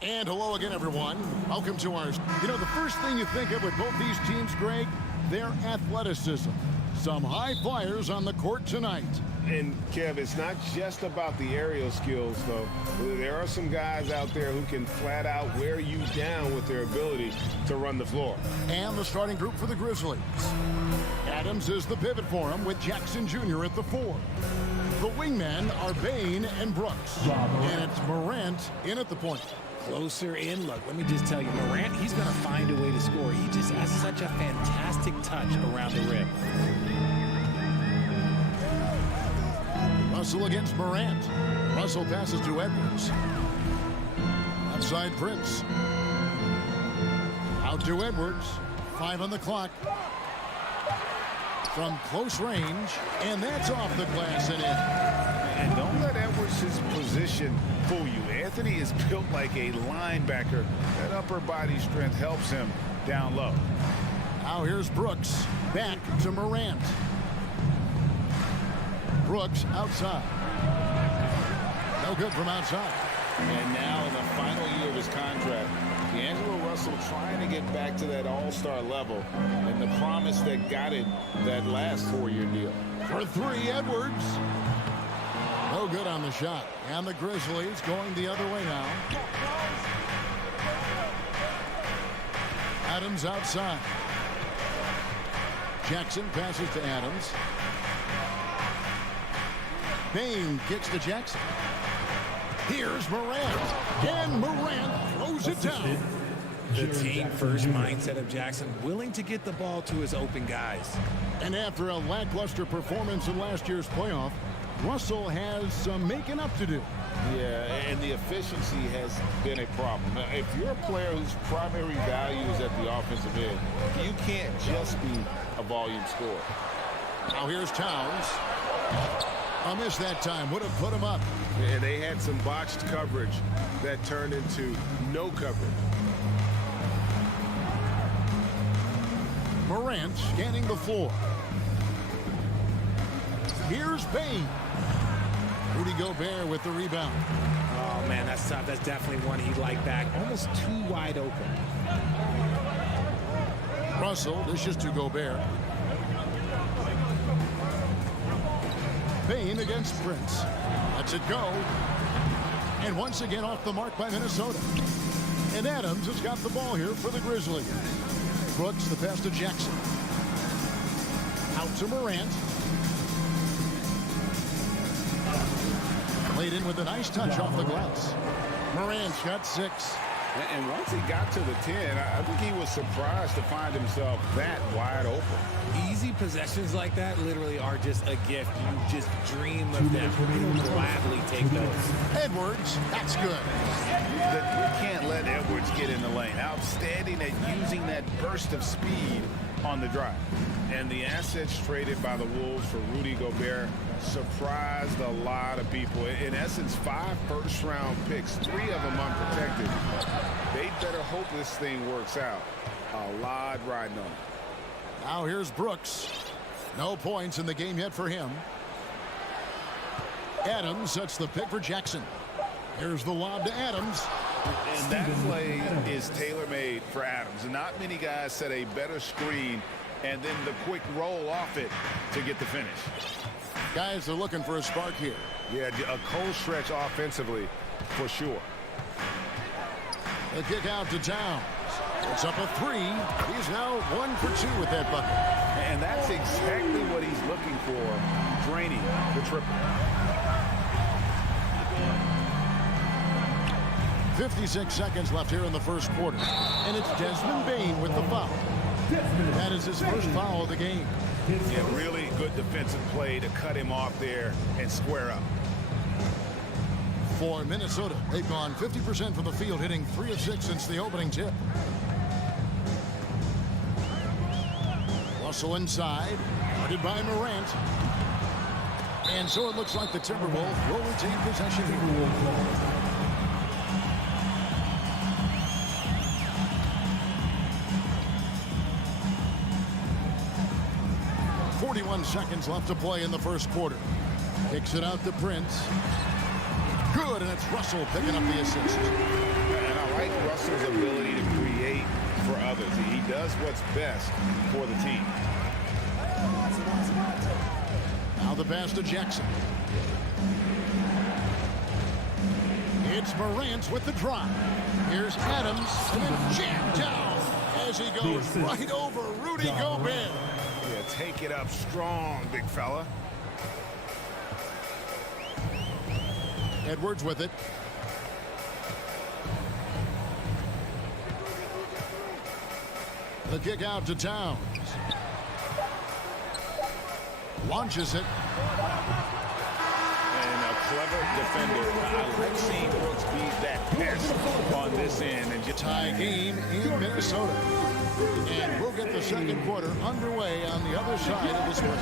And hello again, everyone. Welcome to our... You know, the first thing you think of with both these teams, Greg, their athleticism. Some high flyers on the court tonight. And, Kev, it's not just about the aerial skills, though. There are some guys out there who can flat out wear you down with their ability to run the floor. And the starting group for the Grizzlies. Adams is the pivot for him with Jackson Jr. at the 4. The wingmen are Bain and Brooks. And it's Morant in at the point. Closer in. Look, let me just tell you, Morant, he's going to find a way to score. He just has such a fantastic touch around the rim. Russell against Morant. Russell passes to Edwards. Outside Prince. Out to Edwards. 5 on the clock. From close range, and that's off the glass and in. And don't let Edwards' position fool you. Anthony is built like a linebacker. That upper body strength helps him down low. Now here's Brooks. Back to Morant. Brooks outside. No good from outside. And now in the final year of his contract, D'Angelo Russell trying to get back to that all-star level and the promise that got him that last 4-year deal. For 3, Edwards. No good on the shot. And the Grizzlies going the other way now. Adams outside. Jackson passes to Adams. Bain kicks to Jackson. Here's Morant. And Morant throws it down. The team-first mindset of Jackson, willing to get the ball to his open guys. And after a lackluster performance in last year's playoff, Russell has some making up to do. Yeah, and the efficiency has been a problem. Now, if you're a player whose primary value is at the offensive end, you can't just be a volume scorer. Now here's Towns. A miss that time. Would have put him up. Yeah, they had some botched coverage that turned into no coverage. Morant scanning the floor. Here's Bain. Rudy Gobert with the rebound. Oh, man, that's tough. That's definitely one he'd like back. Almost too wide open. Russell dishes to Gobert. Bain against Prince. Lets it go. And once again off the mark by Minnesota. And Adams has got the ball here for the Grizzlies. Brooks, the pass to Jackson. Out to Morant. Laid in with a nice touch off the glass. Morant's got 6. And once he got to the 10, I think he was surprised to find himself that wide open. Easy possessions like that literally are just a gift. You just dream of them. You'll gladly take those. Edwards, that's good. You can't let Edwards get in the lane. Outstanding at using that burst of speed on the drive. And the assets traded by the Wolves for Rudy Gobert surprised a lot of people. In essence, 5 first-round picks, 3 of them unprotected. They better hope this thing works out. A lot riding on it. Now here's Brooks. No points in the game yet for him. Adams sets the pick for Jackson. Here's the lob to Adams. And that play is tailor-made for Adams. Not many guys set a better screen and then the quick roll off it to get the finish. Guys are looking for a spark here. Yeah, a cold stretch offensively for sure. The kick out to Towns. It's up a 3. He's now 1 for 2 with that bucket. And that's exactly what he's looking for, draining the triple. 56 seconds left here in the first quarter. And it's Desmond Bain with the foul. That is his first foul of the game. Yeah, really good defensive play to cut him off there and square up. For Minnesota, they've gone 50% from the field, hitting 3 of 6 since the opening tip. Russell inside, guarded by Morant. And so it looks like the Timberwolves will retain possession here. 41 seconds left to play in the first quarter. Kicks it out to Prince. Good, and it's Russell picking up the assist. And I like Russell's ability to create for others. He does what's best for the team. Now the pass to Jackson. It's Morant with the drive. Here's Adams, and then jammed down as he goes right over Rudy Gobert. Yeah, take it up strong, big fella. Edwards with it. The kick out to Towns. Launches it. And a clever defender. I like seeing Brooks be that pest on this end. And just tie game in Minnesota. And we'll get the second quarter underway on the other side of this break.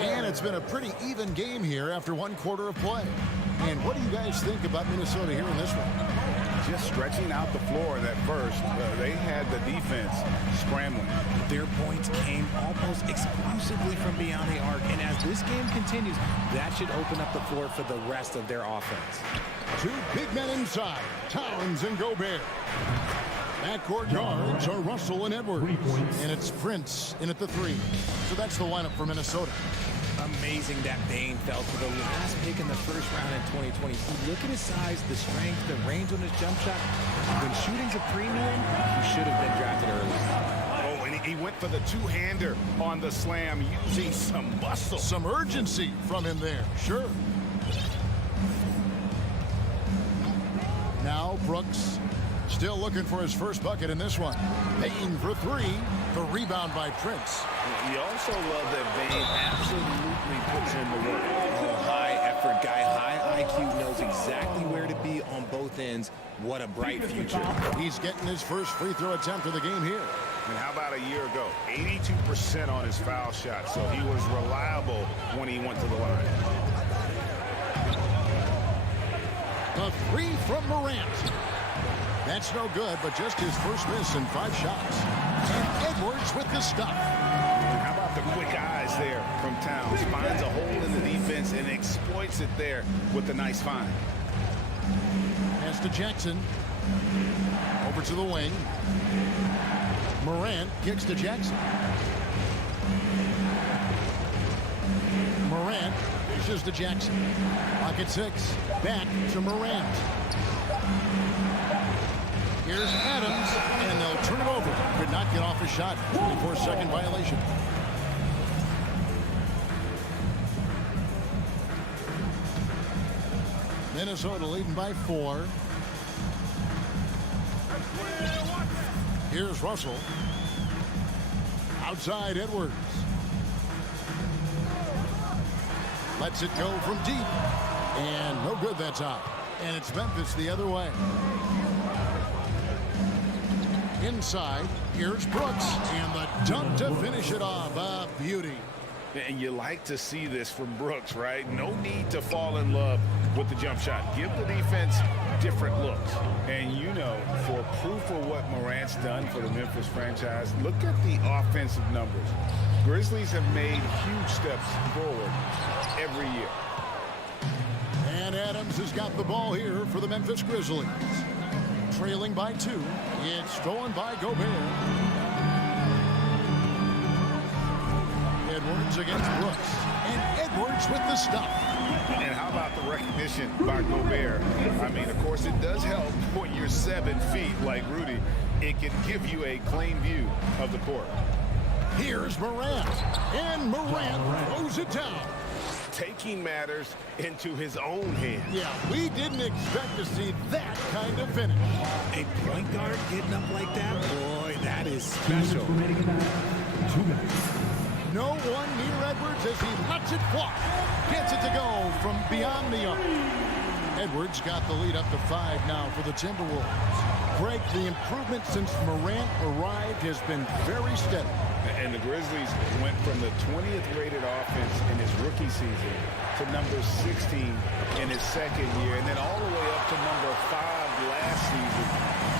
And it's been a pretty even game here after one quarter of play. And what do you guys think about Minnesota here in this one? Just stretching out the floor that first. They had the defense scrambling. Their points came almost exclusively from beyond the arc. And as this game continues, that should open up the floor for the rest of their offense. Two big men inside, Towns and Gobert. Backcourt guards are Russell and Edwards. And it's Prince in at the 3. So that's the lineup for Minnesota. Amazing that Bane fell to the last pick in the first round in 2020. You look at his size, the strength, the range on his jump shot. When shooting's a premium, he should have been drafted early. Oh, and he went for the two-hander on the slam, using some muscle. Some urgency from him there, sure. Now Brooks still looking for his first bucket in this one. Bane for 3. The rebound by Prince. You also love that Bane absolutely puts in the work. Oh, high effort guy, high IQ, knows exactly where to be on both ends. What a bright future. He's getting his first free throw attempt of the game here. And how about a year ago? 82% on his foul shot, so he was reliable when he went to the line. A 3 from Morant. That's no good, but just his first miss in 5 shots. And Edwards with the stop. How about the quick eyes there from Towns? Finds a hole in the defense and exploits it there with a nice find. Pass to Jackson. Over to the wing. Morant kicks to Jackson. Morant dishes to Jackson. Pocket 6. Back to Morant. Here's Adams, and they'll turn it over. Could not get off his shot. 24-second violation. Minnesota leading by 4. Here's Russell. Outside Edwards. Lets it go from deep. And no good that time. And it's Memphis the other way. Inside, here's Brooks, and the dunk to finish it off. A beauty. And you like to see this from Brooks, right? No need to fall in love with the jump shot. Give the defense different looks. And you know, for proof of what Morant's done for the Memphis franchise, look at the offensive numbers. Grizzlies have made huge steps forward every year. And Adams has got the ball here for the Memphis Grizzlies. Trailing by 2. It's stolen by Gobert. Edwards against Brooks. And Edwards with the stop. And how about the recognition by Gobert? I mean, of course, it does help when you're 7 feet like Rudy. It can give you a clean view of the court. Here's Morant. And Morant throws it down. Taking matters into his own hands. Yeah, we didn't expect to see that kind of finish. A point guard getting up like that? Boy, that is special. No one near Edwards as he lets it fly. Gets it to go from beyond the arc. Edwards got the lead up to 5 now for the Timberwolves. Greg, the improvement since Morant arrived has been very steady. And the Grizzlies went from the 20th rated offense in his rookie season to number 16 in his second year, and then all the way up to number 5 last season.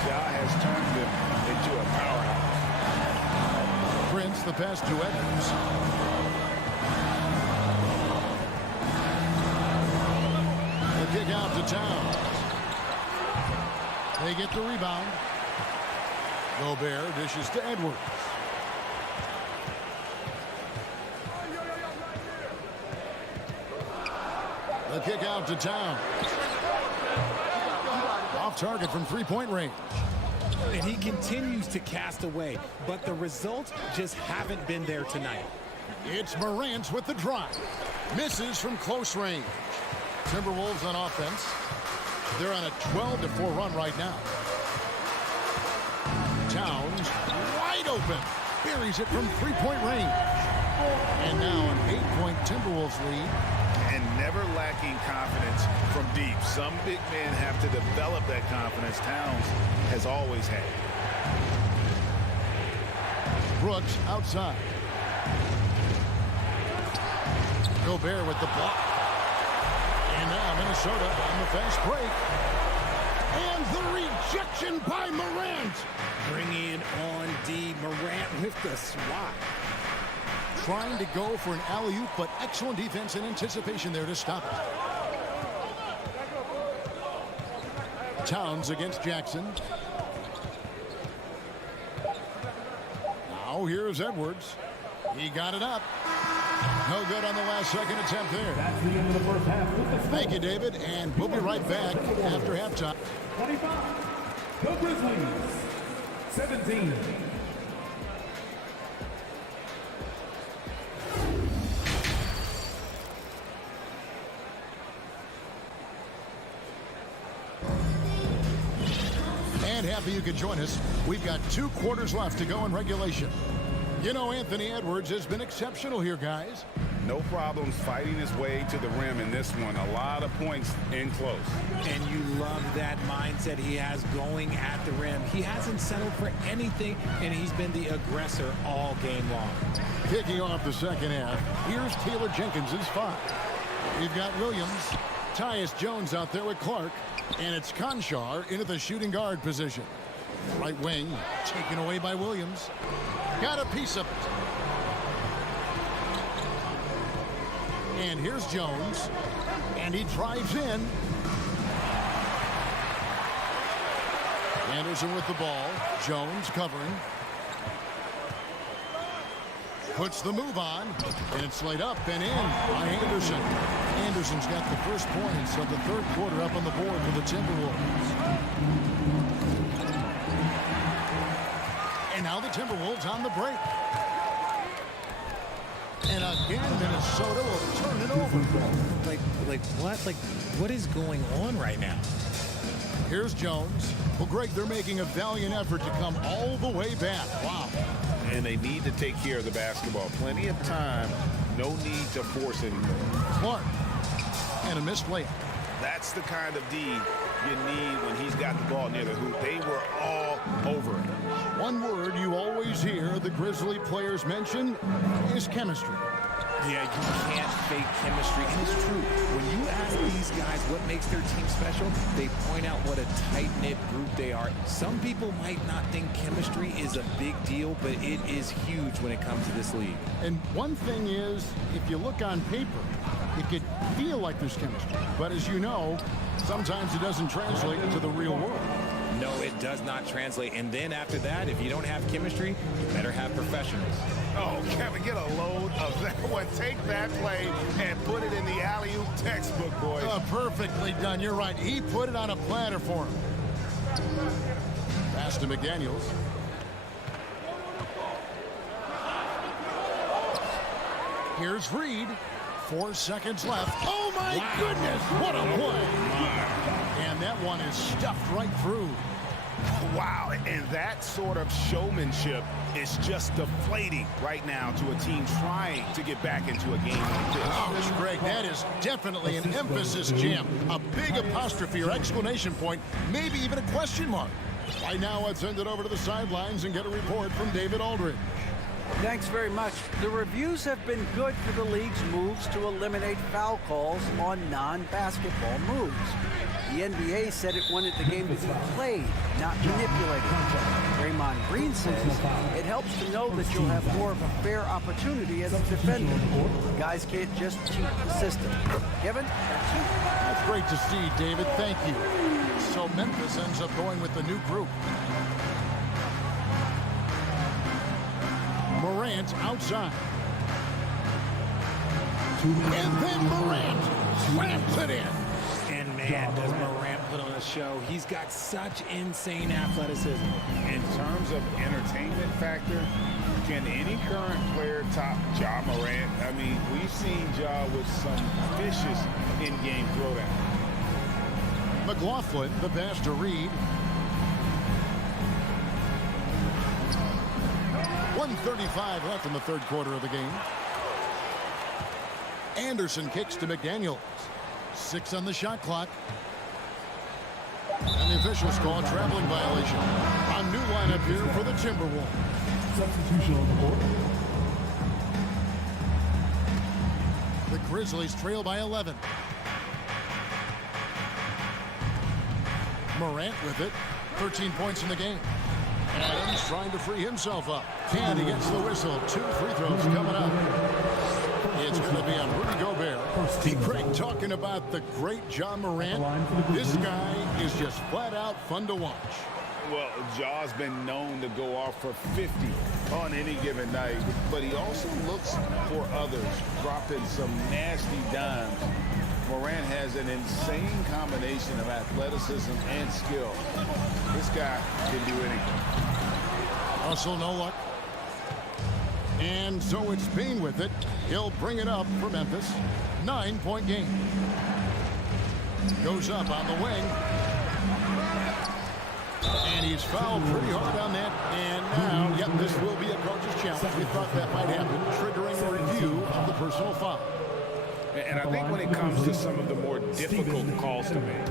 Ja has turned them into a powerhouse. Prince, the pass to Edwards. The kick out to Towns. They get the rebound. Gobert dishes to Edwards. The kick out to Town. Off target from three-point range. And he continues to cast away, but the results just haven't been there tonight. It's Morant with the drive. Misses from close range. Timberwolves on offense. They're on a 12-4 run right now. Towns wide open. Buries it from three-point range. And now an 8-point Timberwolves lead. And never lacking confidence from deep. Some big men have to develop that confidence. Towns has always had. Brooks outside. Gobert with the block. And now Minnesota on the fast break. And the rejection by Morant. Bringing it on D. Morant with the swat. Trying to go for an alley-oop, but excellent defense and anticipation there to stop it. Towns against Jackson. Now here's Edwards. He got it up. No good on the last second attempt there. That's the end of the first half. Thank you, David, and we'll be right back after halftime. 25. The Grizzlies. 17. And happy you could join us. We've got 2 quarters left to go in regulation. You know, Anthony Edwards has been exceptional here, guys. No problems fighting his way to the rim in this one. A lot of points in close. And you love that mindset he has going at the rim. He hasn't settled for anything, and he's been the aggressor all game long. Kicking off the second half, here's Taylor Jenkins' 5. We've got Williams, Tyus Jones out there with Clark, and it's Conchar into the shooting guard position. Right wing, taken away by Williams. Got a piece of it. And here's Jones. And he drives in. Anderson with the ball. Jones covering. Puts the move on. And it's laid up and in by Anderson. Anderson's got the first points of the third quarter up on the board for the Timberwolves. And now the Timberwolves on the break. And again, Minnesota will turn it over. What is going on right now? Here's Jones. Well, Greg, they're making a valiant effort to come all the way back. Wow. And they need to take care of the basketball. Plenty of time. No need to force it. Clark. And a missed layup. That's the kind of D you need when he's got the ball near the hoop. They were all over it. One word you always hear the Grizzly players mention is chemistry. Yeah, you can't fake chemistry, and it's true. When you ask these guys what makes their team special, they point out what a tight-knit group they are. Some people might not think chemistry is a big deal, but it is huge when it comes to this league. And one thing is, if you look on paper, it could feel like there's chemistry. But as you know, sometimes it doesn't translate into the real world. No, it does not translate. And then after that, if you don't have chemistry, you better have professionals. Oh, Kevin, get a load of that one. Take that play and put it in the alley-oop textbook, boys. Perfectly done. You're right. He put it on a platter for him. Pass to McDaniels. Here's Reed. 4 seconds left. Oh, my goodness. What a play. And that one is stuffed right through. Wow, and that sort of showmanship is just deflating right now to a team trying to get back into a game like this. Oh, Greg, that is definitely an emphasis jam. A big apostrophe or exclamation point, maybe even a question mark. Right now, let's send it over to the sidelines and get a report from David Aldridge. Thanks very much. The reviews have been good for the league's moves to eliminate foul calls on non-basketball moves. The NBA said it wanted the game to be played, not manipulated. Draymond Green says it helps to know that you'll have more of a fair opportunity as a defender. Guys can't just cheat the system. Kevin, that's you. That's great to see, David. Thank you. So Memphis ends up going with the new group. Morant outside. And then Morant slams it in. And man, does Morant put on a show. He's got such insane athleticism. In terms of entertainment factor, can any current player top Ja Morant? I mean, we've seen Ja with some vicious in-game throwdown. McLaughlin, the pass to Reed. 1:35 left in the third quarter of the game. Anderson kicks to McDaniels. 6 on the shot clock. And the officials call a traveling violation. A new lineup here for the Timberwolves. Substitution on the board. The Grizzlies trail by 11. Morant with it. 13 points in the game. Adams trying to free himself up. And he gets the whistle. 2 free throws coming up. It's going to be on Rudy Gobert. Craig talking about the great Ja Morant. This guy is just flat out fun to watch. Well, Ja's been known to go off for 50 on any given night, but he also looks for others, dropping some nasty dimes. Morant has an insane combination of athleticism and skill. This guy can do anything. Russell, no luck. And so it's Payne with it. He'll bring it up for Memphis. 9-point game. Goes up on the wing. And he's fouled pretty hard on that. And now, yep, this will be a coach's challenge. We thought that might happen, triggering a review of the personal foul. And I think when it comes to some of the more difficult calls to make,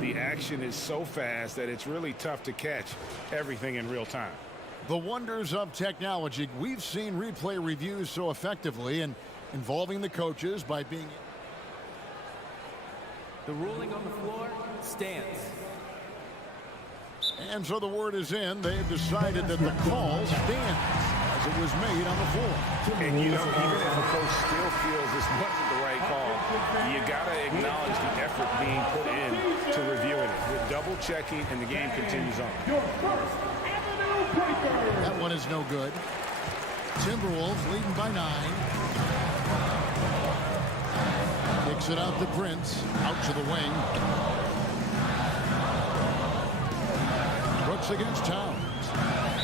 the action is so fast that it's really tough to catch everything in real time. The wonders of technology. We've seen replay reviews so effectively and involving the coaches by being... The ruling on the floor stands. And so the word is in. They've decided that the call stands as it was made on the floor. And you know, even if a coach still feels this wasn't the right call, you got to acknowledge the effort being put in to reviewing it. We're double checking and the game continues on. That one is no good. Timberwolves leading by 9. Kicks it out to Prince. Out to the wing. Brooks against Towns.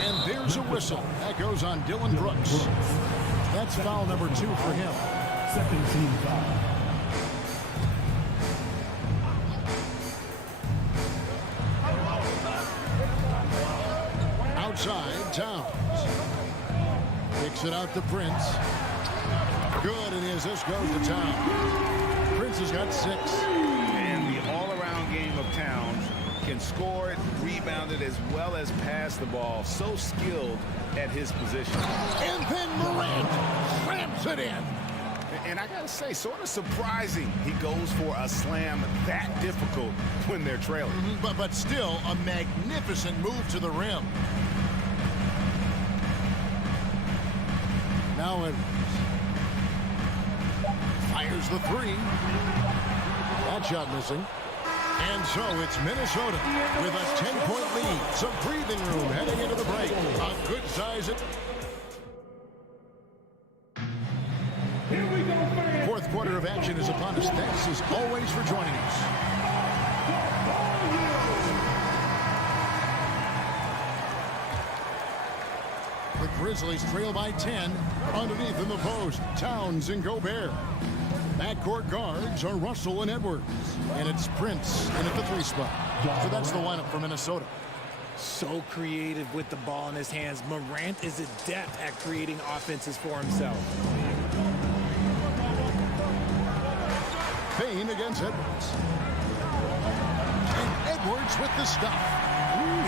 And there's a whistle. That goes on Dylan Brooks. That's foul number 2 for him. Second team foul. Outside, Towns. Kicks it out to Prince. Good, and as this goes to Towns. Prince has got 6. And the all-around game of Towns can score it, rebound it, as well as pass the ball. So skilled at his position. And then Morant slams it in. And I gotta say, sort of surprising he goes for a slam that difficult when they're trailing. But still a magnificent move to the rim. Now Edwards fires the 3. That shot missing. And so it's Minnesota with a 10-point lead. Some breathing room heading into the break. A good size. Fourth quarter of action is upon us. Thanks as always for joining us. The Grizzlies trail by 10. Underneath in the post, Towns and Gobert. Backcourt guards are Russell and Edwards. And it's Prince in at the 3 spot. So that's the lineup for Minnesota. So creative with the ball in his hands. Morant is adept at creating offenses for himself. Payne against Edwards. And Edwards with the stop.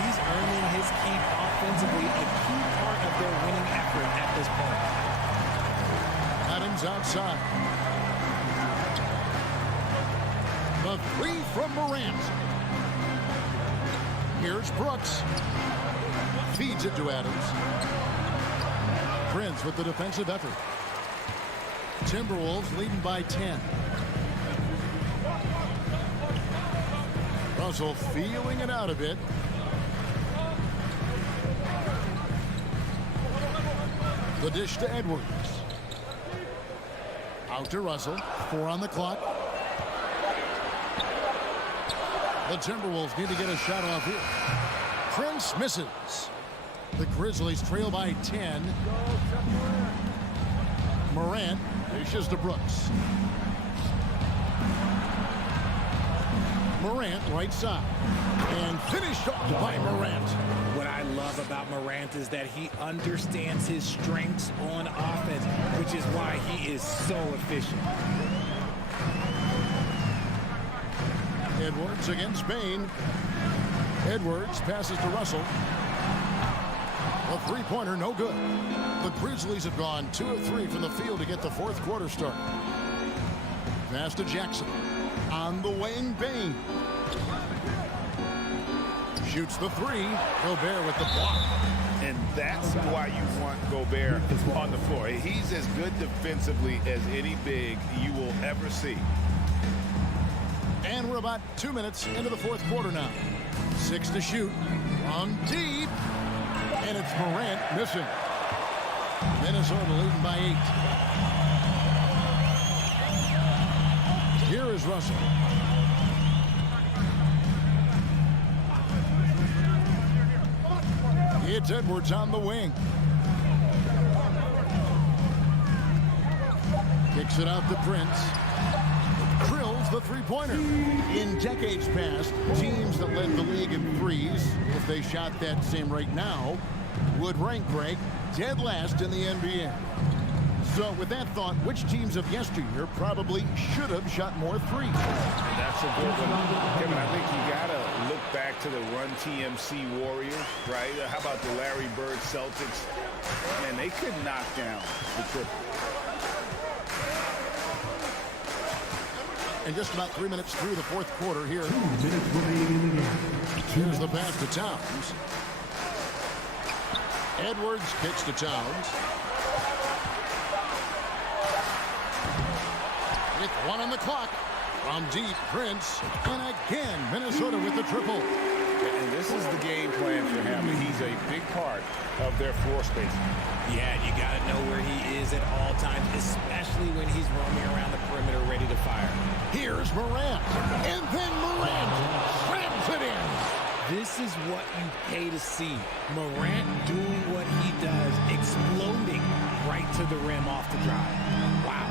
He's earning his keep offensively, a key part of their winning effort at this point. Adams outside. The 3 from Morant. Here's Brooks. Feeds it to Adams. Prince with the defensive effort. Timberwolves leading by 10. Russell feeling it out a bit. The dish to Edwards. Out to Russell. 4 on the clock. The Timberwolves need to get a shot off here. Prince misses. The Grizzlies trail by 10. Morant dishes to Brooks. Morant right side. And finished off by Morant. What I love about Morant is that he understands his strengths on offense, which is why he is so efficient. Edwards against Bain. Edwards passes to Russell. A three-pointer, no good. The Grizzlies have gone 2 of 3 from the field to get the fourth quarter started. Pass to Jackson. On the wing, Bain. Shoots the 3. Gobert with the block. And that's why you want Gobert on the floor. He's as good defensively as any big you will ever see. And we're about 2 minutes into the fourth quarter now. 6 to shoot. From deep. And it's Morant missing. Minnesota leading by 8. Here is Russell. It's Edwards on the wing. Kicks it out to Prince. Drills the three-pointer. In decades past, teams that led the league in threes, if they shot that same rate now, would rank, Greg, dead last in the NBA. So with that thought, which teams of yesteryear probably should have shot more threes? That's a good one. Kevin, I think you got to look back to the Run TMC Warriors, right? How about the Larry Bird Celtics? Man, they could knock down the triple. And just about 3 minutes through the fourth quarter here. 2 minutes remaining in the game. Here's the pass to Towns. Edwards kicks to Towns. With 1 on the clock. From deep, Prince. And again, Minnesota with the triple. And this is the game plan for him. He's a big part of their floor space. Yeah, you got to know where he is at all times, especially when he's roaming around the perimeter ready to fire. Here's Morant. And then Morant slams it in. This is what you pay to see. Morant doing what he does, exploding right to the rim off the drive. Wow.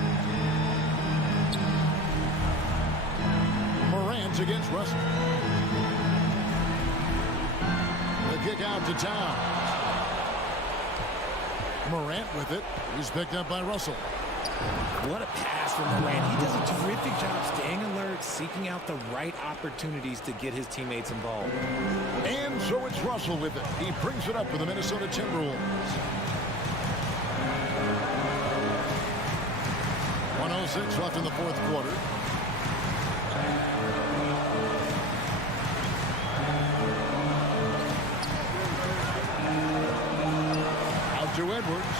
Morant against Russell. The kick out to Towns. Morant with it. He's picked up by Russell. What a pass from Morant. He does a terrific job staying alert, seeking out the right opportunities to get his teammates involved. And so it's Russell with it. He brings it up for the Minnesota Timberwolves. 1:06 left in the fourth quarter. Out to Edwards.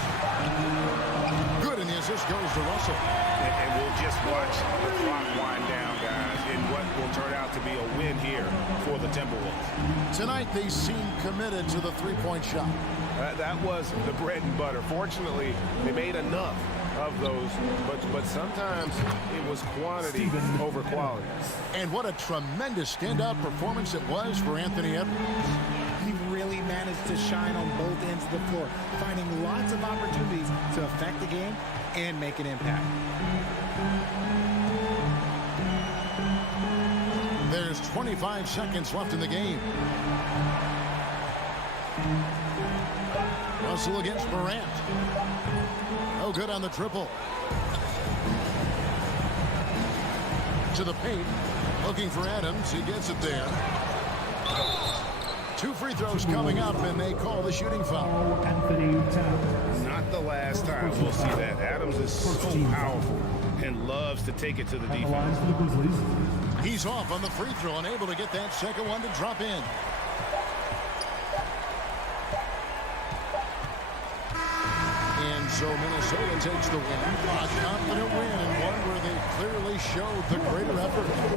Good, and the assist goes to Russell. And we'll just watch the clock wind down, guys, in what will turn out to be a win here for the Timberwolves. Tonight, they seem committed to the three-point shot. That was the bread and butter. Fortunately, they made enough of those, but sometimes it was quantity over quality. And what a tremendous standout performance it was for Anthony Edwards. He really managed to shine on both ends of the floor, finding lots of opportunities to affect the game and make an impact. There's 25 seconds left in the game. Russell against Morant. No good on the triple. To the paint. Looking for Adams. He gets it there. 2 free throws coming up, and they call the shooting foul. Not the last time we'll see that. Adams is so powerful and loves to take it to the defense. He's off on the free throw, unable to get that second one to drop in. So Minnesota takes the win. A confident win, and one where they clearly showed the greater effort.